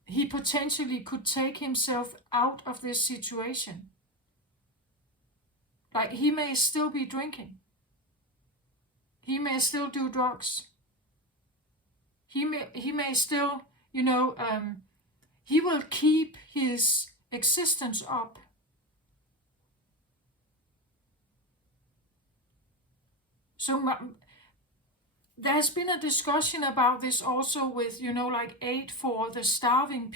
he potentially could take himself out of this situation. Like he may still be drinking. He may still do drugs. He may still, he will keep his existence up. So there's been a discussion about this also with, like aid for the starving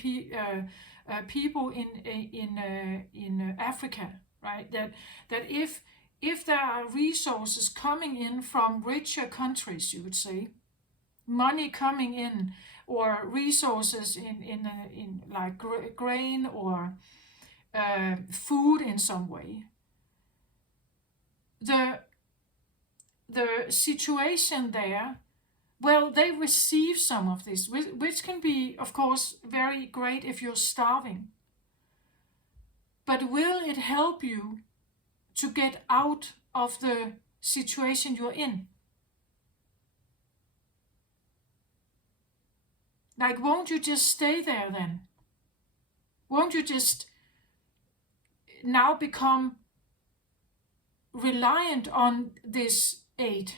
people in Africa, right? That if there are resources coming in from richer countries, you would say, money coming in, or resources in like grain or food in some way, the situation there, well, they receive some of this, which can be, of course, very great if you're starving. But will it help you to get out of the situation you're in? Like, won't you just stay there then? Won't you just now become reliant on this aid?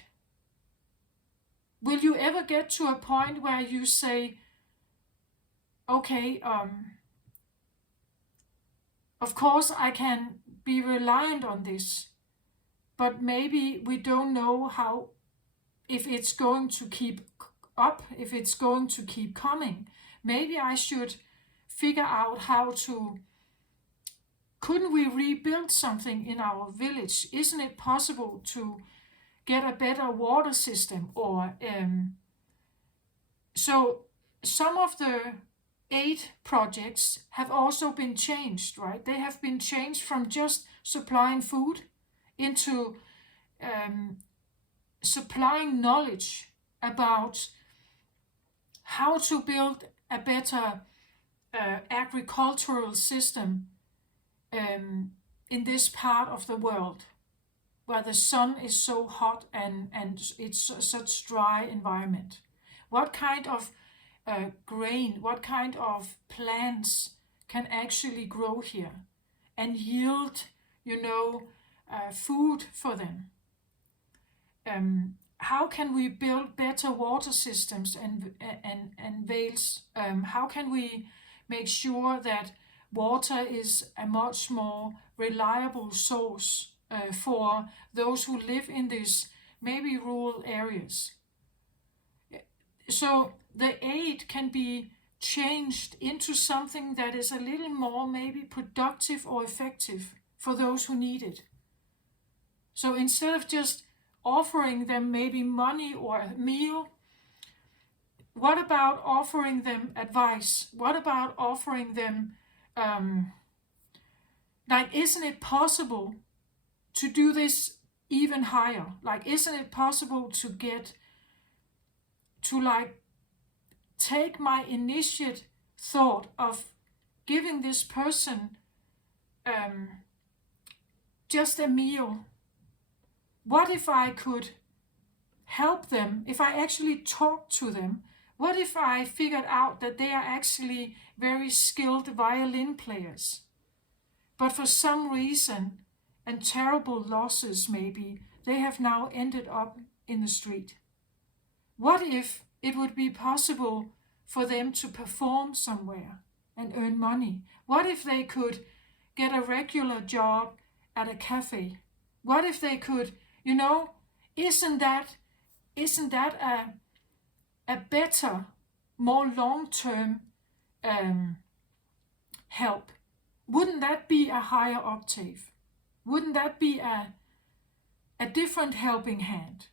Will you ever get to a point where you say, okay, of course I can be reliant on this, but maybe we don't know how, if it's going to keep up, if it's going to keep coming. Maybe I should figure out how to, couldn't we rebuild something in our village? Isn't it possible to get a better water system? Or so some of the aid projects have also been changed, right? They have been changed from just supplying food into supplying knowledge about how to build a better agricultural system in this part of the world where the sun is so hot and it's such dry environment. What kind of grain, what kind of plants can actually grow here and yield, food for them? How can we build better water systems and vales? How can we make sure that water is a much more reliable source for those who live in these maybe rural areas? So the aid can be changed into something that is a little more maybe productive or effective for those who need it. So instead of just offering them maybe money or a meal, what about offering them advice? What about offering them, isn't it possible to do this even higher? Isn't it possible to get to take my initiate thought of giving this person just a meal? What if I could help them, if I actually talked to them? What if I figured out that they are actually very skilled violin players, but for some reason, and terrible losses maybe, they have now ended up in the street? What if it would be possible for them to perform somewhere and earn money? What if they could get a regular job at a cafe? What if they could, isn't that a better, more long-term help? Wouldn't that be a higher octave? Wouldn't that be a different helping hand?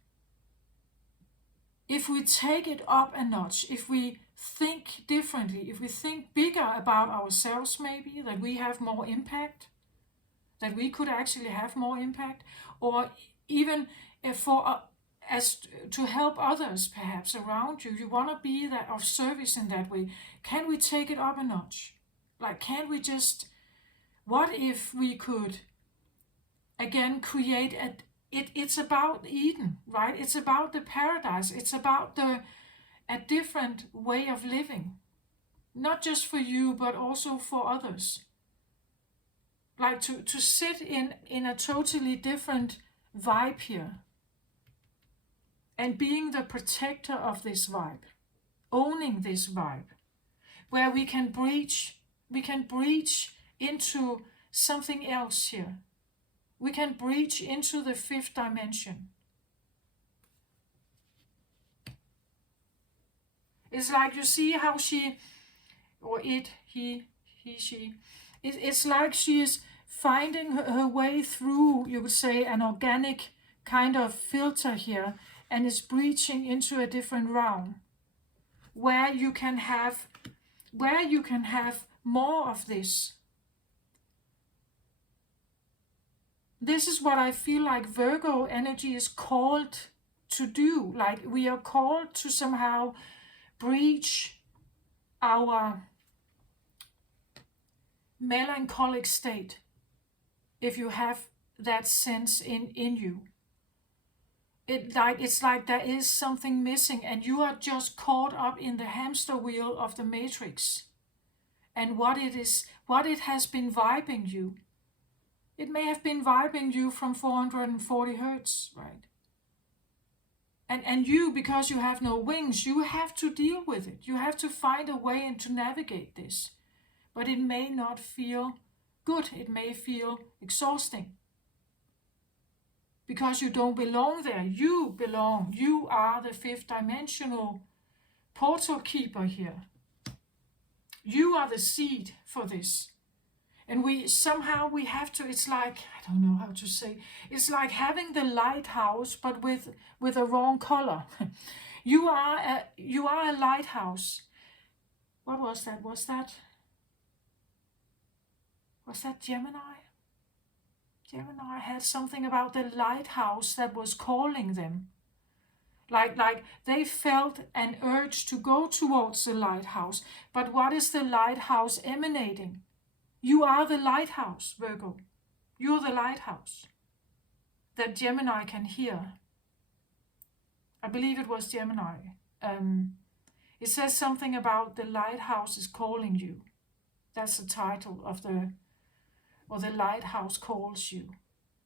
If we take it up a notch, if we think differently, if we think bigger about ourselves maybe, that we have more impact, that we could actually have more impact, or even as to help others perhaps around you, you want to be that of service in that way. Can we take it up a notch? Can we just, what if we could again create it's about Eden, right? It's about the paradise. It's about a different way of living, not just for you, but also for others. To sit in a totally different vibe here, and being the protector of this vibe, owning this vibe, where we can breach into something else here. We can breach into the fifth dimension. It's like, you see how she, or it, he, she, it's like she is finding her way through, you would say, an organic kind of filter here, and is breaching into a different realm where you can have more of this. This is what I feel like Virgo energy is called to do. We are called to somehow breach our melancholic state, if you have that sense in you. It's like there is something missing, and you are just caught up in the hamster wheel of the matrix, and what it has been vibing you. It may have been vibing you from 440 hertz, right? And you, because you have no wings, you have to deal with it. You have to find a way and to navigate this. But it may not feel good. It may feel exhausting. Because you don't belong there. You belong. You are the fifth dimensional portal keeper here. You are the seed for this. And we have to, it's like, I don't know how to say, it's like having the lighthouse, but with a wrong color. You are a lighthouse. What was that? Was that Gemini? Gemini had something about the lighthouse that was calling them. Like they felt an urge to go towards the lighthouse. But what is the lighthouse emanating? You are the lighthouse, Virgo. You're the lighthouse that Gemini can hear. I believe it was Gemini. It says something about the lighthouse is calling you. That's the title of the lighthouse calls you.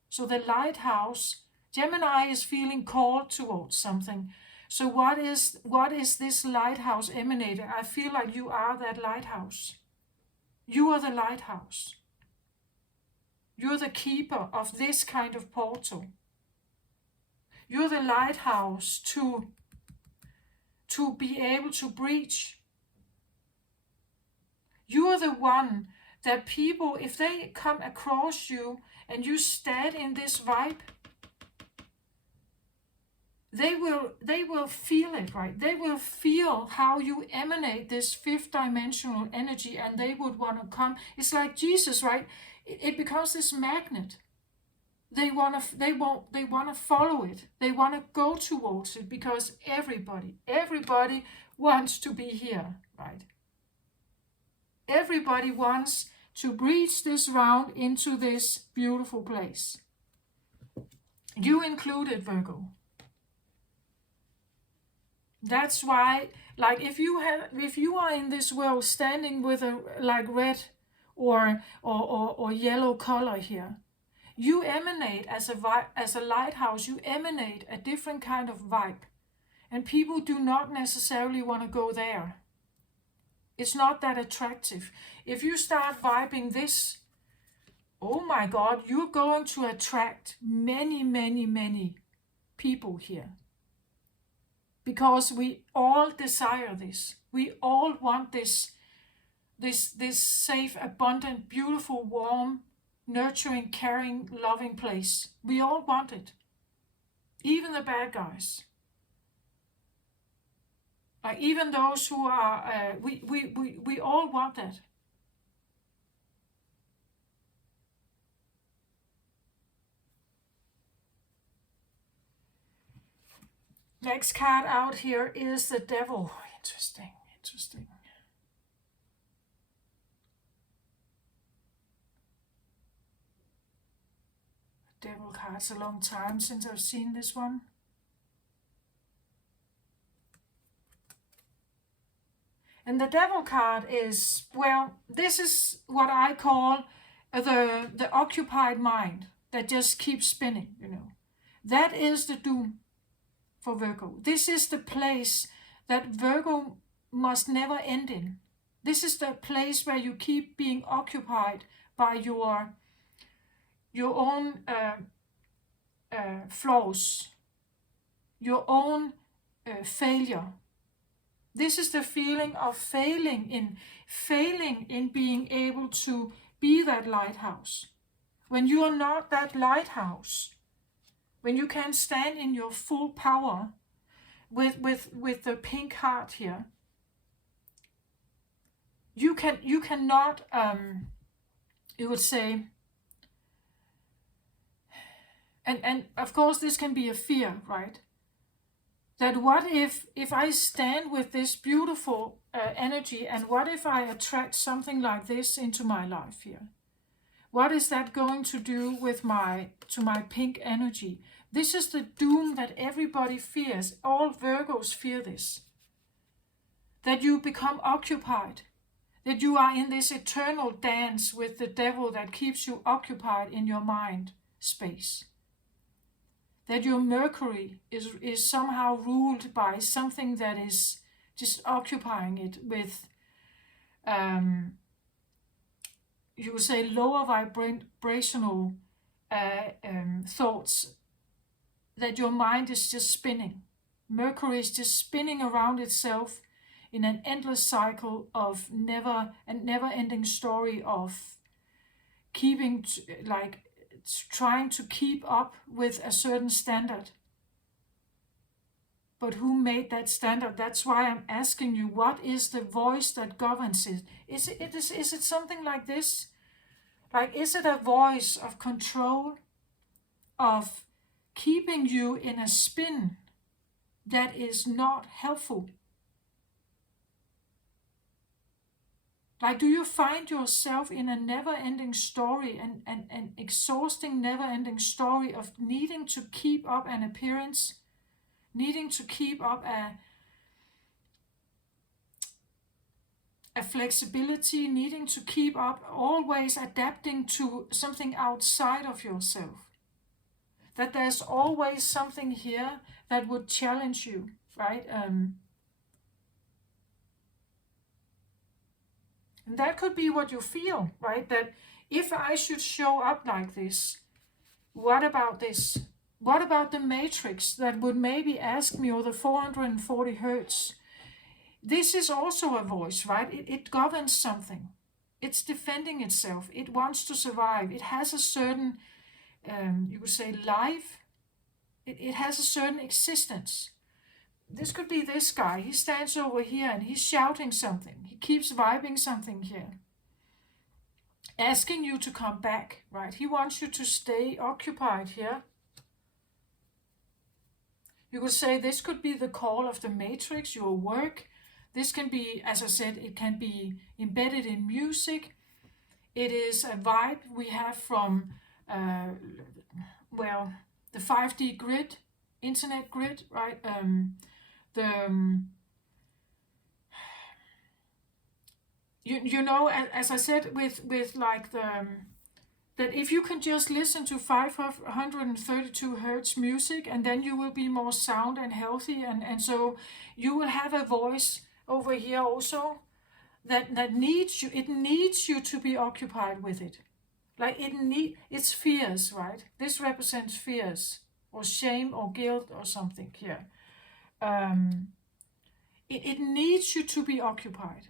So the lighthouse, Gemini is feeling called towards something. So what is this lighthouse emanating? I feel like you are that lighthouse. You are the lighthouse. You're the keeper of this kind of portal. You're the lighthouse to be able to breach. You are the one that people, if they come across you and you stand in this vibe, they will feel it, right? They will feel how you emanate this fifth dimensional energy, and they would want to come. It's like Jesus, right? It becomes this magnet. They want to follow it. They want to go towards it because everybody wants to be here, right? Everybody wants to breach this round into this beautiful place. You included, Virgo. That's why, like, if you are in this world standing with a like red or yellow color here, you emanate as a lighthouse. You emanate a different kind of vibe, and people do not necessarily want to go there. It's not that attractive. If you start vibing this, oh my God, you're going to attract many people here. Because we all desire this. We all want this safe, abundant, beautiful, warm, nurturing, caring, loving place. We all want it. Even the bad guys. Even those who are, we all want that. Next card out here is the Devil. Interesting. Devil card's a long time since I've seen this one. And the Devil card is, well, this is what I call the occupied mind that just keeps spinning, you know. That is the doom for Virgo. This is the place that Virgo must never end in. This is the place where you keep being occupied by your own flaws, your own failure. This is the feeling of failing in being able to be that lighthouse. When you are not that lighthouse, when you can stand in your full power with the pink heart here, you cannot, you would say, and of course this can be a fear, right? That what if I stand with this beautiful energy, and what if I attract something like this into my life here? What is that going to do with my pink energy? This is the doom that everybody fears. All Virgos fear this. That you become occupied. That you are in this eternal dance with the devil that keeps you occupied in your mind space. That your Mercury is somehow ruled by something that is just occupying it with, you would say, lower vibrational thoughts. That your mind is just spinning. Mercury is just spinning around itself in an endless cycle of never-ending story of keeping, trying to keep up with a certain standard. But who made that standard? That's why I'm asking you, what is the voice that governs it? Is it something like this? Like, is it a voice of control, of keeping you in a spin, that is not helpful? Like, do you find yourself in a never-ending story, and an exhausting never-ending story of needing to keep up an appearance, needing to keep up a flexibility, needing to keep up, always adapting to something outside of yourself? That there's always something here that would challenge you, right? And that could be what you feel, right? That if I should show up like this, what about this? What about the matrix that would maybe ask me, or the 440 hertz? This is also a voice, right? It governs something. It's defending itself. It wants to survive. It has a certain, you could say, life. It has a certain existence. This could be this guy. He stands over here and he's shouting something. He keeps vibing something here, asking you to come back, right? He wants you to stay occupied here. You could say this could be the call of the matrix, your work. This can be, as I said, it can be embedded in music. It is a vibe we have from, the 5D grid, internet grid, right? As I said, with like that if you can just listen to 532 hertz music, and then you will be more sound and healthy, and so you will have a voice over here also that needs you. It needs you to be occupied with it. Like it's fears, right? This represents fears or shame or guilt or something here. It needs you to be occupied.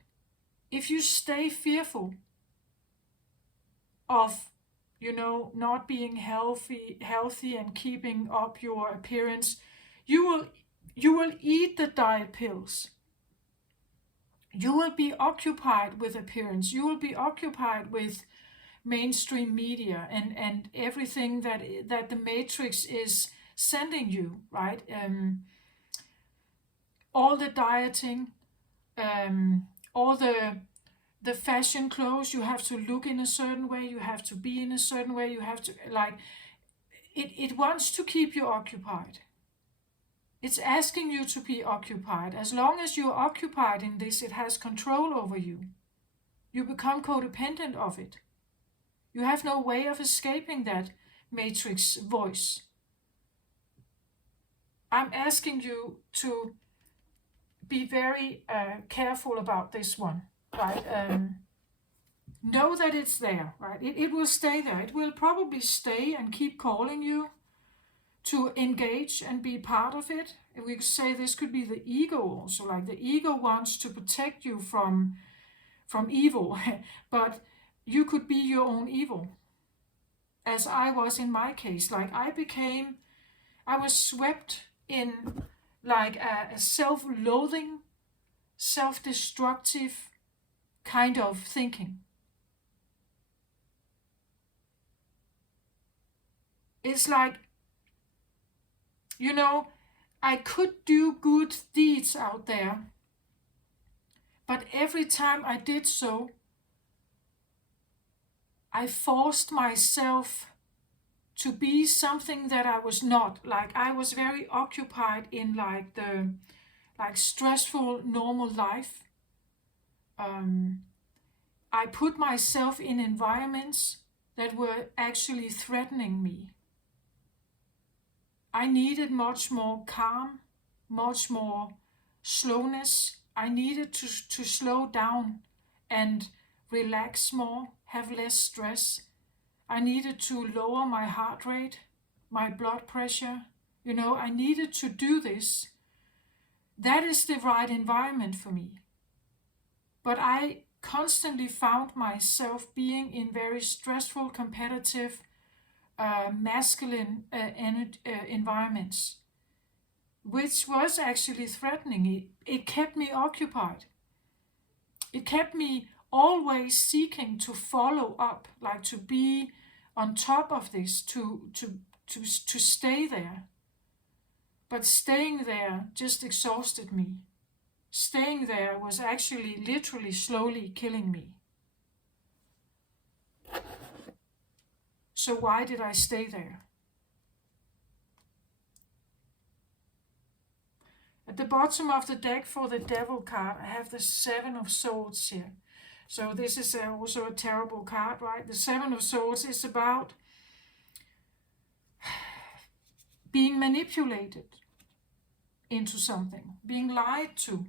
If you stay fearful of, not being healthy and keeping up your appearance, you will eat the diet pills. You will be occupied with appearance. You will be occupied with mainstream media and everything that the matrix is sending you, right? All the dieting, all the fashion clothes. You have to look in a certain way, you have to be in a certain way, you have to, like, it wants to keep you occupied. It's asking you to be occupied. As long as you're occupied in this, it has control over you. You become codependent of it. You have no way of escaping that matrix voice. I'm asking you to be very careful about this one, right? Know that it's there, right? It will stay there. It will probably stay and keep calling you to engage and be part of it. We could say this could be the ego also, like the ego wants to protect you from evil, but you could be your own evil, as I was in my case. Like I was swept in like a self-loathing, self-destructive kind of thinking. It's like, I could do good deeds out there, but every time I did so, I forced myself to be something that I was not. Like I was very occupied in like the stressful normal life. I put myself in environments that were actually threatening me. I needed much more calm, much more slowness. I needed to slow down and relax more, have less stress. I needed to lower my heart rate, my blood pressure. I needed to do this. That is the right environment for me. But I constantly found myself being in very stressful, competitive, masculine environments, which was actually threatening. It kept me occupied. It kept me always seeking to follow up, like to be on top of this, to stay there. but staying there just exhausted me. Staying there was actually literally slowly killing me. So why did I stay there? At the bottom of the deck for the Devil card, I have the Seven of Swords here. So this is also a terrible card, right? The Seven of Swords is about being manipulated into something, being lied to,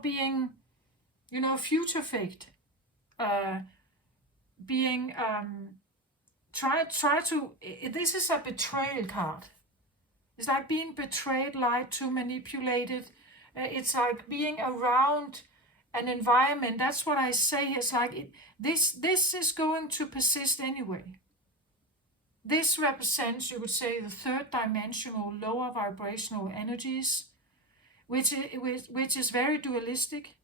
being, future faked, being, try to, this is a betrayal card. It's like being betrayed, lied to, manipulated. It's like being around an environment. That's what I say. It's like this is going to persist anyway. This represents, you would say, the third dimensional, lower vibrational energies, which is very dualistic.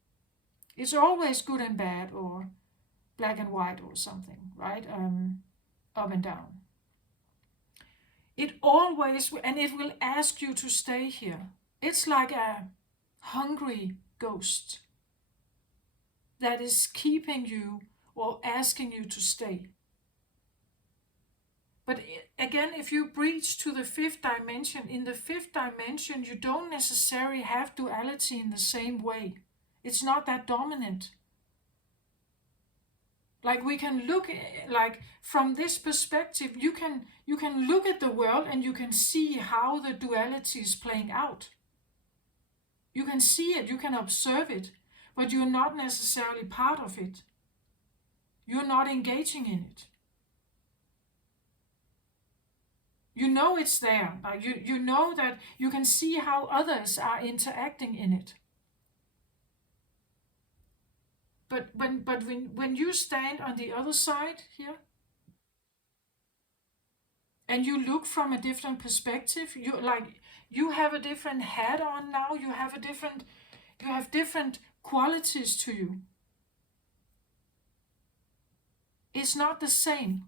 It's always good and bad, or black and white, or something, right? Up and down. It always, and it will ask you to stay here. It's like a hungry ghost that is keeping you or asking you to stay. But again, if you breach to the fifth dimension, in the fifth dimension, you don't necessarily have duality in the same way. It's not that dominant. Like we can look, like from this perspective, you can look at the world and you can see how the duality is playing out. You can see it, you can observe it, but you're not necessarily part of it. You're not engaging in it. You know it's there. Like you know that you can see how others are interacting in it. But when you stand on the other side here, and you look from a different perspective, you have a different hat on now. You have different qualities to you. It's not the same.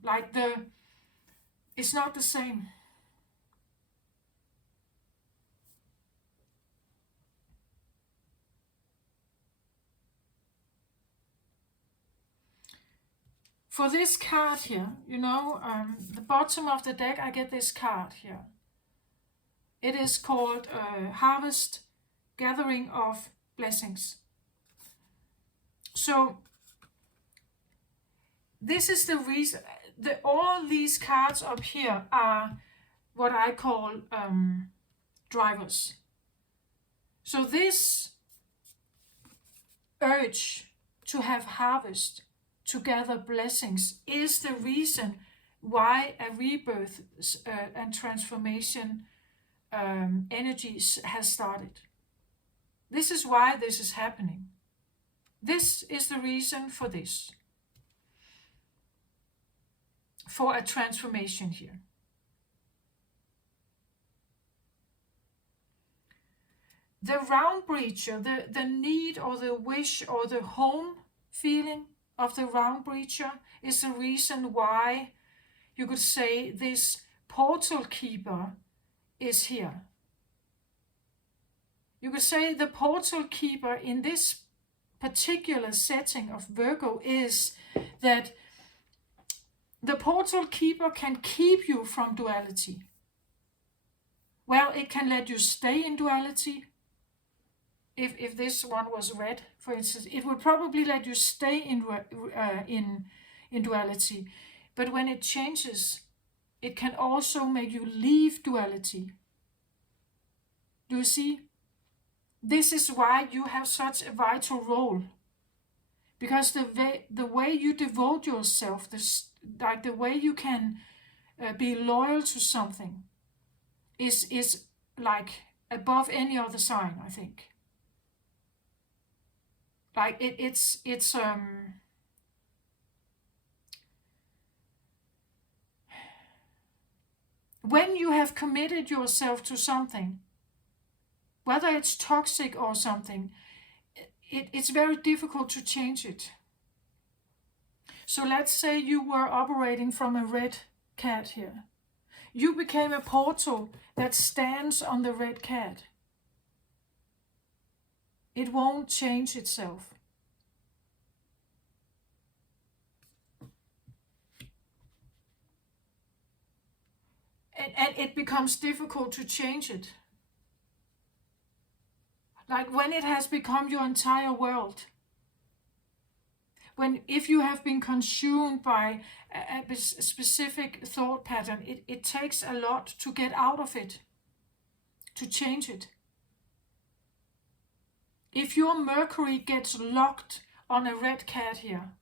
It's not the same. For this card here, the bottom of the deck, I get this card here. It is called Harvest, Gathering of Blessings. So this is the reason, all these cards up here are what I call drivers. So this urge to have harvest, to gather blessings, is the reason why a rebirth and transformation energy has started. This is why this is happening. This is the reason for this. For a transformation here. The round breacher, the need or the wish or the home feeling of the round breacher is the reason why you could say this portal keeper is here. You could say the portal keeper in this particular setting of Virgo is that the portal keeper can keep you from duality. Well, it can let you stay in duality. If this one was red, for instance, it would probably let you stay in duality. But when it changes, it can also make you leave duality. Do you see? This is why you have such a vital role. Because the way you devote yourself, the way you can be loyal to something is like above any other sign, I think. Like it's when you have committed yourself to something, whether it's toxic or something, it's very difficult to change it. So let's say you were operating from a red cat here. You became a portal that stands on the red cat. It won't change itself. And it becomes difficult to change it. Like when it has become your entire world. If you have been consumed by a specific thought pattern, it takes a lot to get out of it, to change it. If your Mercury gets locked on a red cat here,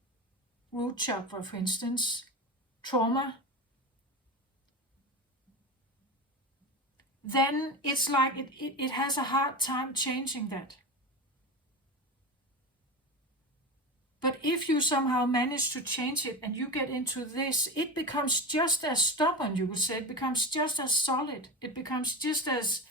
root chakra for instance, trauma, then it's like it has a hard time changing that. But if you somehow manage to change it and you get into this, it becomes just as stubborn, you would say. It becomes just as solid. It becomes just as...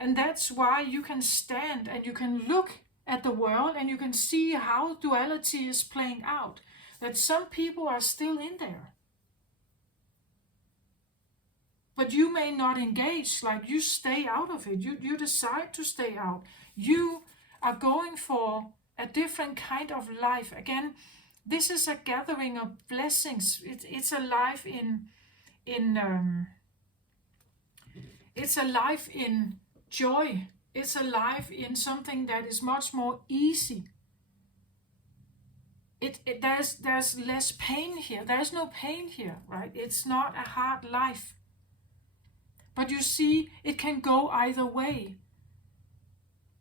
And that's why you can stand and you can look at the world and you can see how duality is playing out. That some people are still in there. But you may not engage, like you stay out of it. You decide to stay out. You are going for a different kind of life. Again, this is a gathering of blessings. It's a life it's a life in joy. It's a life in something that is much more easy. There's less pain here. There's no pain here, right? It's not a hard life. But you see, it can go either way.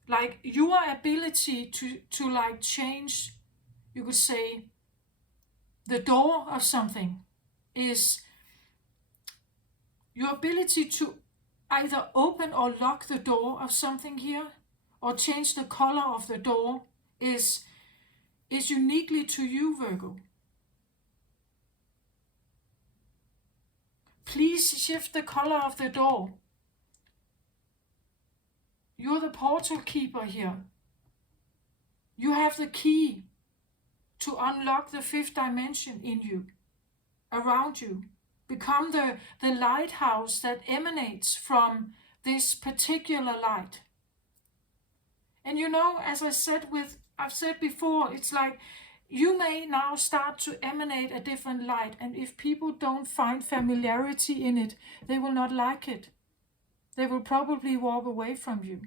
Like your ability to like change, you could say, the door of something is your ability to either open or lock the door of something here or change the color of the door is uniquely to you, Virgo. Please shift the color of the door. You're the portal keeper here. You have the key to unlock the fifth dimension in you, around you. Become the lighthouse that emanates from this particular light. And you know, as I've said before, it's like you may now start to emanate a different light. And if people don't find familiarity in it, they will not like it. They will probably walk away from you.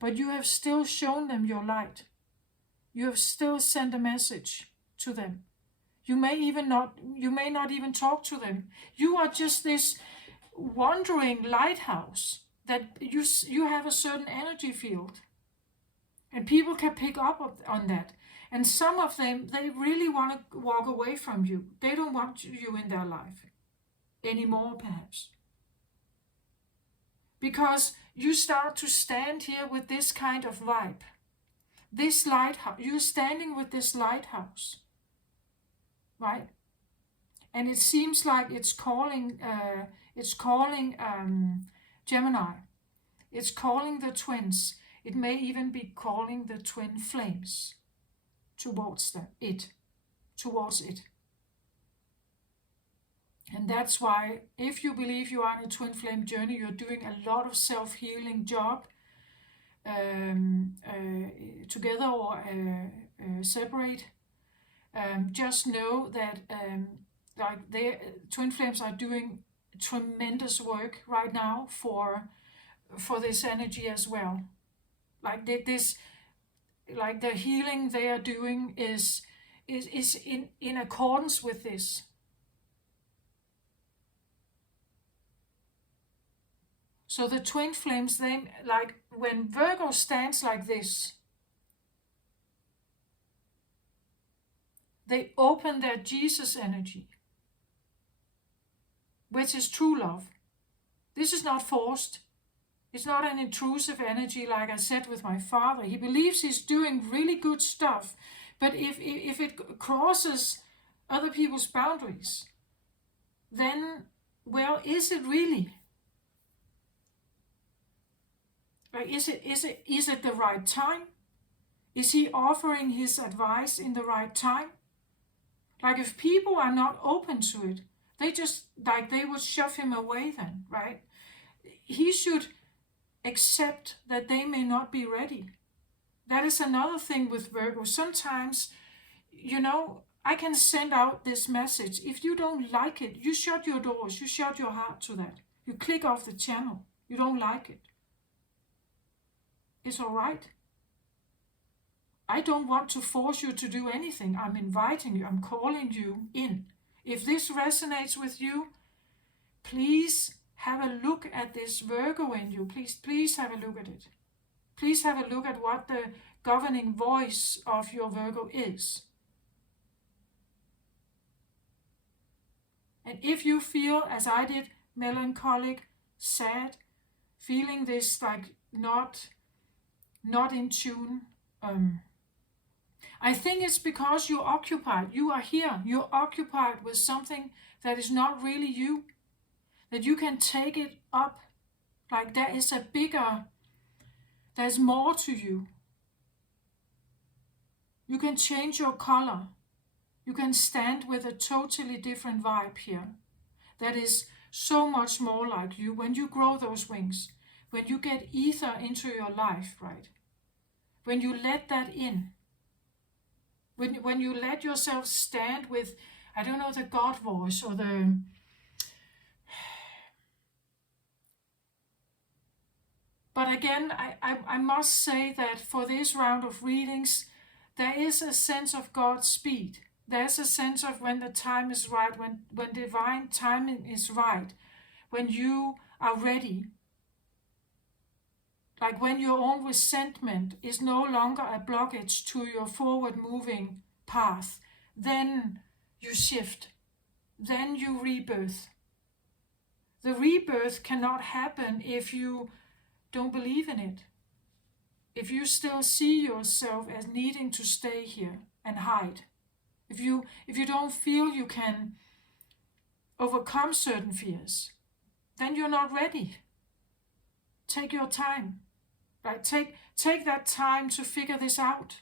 But you have still shown them your light. You have still sent a message to them. You may not even talk to them. You are just this wandering lighthouse that you have a certain energy field. And people can pick up on that. And some of them, they really want to walk away from you. They don't want you in their life anymore, perhaps. Because you start to stand here with this kind of vibe. This lighthouse, you're standing with this lighthouse, right? And it seems like it's calling Gemini. It's calling the twins. It may even be calling the twin flames towards it. And that's why, if you believe you are in a twin flame journey, you're doing a lot of self-healing job, together or separate. Just know that twin flames are doing tremendous work right now for this energy as well. Like this, like the healing they are doing is in accordance with this. So the twin flames, they, like when Virgo stands like this, they open their Jesus energy, which is true love. This is not forced. It's not an intrusive energy like I said with my father. He believes he's doing really good stuff, but if it crosses other people's boundaries, then, well, is it really? Like, is it the right time? Is he offering his advice in the right time? Like, if people are not open to it, they would shove him away then, right? He should accept that they may not be ready. That is another thing with Virgo. Sometimes, I can send out this message. If you don't like it, you shut your doors, you shut your heart to that. You click off the channel. You don't like it. It's all right. I don't want to force you to do anything. I'm inviting you. I'm calling you in. If this resonates with you, please have a look at this Virgo in you. Please have a look at it. Please have a look at what the governing voice of your Virgo is. And if you feel, as I did, melancholic, sad, feeling this like not in tune, I think it's because you're occupied. You are here. You're occupied with something that is not really you. That you can take it up. Like there's more to you. You can change your color. You can stand with a totally different vibe here. That is so much more like you when you grow those wings. When you get ether into your life, right? When you let that in. When you let yourself stand with, I don't know, the God voice or the... But again, I must say that for this round of readings, there is a sense of God's speed. There's a sense of when the time is right, when divine timing is right, when you are ready. Like when your own resentment is no longer a blockage to your forward moving path, then you shift, then you rebirth. The rebirth cannot happen if you don't believe in it. If you still see yourself as needing to stay here and hide. If you don't feel you can overcome certain fears, then you're not ready. Take your time. Right? Take that time to figure this out.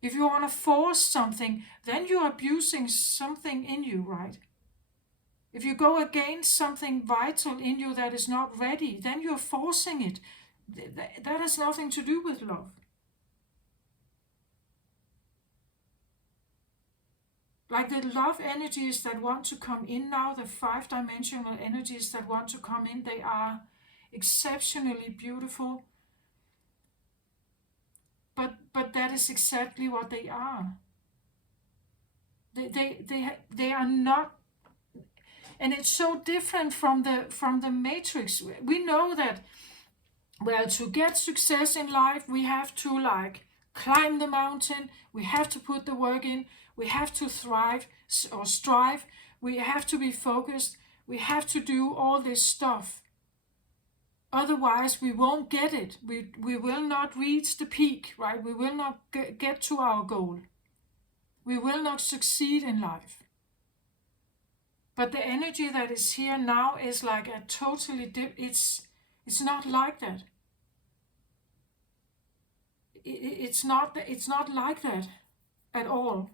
If you want to force something, then you're abusing something in you, right? If you go against something vital in you that is not ready, then you're forcing it. That has nothing to do with love. Like the love energies that want to come in now, the 5-dimensional energies that want to come in, they are exceptionally beautiful. But that is exactly what they are. They are not, and it's so different from the matrix. We know that, well, to get success in life, we have to like climb the mountain, we have to put the work in, we have to thrive or strive, we have to be focused, we have to do all this stuff. Otherwise, we won't get it. We will not reach the peak, right? We will not get to our goal. We will not succeed in life. But the energy that is here now is like a totally it's not like that. It's not like that at all.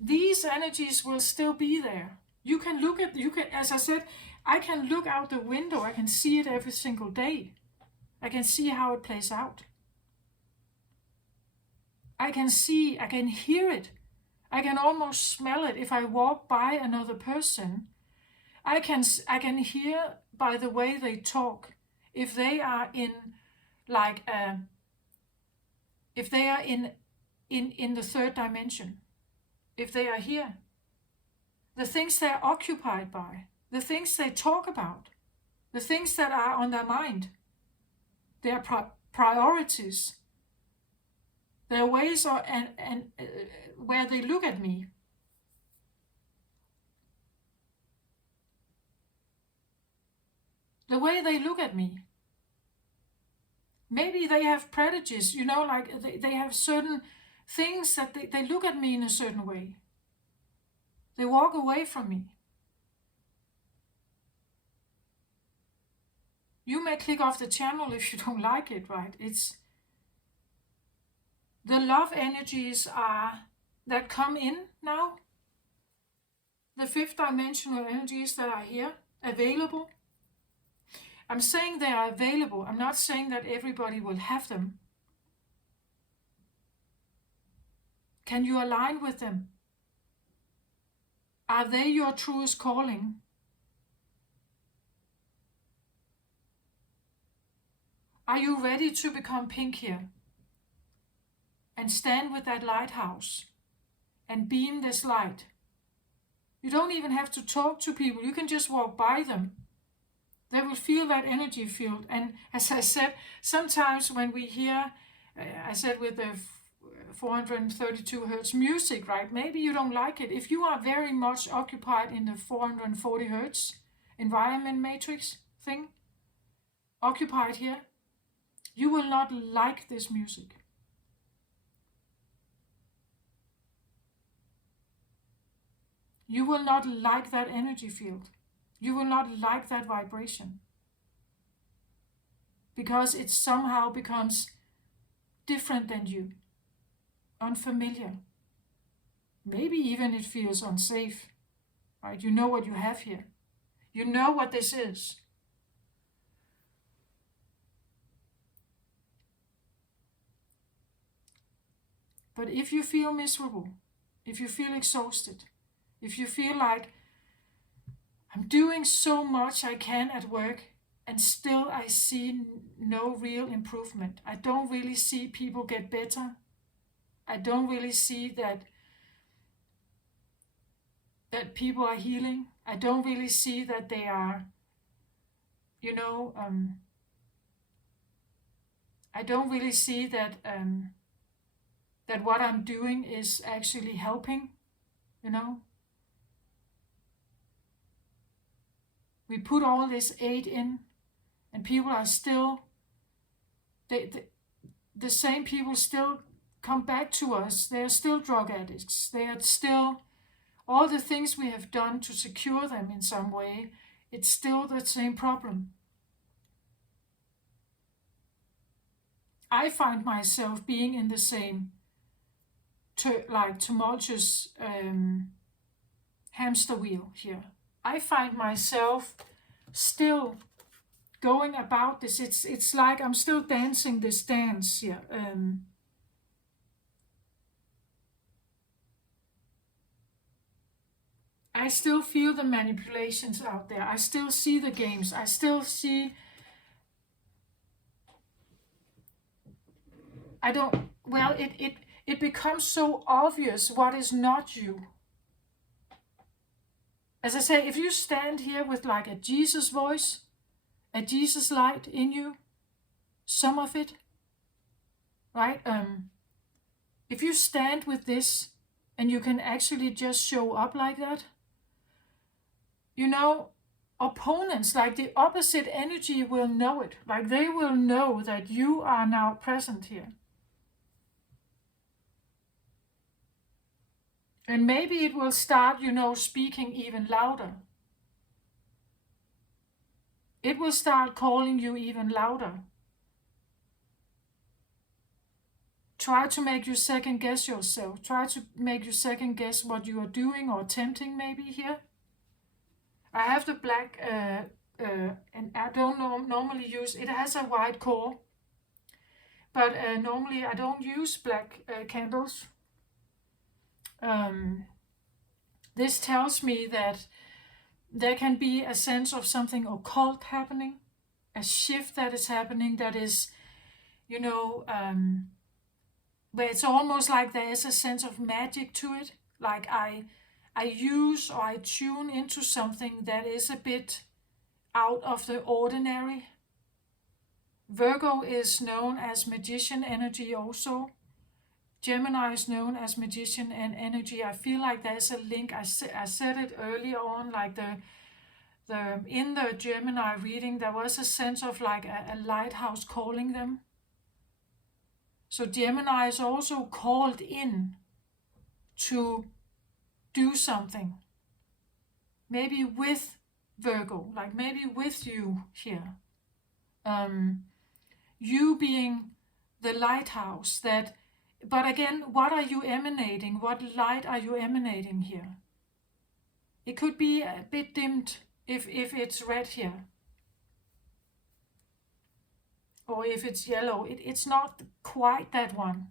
These energies will still be there. You can, as I said, I can look out the window. I can see it every single day. I can see how it plays out. I can hear it. I can almost smell it if I walk by another person. I can hear by the way they talk if they are in like if they are in the third dimension. If they are here, the things they're occupied by, the things they talk about, the things that are on their mind, their priorities, their ways and where they look at me. The way they look at me. Maybe they have prejudices, like they have certain things that they look at me in a certain way. They walk away from me. You may click off the channel if you don't like it, right? It's the love energies that come in now. The fifth dimensional energies that are here, available. I'm saying they are available. I'm not saying that everybody will have them. Can you align with them? Are they your truest calling? Are you ready to become pink here? And stand with that lighthouse and beam this light. You don't even have to talk to people. You can just walk by them. They will feel that energy field. And as I said, sometimes when we hear, I said with the 432 hertz music, right? Maybe you don't like it. If you are very much occupied in the 440 hertz environment matrix thing, occupied here, you will not like this music. You will not like that energy field. You will not like that vibration. Because it somehow becomes different than you. Unfamiliar. Maybe even it feels unsafe. Right? You know what you have here. You know what this is. But if you feel miserable, if you feel exhausted, if you feel like I'm doing so much I can at work and still I see no real improvement. I don't really see people get better. I don't really see that people are healing. I don't really see that they are, I don't really see that that what I'm doing is actually helping, We put all this aid in, and people are still, the same people still come back to us. They are still drug addicts. They are still, all the things we have done to secure them in some way, it's still the same problem. I find myself being in the same tumultuous hamster wheel here. I find myself still going about this. It's like I'm still dancing this dance here. I still feel the manipulations out there. I still see the games. I still see. It becomes so obvious what is not you. As I say, if you stand here with like a Jesus voice, a Jesus light in you, some of it, right? If you stand with this and you can actually just show up like that, opponents, like the opposite energy will know it. Like they will know that you are now present here. And maybe it will start, speaking even louder. It will start calling you even louder. Try to make you second guess yourself. Try to make you second guess what you are doing or attempting maybe here. I have the black, and I don't normally use, it has a white core. But normally I don't use black candles. This tells me that there can be a sense of something occult happening, a shift that is happening that is, where it's almost like there is a sense of magic to it. Like I use or I tune into something that is a bit out of the ordinary. Virgo is known as magician energy also. Gemini is known as magician and energy. I feel like there's a link. I said it earlier on, like in the Gemini reading, there was a sense of like a lighthouse calling them. So Gemini is also called in to do something. Maybe with Virgo, like maybe with you here. You being the lighthouse that, but again, what are you emanating? What light are you emanating here? It could be a bit dimmed if it's red here, or if it's yellow. It's not quite that one.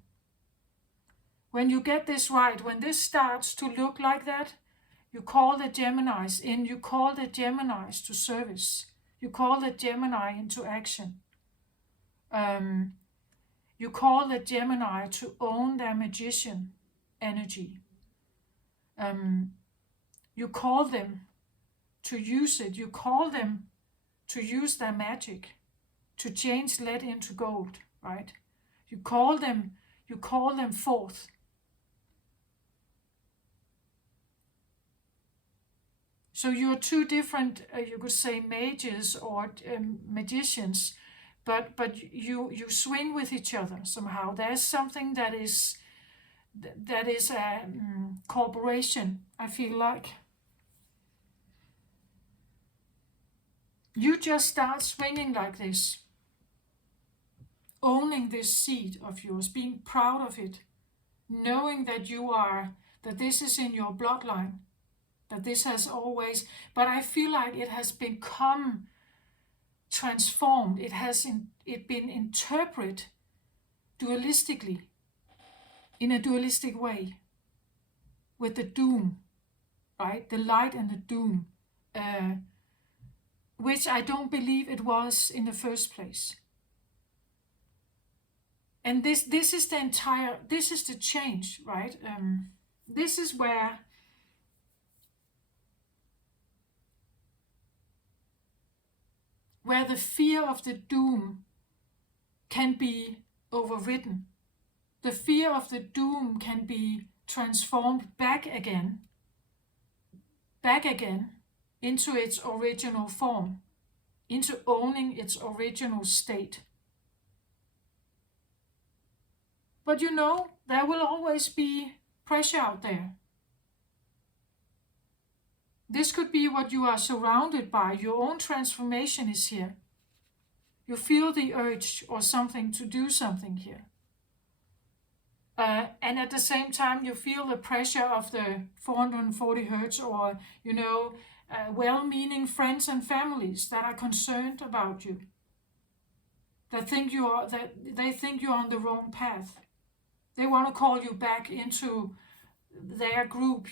When you get this right, when this starts to look like that, you call the Geminis in, you call the Geminis to service, you call the Gemini into action. You call the Gemini to own their magician energy. You call them to use it. You call them to use their magic, to change lead into gold, right? You call them forth. So you're two different, you could say, mages or magicians, but you swing with each other somehow. There's something that is a cooperation, I feel like. You just start swinging like this, owning this seed of yours, being proud of it, knowing that that this is in your bloodline, that this has always, but I feel like it has become transformed. It has been interpreted dualistically, in a dualistic way, with the doom, right? The light and the doom, which I don't believe it was in the first place. And this is the change, right? This is where the fear of the doom can be overridden. The fear of the doom can be transformed back again into its original form, into owning its original state. But there will always be pressure out there. This could be what you are surrounded by. Your own transformation is here. You feel the urge or something to do something here. And at the same time, you feel the pressure of the 440 hertz or, well-meaning friends and families that are concerned about you. That they think you're on the wrong path. They want to call you back into their group,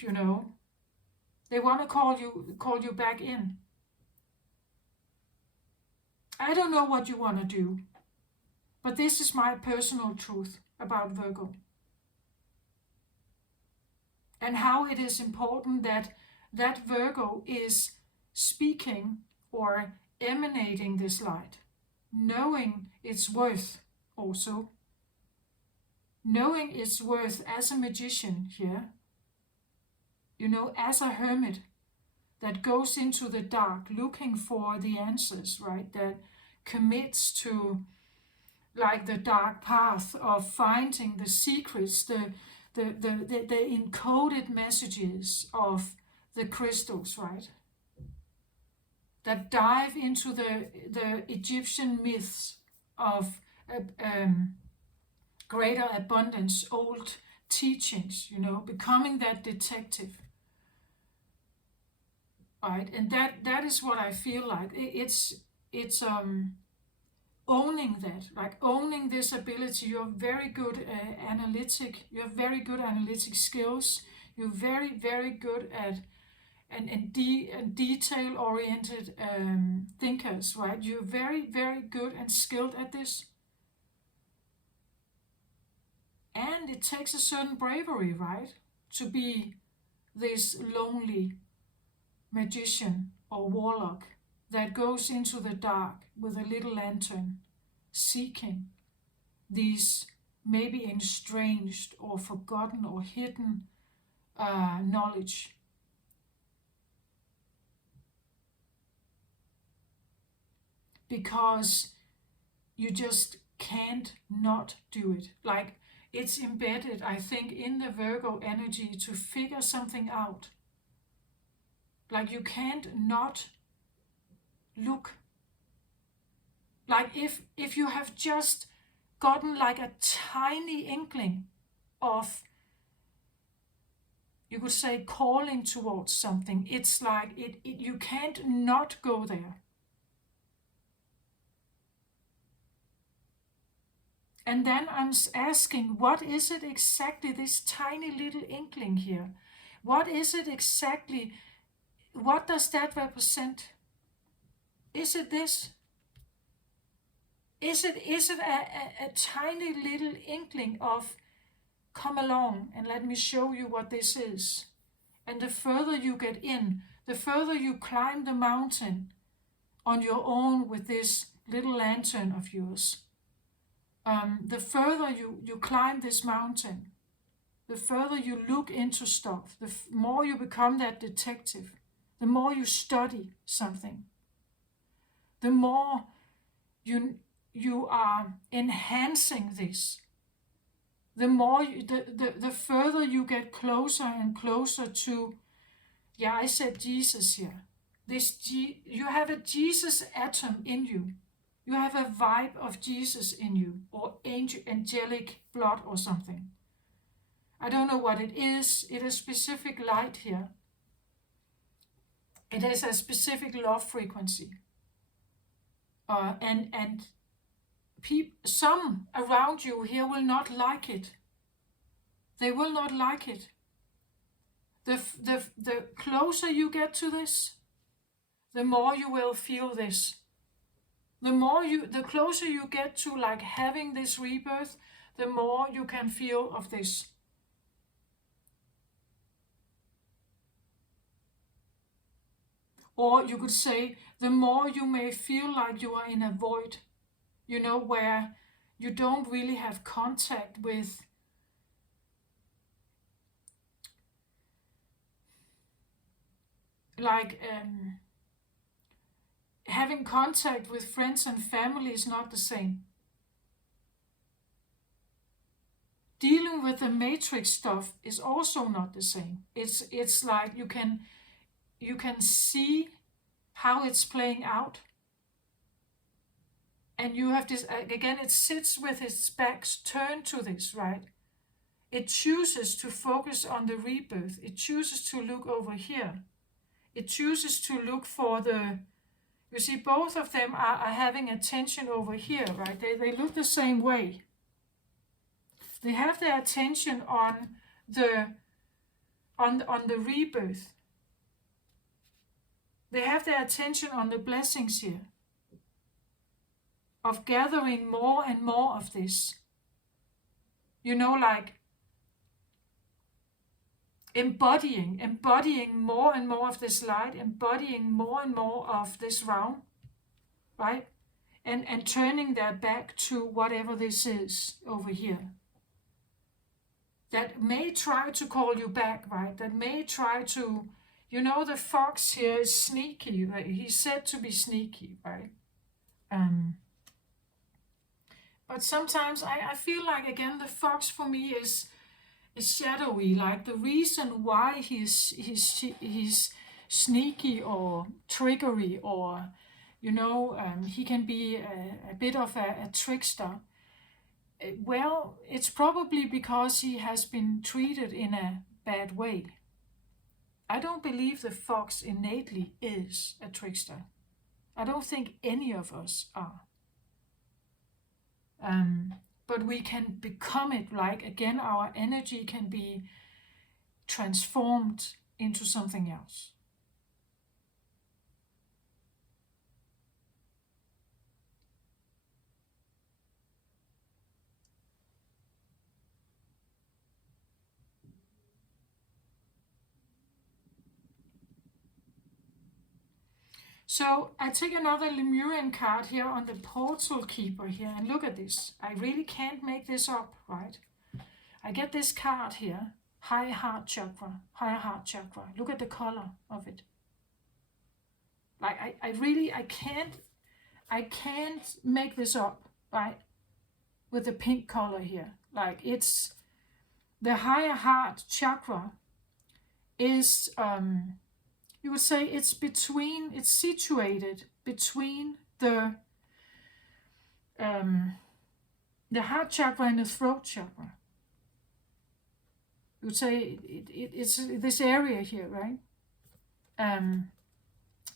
They want to call you back in. I don't know what you want to do, but this is my personal truth about Virgo. And how it is important that Virgo is speaking or emanating this light, knowing its worth also. Knowing its worth as a magician here, as a hermit that goes into the dark looking for the answers, right? That commits to like the dark path of finding the secrets, the encoded messages of the crystals, right? That dive into the Egyptian myths of greater abundance, old teachings, becoming that detective. Right? And that is what I feel like. It's owning that, like owning this ability. You're very good analytic. You have very good analytic skills. You're very, very good at and detail-oriented thinkers, right? You're very, very good and skilled at this. And it takes a certain bravery, right? To be this lonely magician or warlock that goes into the dark with a little lantern, seeking these maybe estranged or forgotten or hidden knowledge. Because you just can't not do it. Like, it's embedded, I think, in the Virgo energy to figure something out. Like, you can't not look. Like if you have just gotten like a tiny inkling of, you could say, calling towards something, it's like you can't not go there. And then I'm asking, what is it exactly, this tiny little inkling here? What is it exactly? What does that represent? Is it this? Is it a tiny little inkling of, come along and let me show you what this is? And the further you get in, the further you climb the mountain on your own with this little lantern of yours, the further you climb this mountain, the further you look into stuff, the more you become that detective, the more you study something, the more you are enhancing this, the more the further you get closer and closer to, yeah, I said Jesus here. You have a Jesus atom in you. You have a vibe of Jesus in you, or angelic blood or something. I don't know what it is. It is specific light here. It is a specific love frequency. And some around you here will not like it. They will not like it. The closer you get to this, the more you will feel this. The closer you get to like having this rebirth, the more you can feel of this. Or you could say, the more you may feel like you are in a void, where you don't really have contact with having contact with friends and family is not the same. Dealing with the matrix stuff is also not the same. It's like you can see how it's playing out. And you have this, again, it sits with its back turned to this, right? It chooses to focus on the rebirth. It chooses to look over here. It chooses to look for you see, both of them are having attention over here, right? They look the same way. They have their attention on the rebirth. They have their attention on the blessings here, of gathering more and more of this. Like embodying more and more of this light, embodying more and more of this realm, right? And turning their back to whatever this is over here. That may try to call you back, right? That may try to, the fox here is sneaky, right? He's said to be sneaky, right? But sometimes I feel like, again, the fox for me is shadowy. Like the reason why he's sneaky or trickery, or he can be a bit of a trickster. Well, it's probably because he has been treated in a bad way. I don't believe the fox innately is a trickster. I don't think any of us are. But we can become it, like, again, our energy can be transformed into something else. So I take another Lemurian card here on the portal keeper here, and look at this. I really can't make this up, right? I get this card here, high heart chakra. Look at the color of it. Like I can't make this up, right? With the pink color here. Like, it's the higher heart chakra is you would say it's situated between the the heart chakra and the throat chakra. You would say it's this area here, right?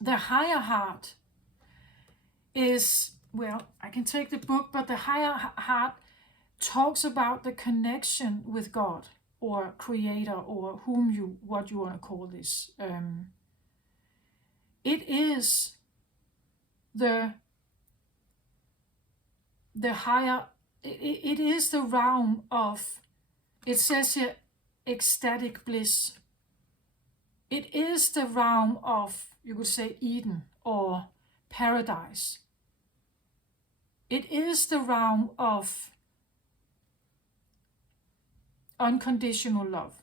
The higher heart is, well, I can take the book, but the higher heart talks about the connection with God or Creator or what you want to call this. It is the higher, it is the realm of, it says here, ecstatic bliss. It is the realm of, you could say, Eden or paradise. It is the realm of unconditional love.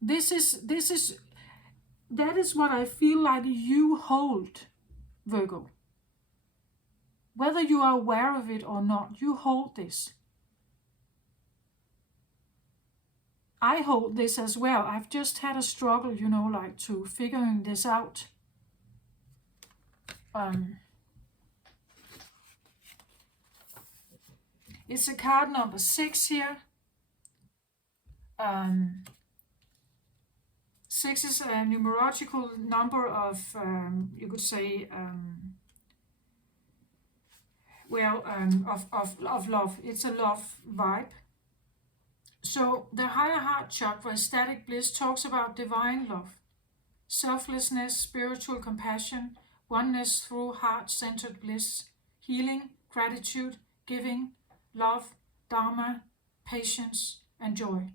That is what I feel like you hold, Virgo. Whether you are aware of it or not, you hold this. I hold this as well. I've just had a struggle, like to figuring this out. It's a card number 6 here. 6 is a numerological number of, you could say, of love. It's a love vibe. So the higher heart chakra, ecstatic bliss, talks about divine love, selflessness, spiritual compassion, oneness through heart-centered bliss, healing, gratitude, giving, love, dharma, patience, and joy.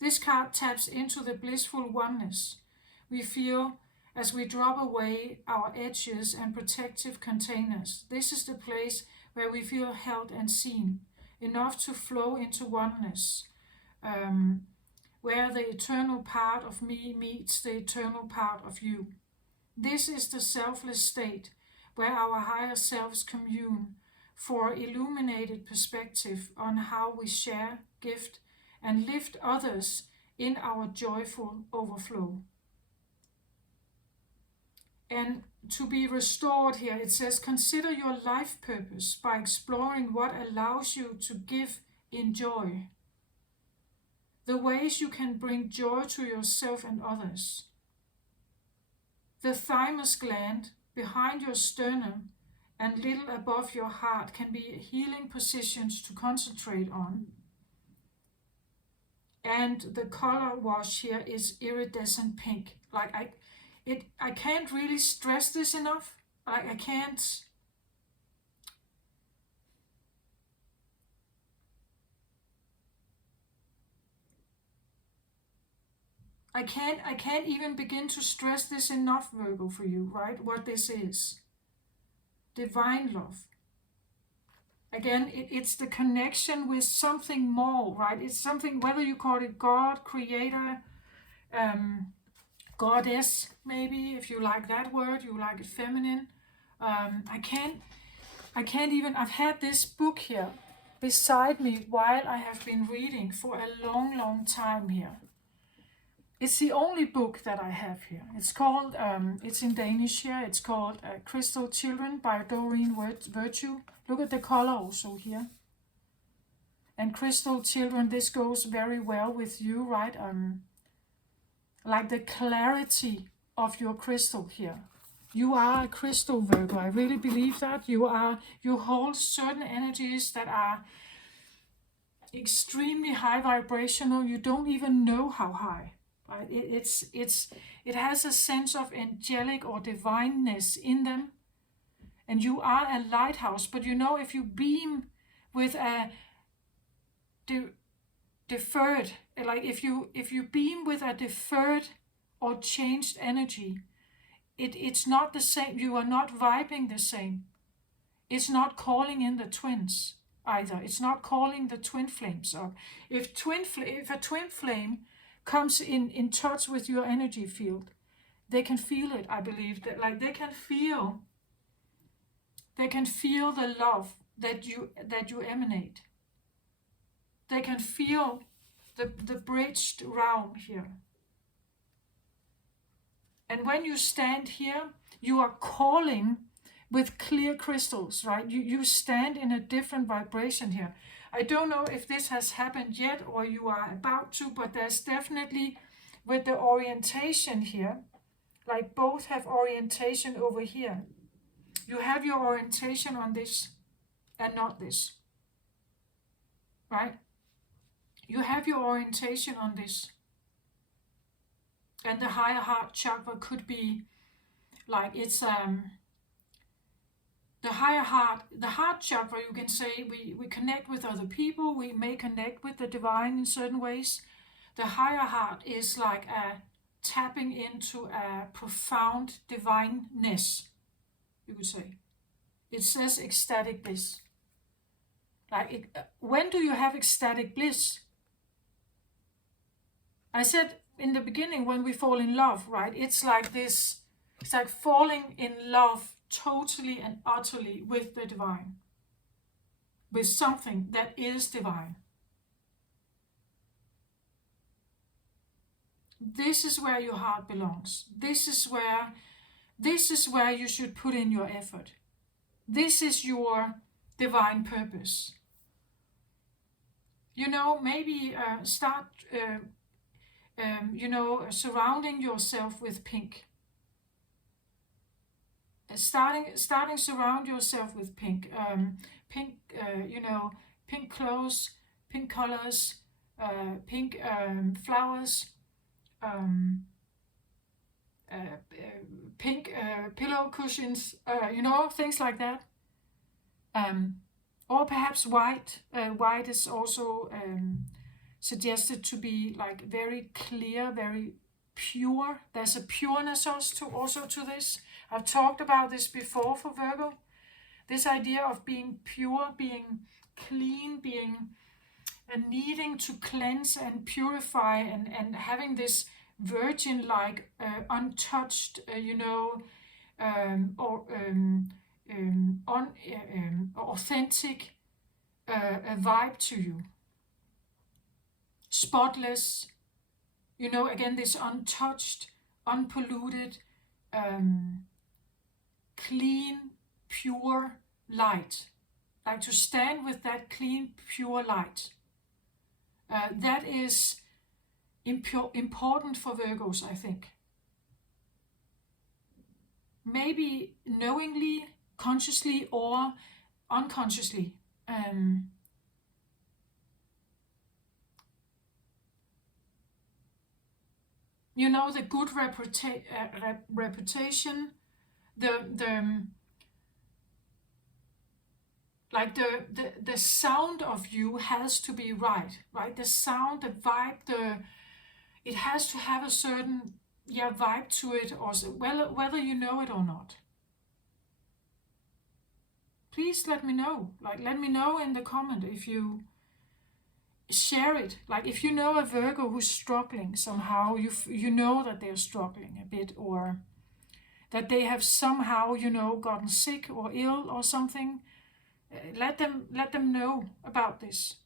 This card taps into the blissful oneness we feel as we drop away our edges and protective containers. This is the place where we feel held and seen, enough to flow into oneness, where the eternal part of me meets the eternal part of you. This is the selfless state where our higher selves commune for illuminated perspective on how we share, gift, and lift others in our joyful overflow. And to be restored here, it says, consider your life purpose by exploring what allows you to give in joy. The ways you can bring joy to yourself and others. The thymus gland behind your sternum and little above your heart can be healing positions to concentrate on. And the color wash here is iridescent pink. I can't really stress this enough. I can't. I can't even begin to stress this enough, Virgo, for you, right? What this is. Divine love. Again, it's the connection with something more, right? It's something, whether you call it God, Creator, Goddess, maybe, if you like that word, you like it feminine. I can't even, I've had this book here beside me while I have been reading for a long, long time here. It's the only book that I have here. It's called, it's in Danish here, it's called Crystal Children by Doreen Virtue. Look at the color also here. And Crystal Children, this goes very well with you, right? Like the clarity of your crystal here. You are a crystal, Virgo. I really believe that. You hold certain energies that are extremely high vibrational. You don't even know how high. Right? It has a sense of angelic or divineness in them. And you are a lighthouse. But if you beam with a deferred, like if you beam with a deferred or changed energy, it's not the same. You are not vibing the same. It's not calling in the twins either. It's not calling the twin flames up. If a twin flame comes in touch with your energy field, they can feel it. I believe that, like, they can feel the love that you emanate. They can feel the bridged realm here. And when you stand here, you are calling with clear crystals, right? You stand in a different vibration here. I don't know if this has happened yet or you are about to, but there's definitely, with the orientation here, like both have orientation over here. You have your orientation on this and not this, right? You have your orientation on this. And the higher heart chakra could be like it's the heart chakra, you can say we connect with other people, we may connect with the divine in certain ways. The higher heart is like a tapping into a profound divineness, you could say. It says ecstatic bliss. Like, when do you have ecstatic bliss? I said in the beginning, when we fall in love, right? It's like this, it's like falling in love totally and utterly with the divine, with something that is divine. This is where your heart belongs. This is where you should put in your effort. This is your divine purpose. You know, maybe start, surrounding yourself with pink. Starting surround yourself with pink. Pink, pink clothes, pink colors, pink flowers, pink pillow cushions, things like that. Or perhaps white. White is also suggested to be like very clear, very pure. There's a pureness also to this. I've talked about this before for Virgo. This idea of being pure, being clean, being needing to cleanse and purify, and having this virgin-like, untouched, authentic vibe to you. Spotless, again, this untouched, unpolluted, clean, pure light. Like to stand with that clean, pure light. That is important for Virgos, I think. Maybe knowingly, consciously, or unconsciously. The good reputation, the sound of you has to be right? The sound, the vibe, it has to have a certain vibe to it, or whether you know it or not. Please let me know. Let me know in the comment if you share it. If you know a Virgo who's struggling somehow, you know that they're struggling a bit, or that they have somehow, gotten sick or ill or something. Let them know about this.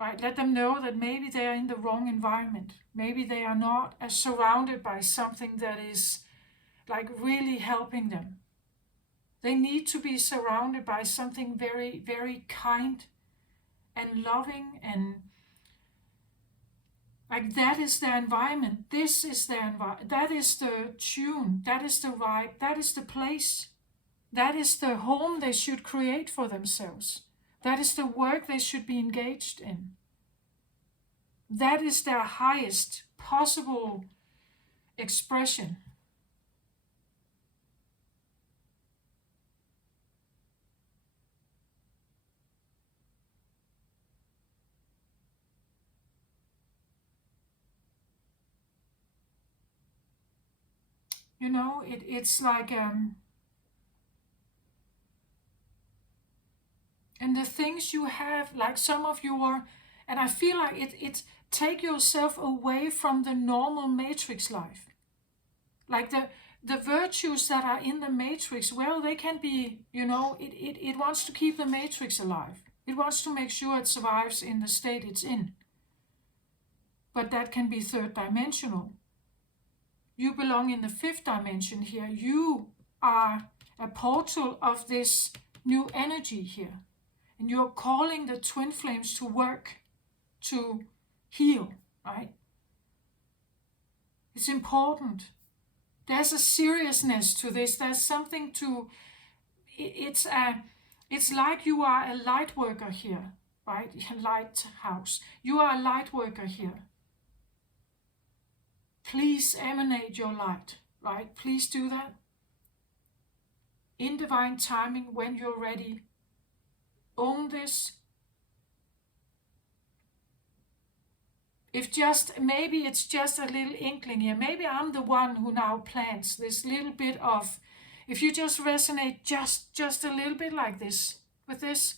Right? Let them know that maybe they are in the wrong environment. Maybe they are not surrounded by something that is really helping them. They need to be surrounded by something very, very kind and loving, and that is their environment. This is their environment. That is the tune. That is the vibe. That is the place. That is the home they should create for themselves. That is the work they should be engaged in. That is their highest possible expression. It's like and the things you have, some of your, and I feel like it's take yourself away from the normal matrix life. The virtues that are in the matrix, well, they can be, it wants to keep the matrix alive. It wants to make sure it survives in the state it's in. But that can be third dimensional. You belong in the fifth dimension here. You are a portal of this new energy here. And you're calling the twin flames to work, to heal, right? It's important. There's a seriousness to this. There's something to, it's like you are a light worker here, right? Lighthouse. You are a light worker here. Please emanate your light, right? Please do that. In divine timing, when you're ready, own this. Maybe it's just a little inkling here. Maybe I'm the one who now plants this little bit of, if you just resonate just a little bit like this, with this,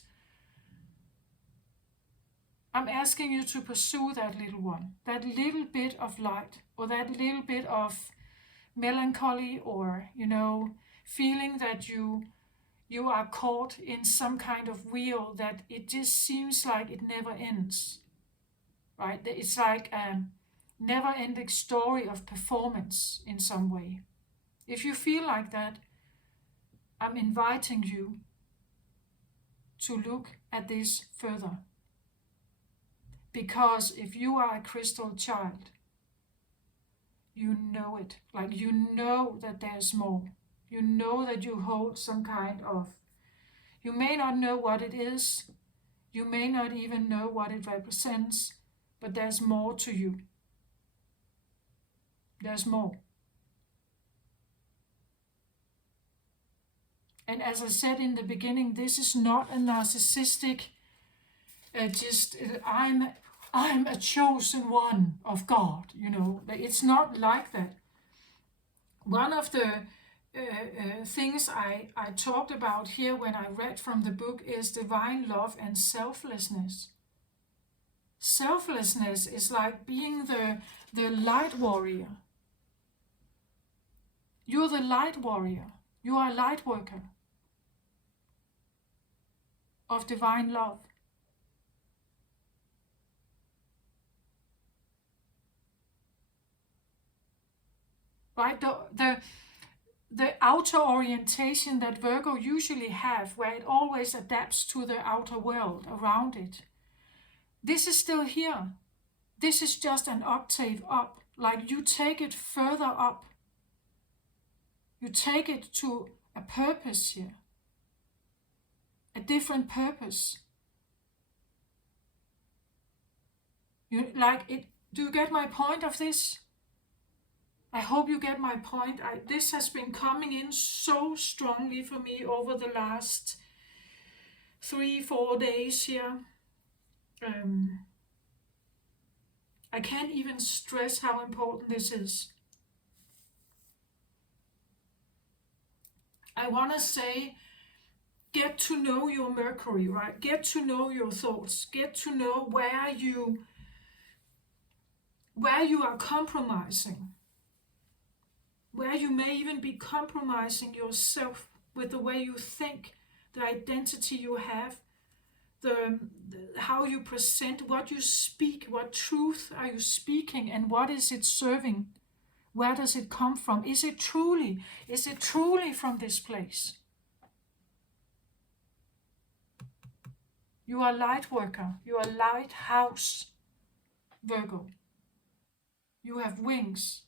I'm asking you to pursue that little one, that little bit of light, or that little bit of melancholy, or, feeling that you are caught in some kind of wheel that it just seems like it never ends. Right? It's like a never-ending story of performance in some way. If you feel like that, I'm inviting you to look at this further. Because if you are a crystal child, you know it. Like, you know that there's more. You know that you hold some kind of, you may not know what it is. You may not even know what it represents. But there's more to you. There's more. And as I said in the beginning, this is not a narcissistic, I'm a chosen one of God, It's not like that. One of the things I talked about here when I read from the book is divine love and selflessness. Selflessness is like being the light warrior. You're the light warrior. You are a light worker of divine love. Right? The outer orientation that Virgo usually have, where it always adapts to the outer world around it. This is still here. This is just an octave up. Like, you take it further up. You take it to a purpose here. A different purpose. Do you get my point of this? I hope you get my point. This has been coming in so strongly for me over the last 3-4 days here. I can't even stress how important this is. I want to say, get to know your Mercury, right? Get to know your thoughts. Get to know where you are compromising. Where you may even be compromising yourself with the way you think, the identity you have, how you present, what you speak, what truth are you speaking, and what is it serving? Where does it come from? Is it truly from this place? You are a light worker. You are a lighthouse, Virgo. You have wings.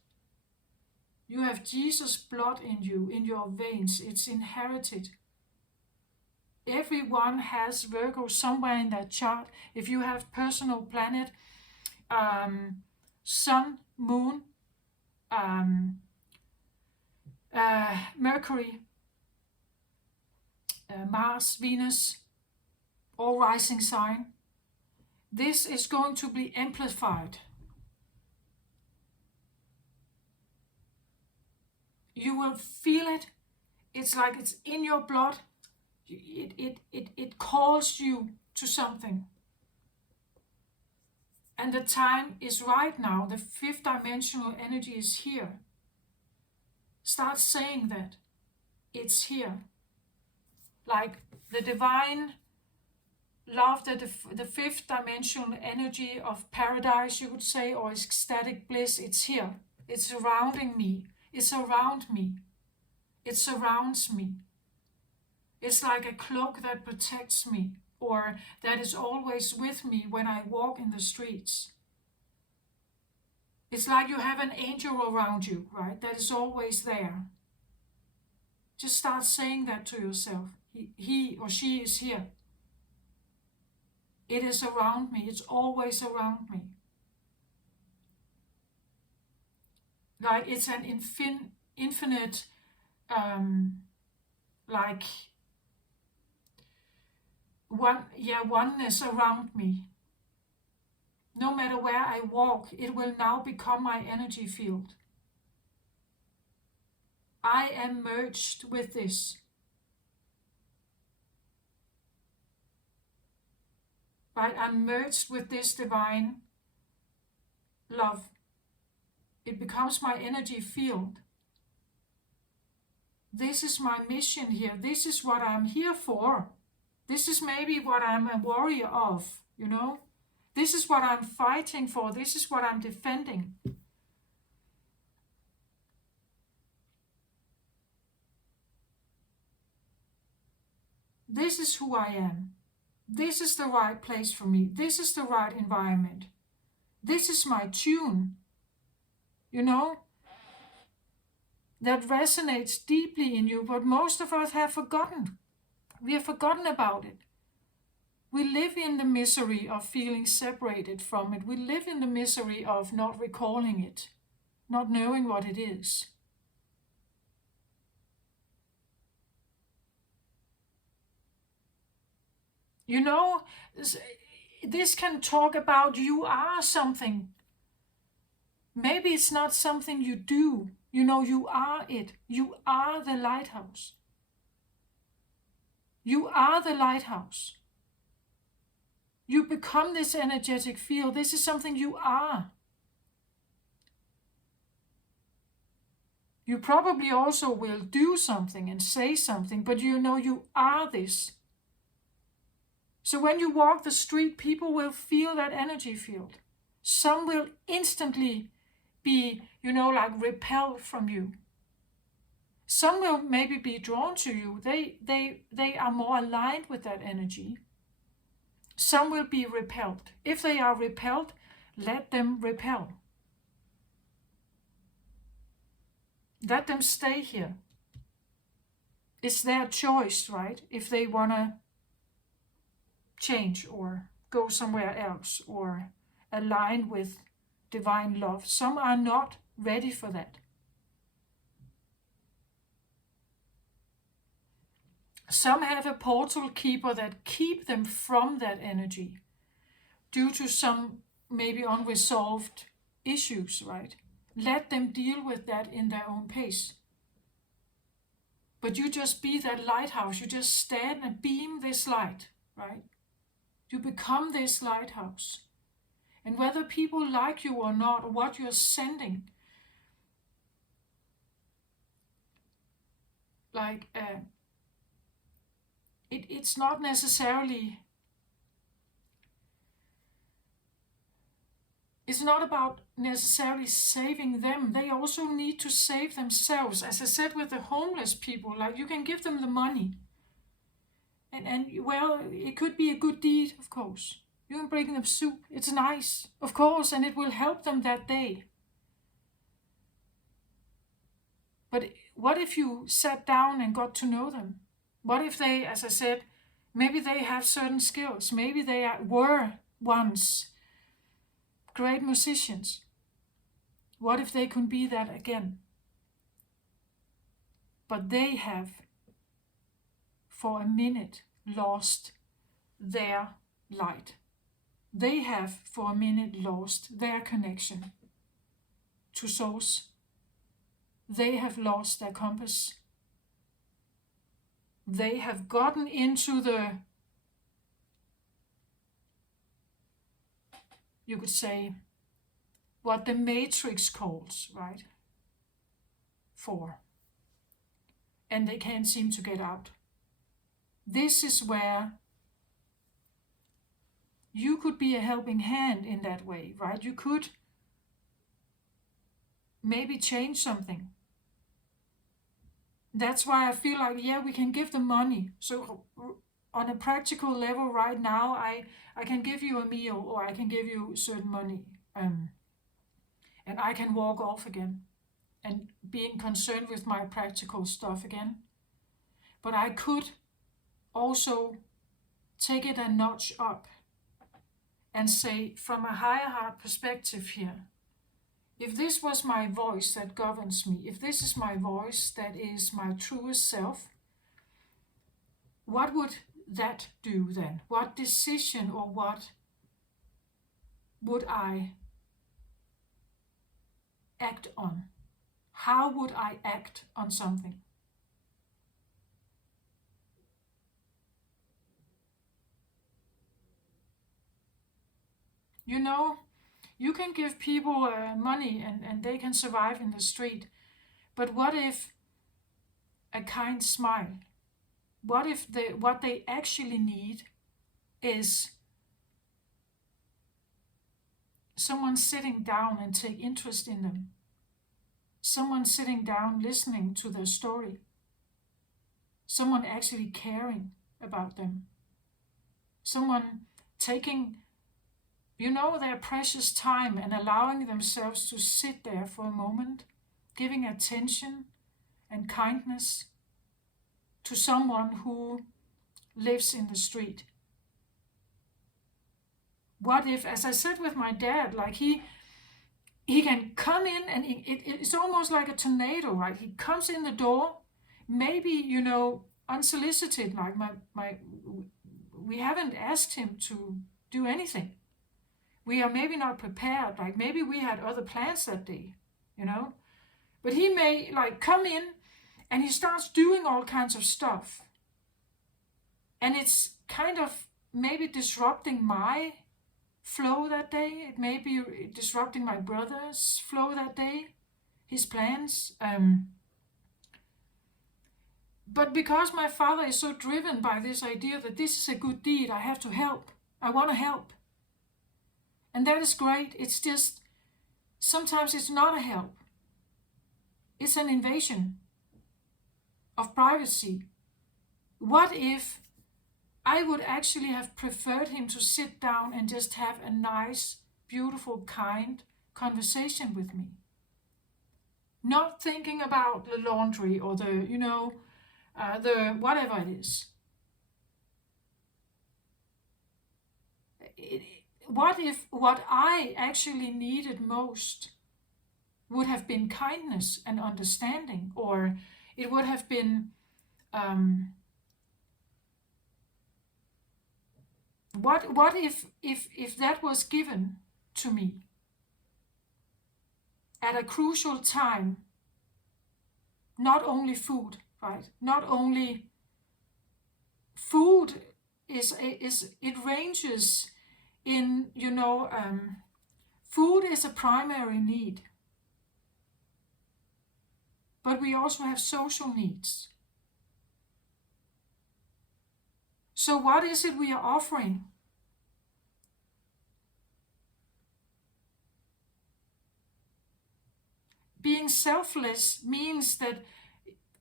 You have Jesus' blood in you, in your veins. It's inherited. Everyone has Virgo somewhere in their chart. If you have personal planet, Sun, Moon, Mercury, Mars, Venus, or rising sign, this is going to be amplified. You will feel it. It's like it's in your blood. It calls you to something. And the time is right now. The fifth dimensional energy is here. Start saying that. It's here. Like the divine love, the fifth dimensional energy of paradise, you would say, or ecstatic bliss, it's here. It's surrounding me. It's around me. It surrounds me. It's like a cloak that protects me, or that is always with me when I walk in the streets. It's like you have an angel around you, right? That is always there. Just start saying that to yourself. He or she is here. It is around me. It's always around me. Like it's an infinite, like oneness around me. No matter where I walk, it will now become my energy field. I am merged with this. Right? I'm merged with this divine love. It becomes my energy field. This is my mission here. This is what I'm here for. This is maybe what I'm a warrior of, you know? This is what I'm fighting for. This is what I'm defending. This is who I am. This is the right place for me. This is the right environment. This is my tune. You know? That resonates deeply in you, but most of us have forgotten. We have forgotten about it. We live in the misery of feeling separated from it. We live in the misery of not recalling it, not knowing what it is. You know, this can talk about you are something. Maybe it's not something you do. You know, you are it. You are the lighthouse. You are the lighthouse. You become this energetic field. This is something you are. You probably also will do something and say something, but you know you are this. So when you walk the street, people will feel that energy field. Some will instantly be, you know, like repelled from you. Some will maybe be drawn to you. They are more aligned with that energy. Some will be repelled. If they are repelled, let them repel. Let them stay here. It's their choice, right? If they want to change or go somewhere else or align with divine love. Some are not ready for that. Some have a portal keeper that keep them from that energy due to some maybe unresolved issues, right? Let them deal with that in their own pace. But you just be that lighthouse. You just stand and beam this light, right? You become this lighthouse. And whether people like you or not, or what you're sending, like it's not necessarily, it's not about necessarily saving them. They also need to save themselves. As I said with the homeless people, like you can give them the money. And well, it could be a good deed, of course. You can bring them soup. It's nice, of course, and it will help them that day. But what if you sat down and got to know them? What if they, as I said, maybe they have certain skills. Maybe they were once great musicians. What if they could be that again? But they have, for a minute, lost their light. They have, for a minute, lost their connection to Source. They have lost their compass. They have gotten into the, you could say, what the Matrix calls, right? And they can't seem to get out. This is where you could be a helping hand in that way, right? You could maybe change something. That's why I feel like, yeah, we can give the money. So on a practical level right now, I can give you a meal, or I can give you certain money, and I can walk off again and being concerned with my practical stuff again. But I could also take it a notch up and say, from a higher heart perspective here, if this was my voice that governs me, if this is my voice that is my truest self, what would that do then? What decision or what would I act on? How would I act on something? You know, you can give people money and they can survive in the street. But what if a kind smile? What if what they actually need is someone sitting down and take interest in them? Someone sitting down listening to their story? Someone actually caring about them? Someone taking, their precious time and allowing themselves to sit there for a moment, giving attention and kindness to someone who lives in the street. What if, as I said with my dad, like he can come in and it's almost like a tornado, right? He comes in the door, maybe, unsolicited, like we haven't asked him to do anything. We are maybe not prepared, like maybe we had other plans that day, But he may come in and he starts doing all kinds of stuff. And it's kind of maybe disrupting my flow that day. It may be disrupting my brother's flow that day, his plans. But because my father is so driven by this idea that this is a good deed, I have to help. I want to help. And that is great. It's just, sometimes it's not a help. It's an invasion of privacy. What if I would actually have preferred him to sit down and just have a nice, beautiful, kind conversation with me? Not thinking about the laundry or the whatever it is. What if what I actually needed most would have been kindness and understanding, or it would have been what if that was given to me at a crucial time? Not only food, right? Not only food is it ranges in, food is a primary need. But we also have social needs. So what is it we are offering? Being selfless means that,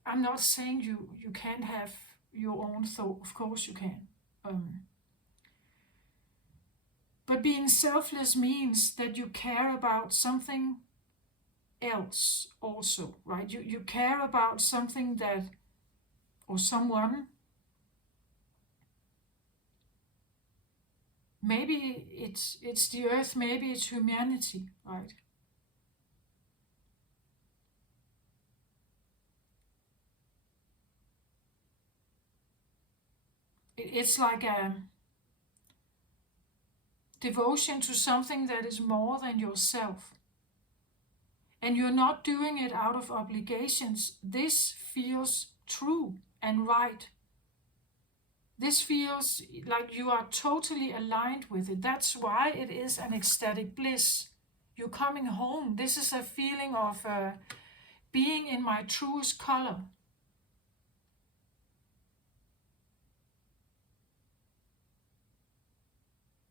I'm not saying you can't have your own thought, of course you can. But being selfless means that you care about something else also, right? You care about something that, or someone. Maybe it's the earth, maybe it's humanity, right? It's like a devotion to something that is more than yourself. And you're not doing it out of obligations. This feels true and right. This feels like you are totally aligned with it. That's why it is an ecstatic bliss. You're coming home. This is a feeling of being in my truest color.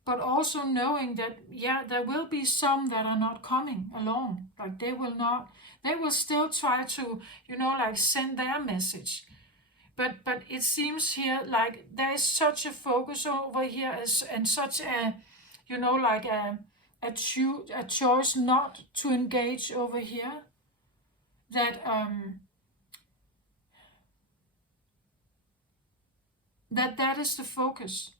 but also knowing that, yeah, there will be some that are not coming along. Like they will still try to, like send their message. But it seems here like there is such a focus over here and such a, like a choice not to engage over here, that that is the focus.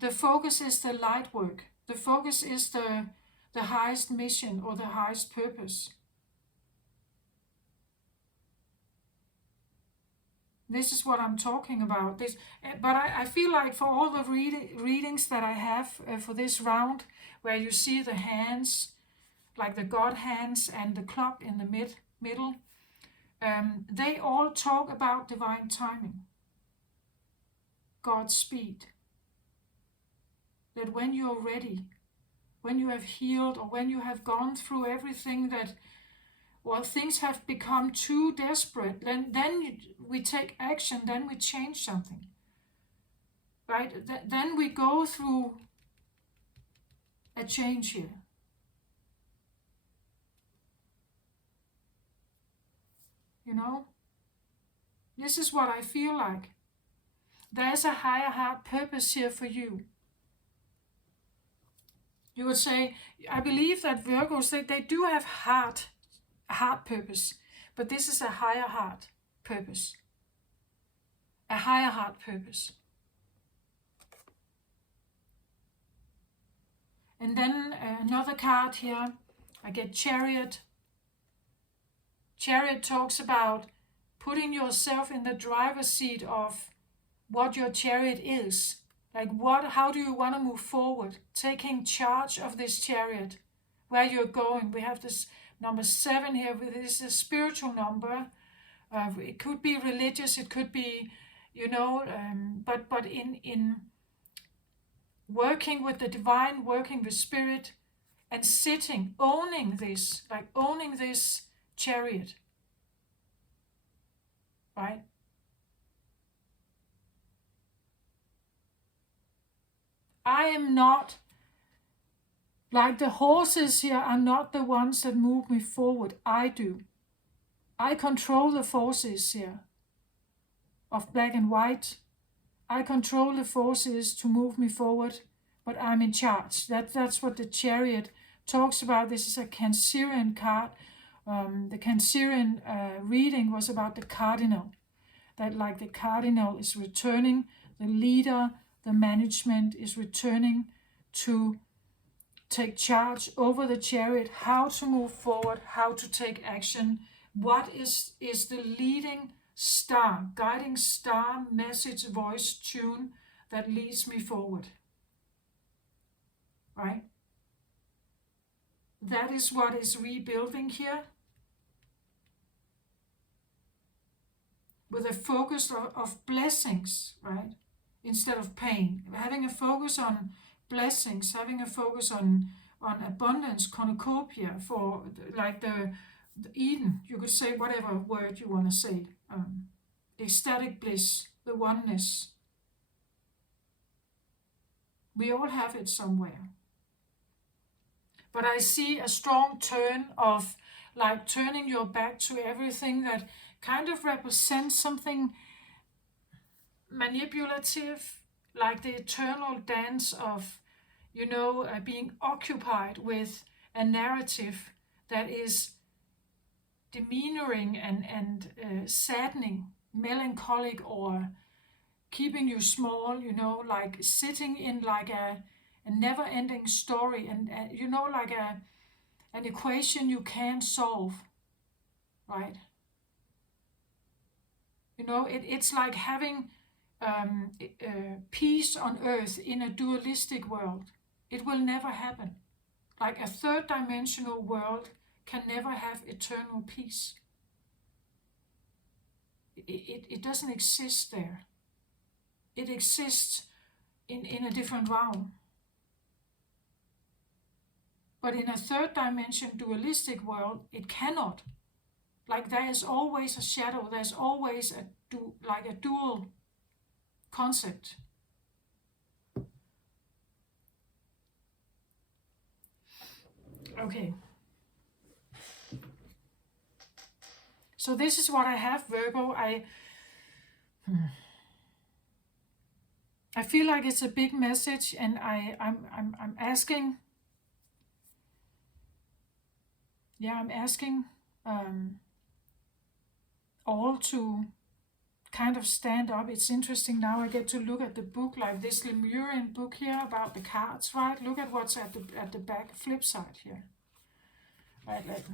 The focus is the light work. The focus is the highest mission or the highest purpose. This is what I'm talking about. But I feel like for all the readings that I have for this round, where you see the hands, like the God hands and the clock in the middle, they all talk about divine timing, God's speed. That when you're ready, when you have healed, or when you have gone through everything that, well, things have become too desperate, then we take action, then we change something, right? Then we go through a change here. This is what I feel like. There's a higher heart purpose here for you. You would say, I believe that Virgos, they do have heart purpose, but this is a higher heart purpose. A higher heart purpose. And then another card here, I get Chariot. Chariot talks about putting yourself in the driver's seat of what your chariot is. Like how do you want to move forward? Taking charge of this chariot, where you're going. We have this number 7 here. This is a spiritual number. It could be religious. It could be, but in working with the divine, working with spirit, and sitting, owning this chariot, right? I am not, like the horses here are not the ones that move me forward. I do. I control the forces here of black and white. I control the forces to move me forward, but I'm in charge. That's what the Chariot talks about. This is a Cancerian card. The Cancerian reading was about the cardinal. That like the cardinal is returning, the leader, the management is returning to take charge over the chariot, how to move forward, how to take action. What is the leading star, guiding star, message, voice, tune that leads me forward? Right? That is what is rebuilding here. With a focus of blessings, right? Instead of pain. Having a focus on blessings, having a focus on abundance, cornucopia, for like the Eden, you could say whatever word you want to say. Ecstatic bliss, the oneness. We all have it somewhere. But I see a strong turn of like turning your back to everything that kind of represents something manipulative, like the eternal dance of, being occupied with a narrative that is demeanoring and saddening, melancholic, or keeping you small, like sitting in like a never-ending story, and like an equation you can't solve, right? It's like having peace on earth in a dualistic world. It will never happen. Like a third dimensional world can never have eternal peace. It doesn't exist there. It exists in a different realm. But in a third dimension dualistic world, it cannot. Like there is always a shadow, there's always a dual concept. Okay. So this is what I have, Virgo. I feel like it's a big message, and I'm asking. Yeah, I'm asking all to kind of stand up. It's interesting now. I get to look at the book, like this Lemurian book here about the cards, right? Look at what's at the back, flip side here. Right,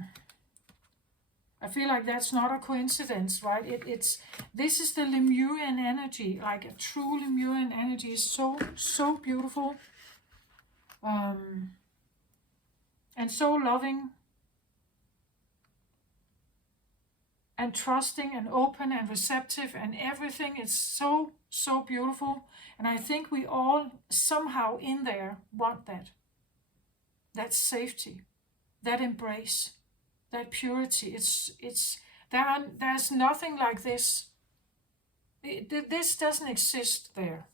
I feel like that's not a coincidence, right? This is the Lemurian energy, like a true Lemurian energy is so beautiful, and so loving, and trusting, and open, and receptive, and everything. It's so beautiful, and I think we all somehow in there want that safety, that embrace, that purity. There's nothing like this. This doesn't exist there.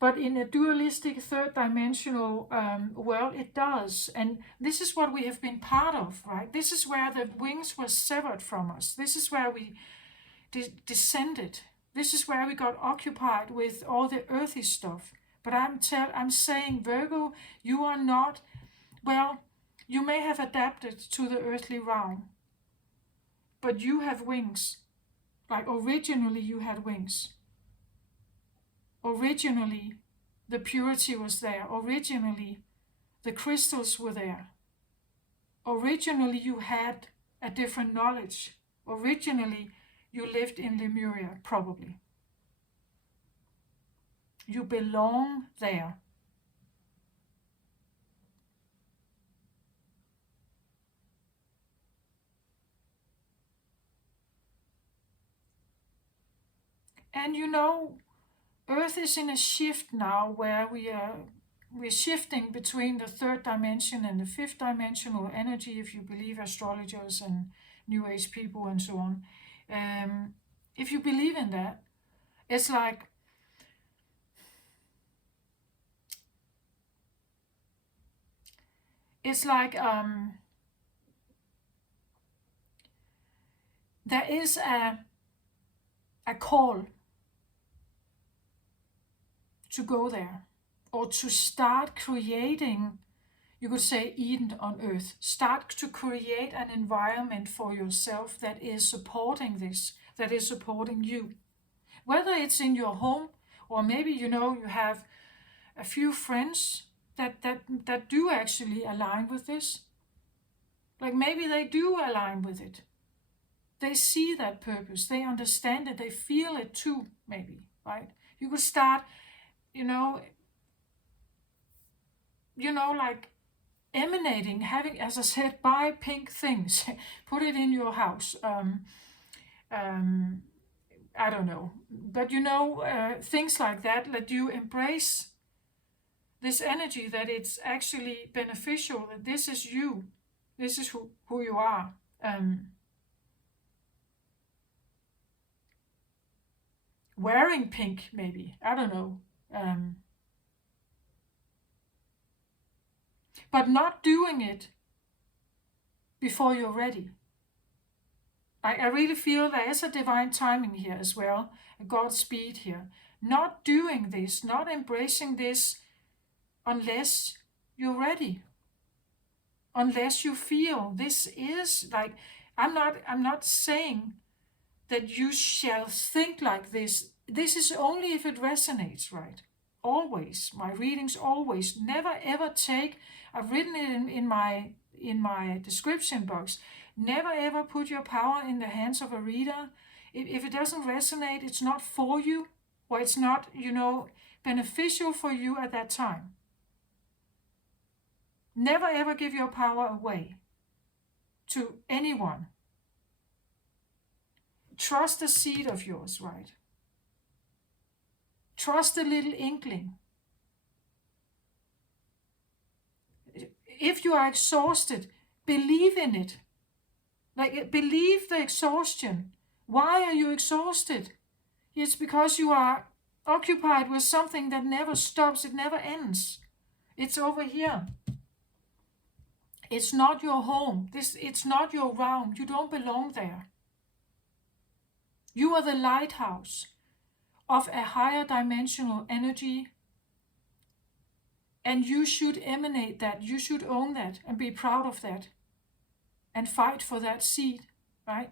But in a dualistic third dimensional world, it does. And this is what we have been part of, right? This is where the wings were severed from us. This is where we descended. This is where we got occupied with all the earthy stuff. But I'm saying, Virgo, you are not, well, you may have adapted to the earthly realm, but you have wings. Like originally you had wings. Originally, the purity was there. Originally, the crystals were there. Originally, you had a different knowledge. Originally, you lived in Lemuria, probably. You belong there. And you know, Earth is in a shift now where we're shifting between the third dimension and the fifth dimensional energy, if you believe astrologers and New Age people and so on. If you believe in that, it's like there is a call to go there, or to start creating, you could say, Eden on earth. Start to create an environment for yourself that is supporting this, that is supporting you. Whether it's in your home, or maybe you have a few friends that do actually align with this. Like maybe they do align with it. They see that purpose, they understand it, they feel it too, maybe, right? You could start, like emanating, having, as I said, buy pink things, put it in your house. I don't know, but things like that. Let you embrace this energy, that it's actually beneficial, that this is you, this is who you are. Wearing pink, maybe, I don't know. But not doing it before you're ready. I really feel there is a divine timing here as well, a Godspeed here. Not doing this, not embracing this unless you're ready. Unless you feel this is like, I'm not saying that you shall think like this. This is only if it resonates, right? Always. My readings always. Never ever take, I've written it in my description box. Never ever put your power in the hands of a reader. If it doesn't resonate, it's not for you, or it's not, beneficial for you at that time. Never ever give your power away to anyone. Trust the seed of yours, right? Trust a little inkling. If you are exhausted, believe in it. Like, believe the exhaustion. Why are you exhausted? It's because you are occupied with something that never stops, it never ends. It's over here. It's not your home. It's not your realm. You don't belong there. You are the lighthouse of a higher dimensional energy, and you should emanate that. You should own that and be proud of that and fight for that seed, right?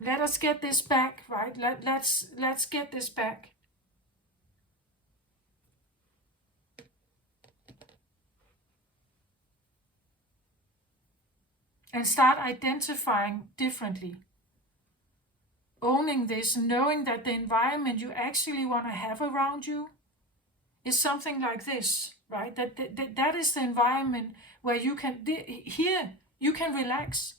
Let us get this back, right? Let's get this back. And start identifying differently. Owning this, knowing that the environment you actually want to have around you is something like this, right? That is the environment where you can, here, you can relax.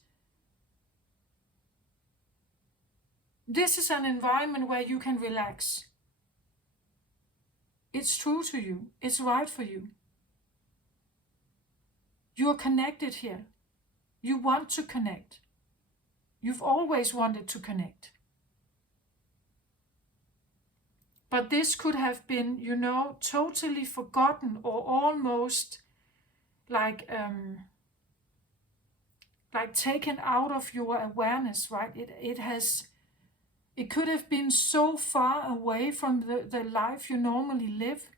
This is an environment where you can relax. It's true to you. It's right for you. You are connected here. You want to connect. You've always wanted to connect. But this could have been, totally forgotten or almost like taken out of your awareness, right? It could have been so far away from the life you normally live.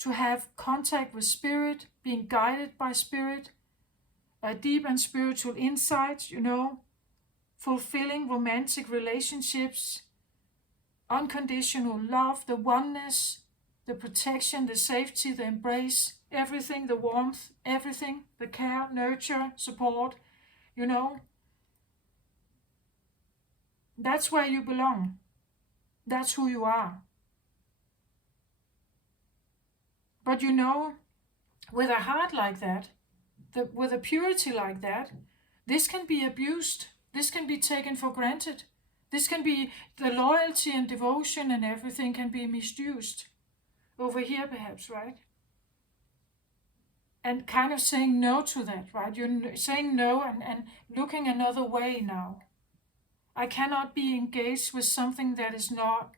To have contact with spirit, being guided by spirit, deep and spiritual insights, fulfilling romantic relationships, unconditional love, the oneness, the protection, the safety, the embrace, everything, the warmth, everything, the care, nurture, support, That's where you belong. That's who you are. But with a heart like that, with a purity like that, this can be abused. This can be taken for granted. This can be, the loyalty and devotion and everything can be misused. Over here perhaps, right? And kind of saying no to that, right? You're saying no and looking another way now. I cannot be engaged with something that is not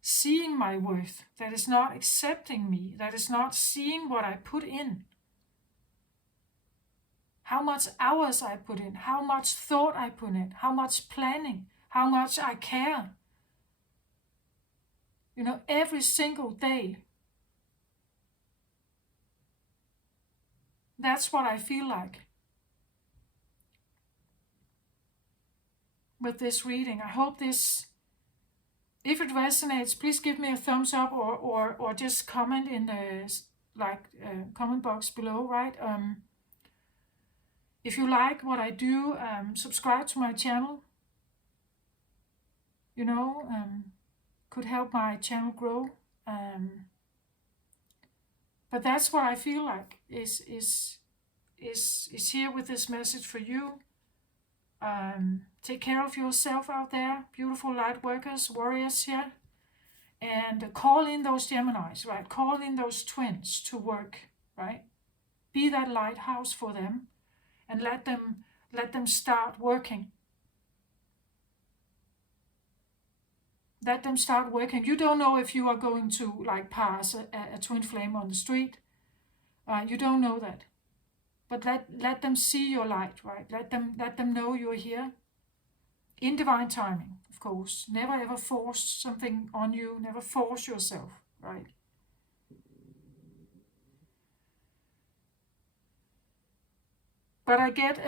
seeing my worth, that is not accepting me, that is not seeing what I put in. How much hours I put in, how much thought I put in, how much planning, how much I care. Every single day. That's what I feel like with this reading. I hope this, if it resonates, please give me a thumbs up or just comment in the comment box below, right? If you like what I do, subscribe to my channel. Could help my channel grow. But that's what I feel like is here with this message for you. Take care of yourself out there, beautiful light workers, warriors here, and call in those Geminis, right? Call in those twins to work, right? Be that lighthouse for them, and let them start working. Let them start working. You don't know if you are going to pass a twin flame on the street. You don't know that. But let them see your light, right? Let them know you're here. In divine timing, of course. Never ever force something on you. Never force yourself, right? But I get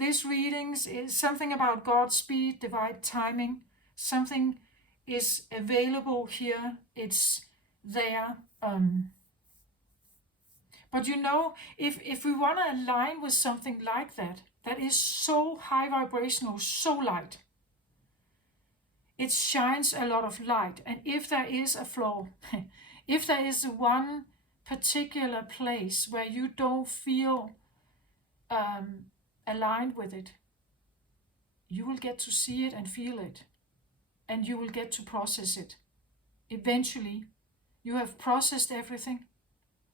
this readings is something about God's speed, divine timing. Something is available here. It's there. But if we want to align with something like that is so high vibrational, so light, it shines a lot of light. And if there is a flaw, if there is one particular place where you don't feel aligned with it, you will get to see it and feel it, and you will get to process it. eventually you have processed everything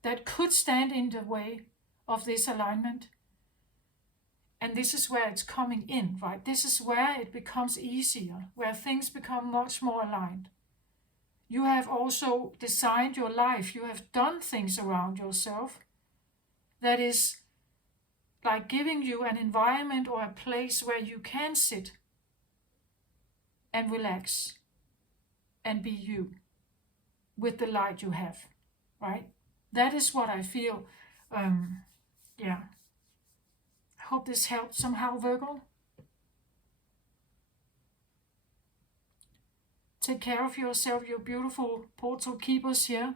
that could stand in the way of this alignment. And this is where it's coming in, right? This is where it becomes easier, where things become much more aligned. You have also designed your life. You have done things around yourself that is like giving you an environment or a place where you can sit and relax and be you with the light you have, right? That is what I feel. Yeah. I hope this helped somehow, Virgo. Take care of yourself, your beautiful portal keepers here.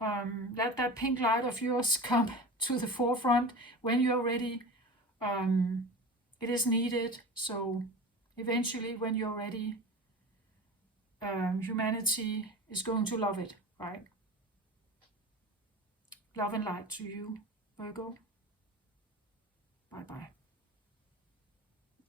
Let that pink light of yours come to the forefront when you're ready. It is needed. So eventually, when you're ready, humanity is going to love it, right? Love and light to you, Virgo. Bye-bye.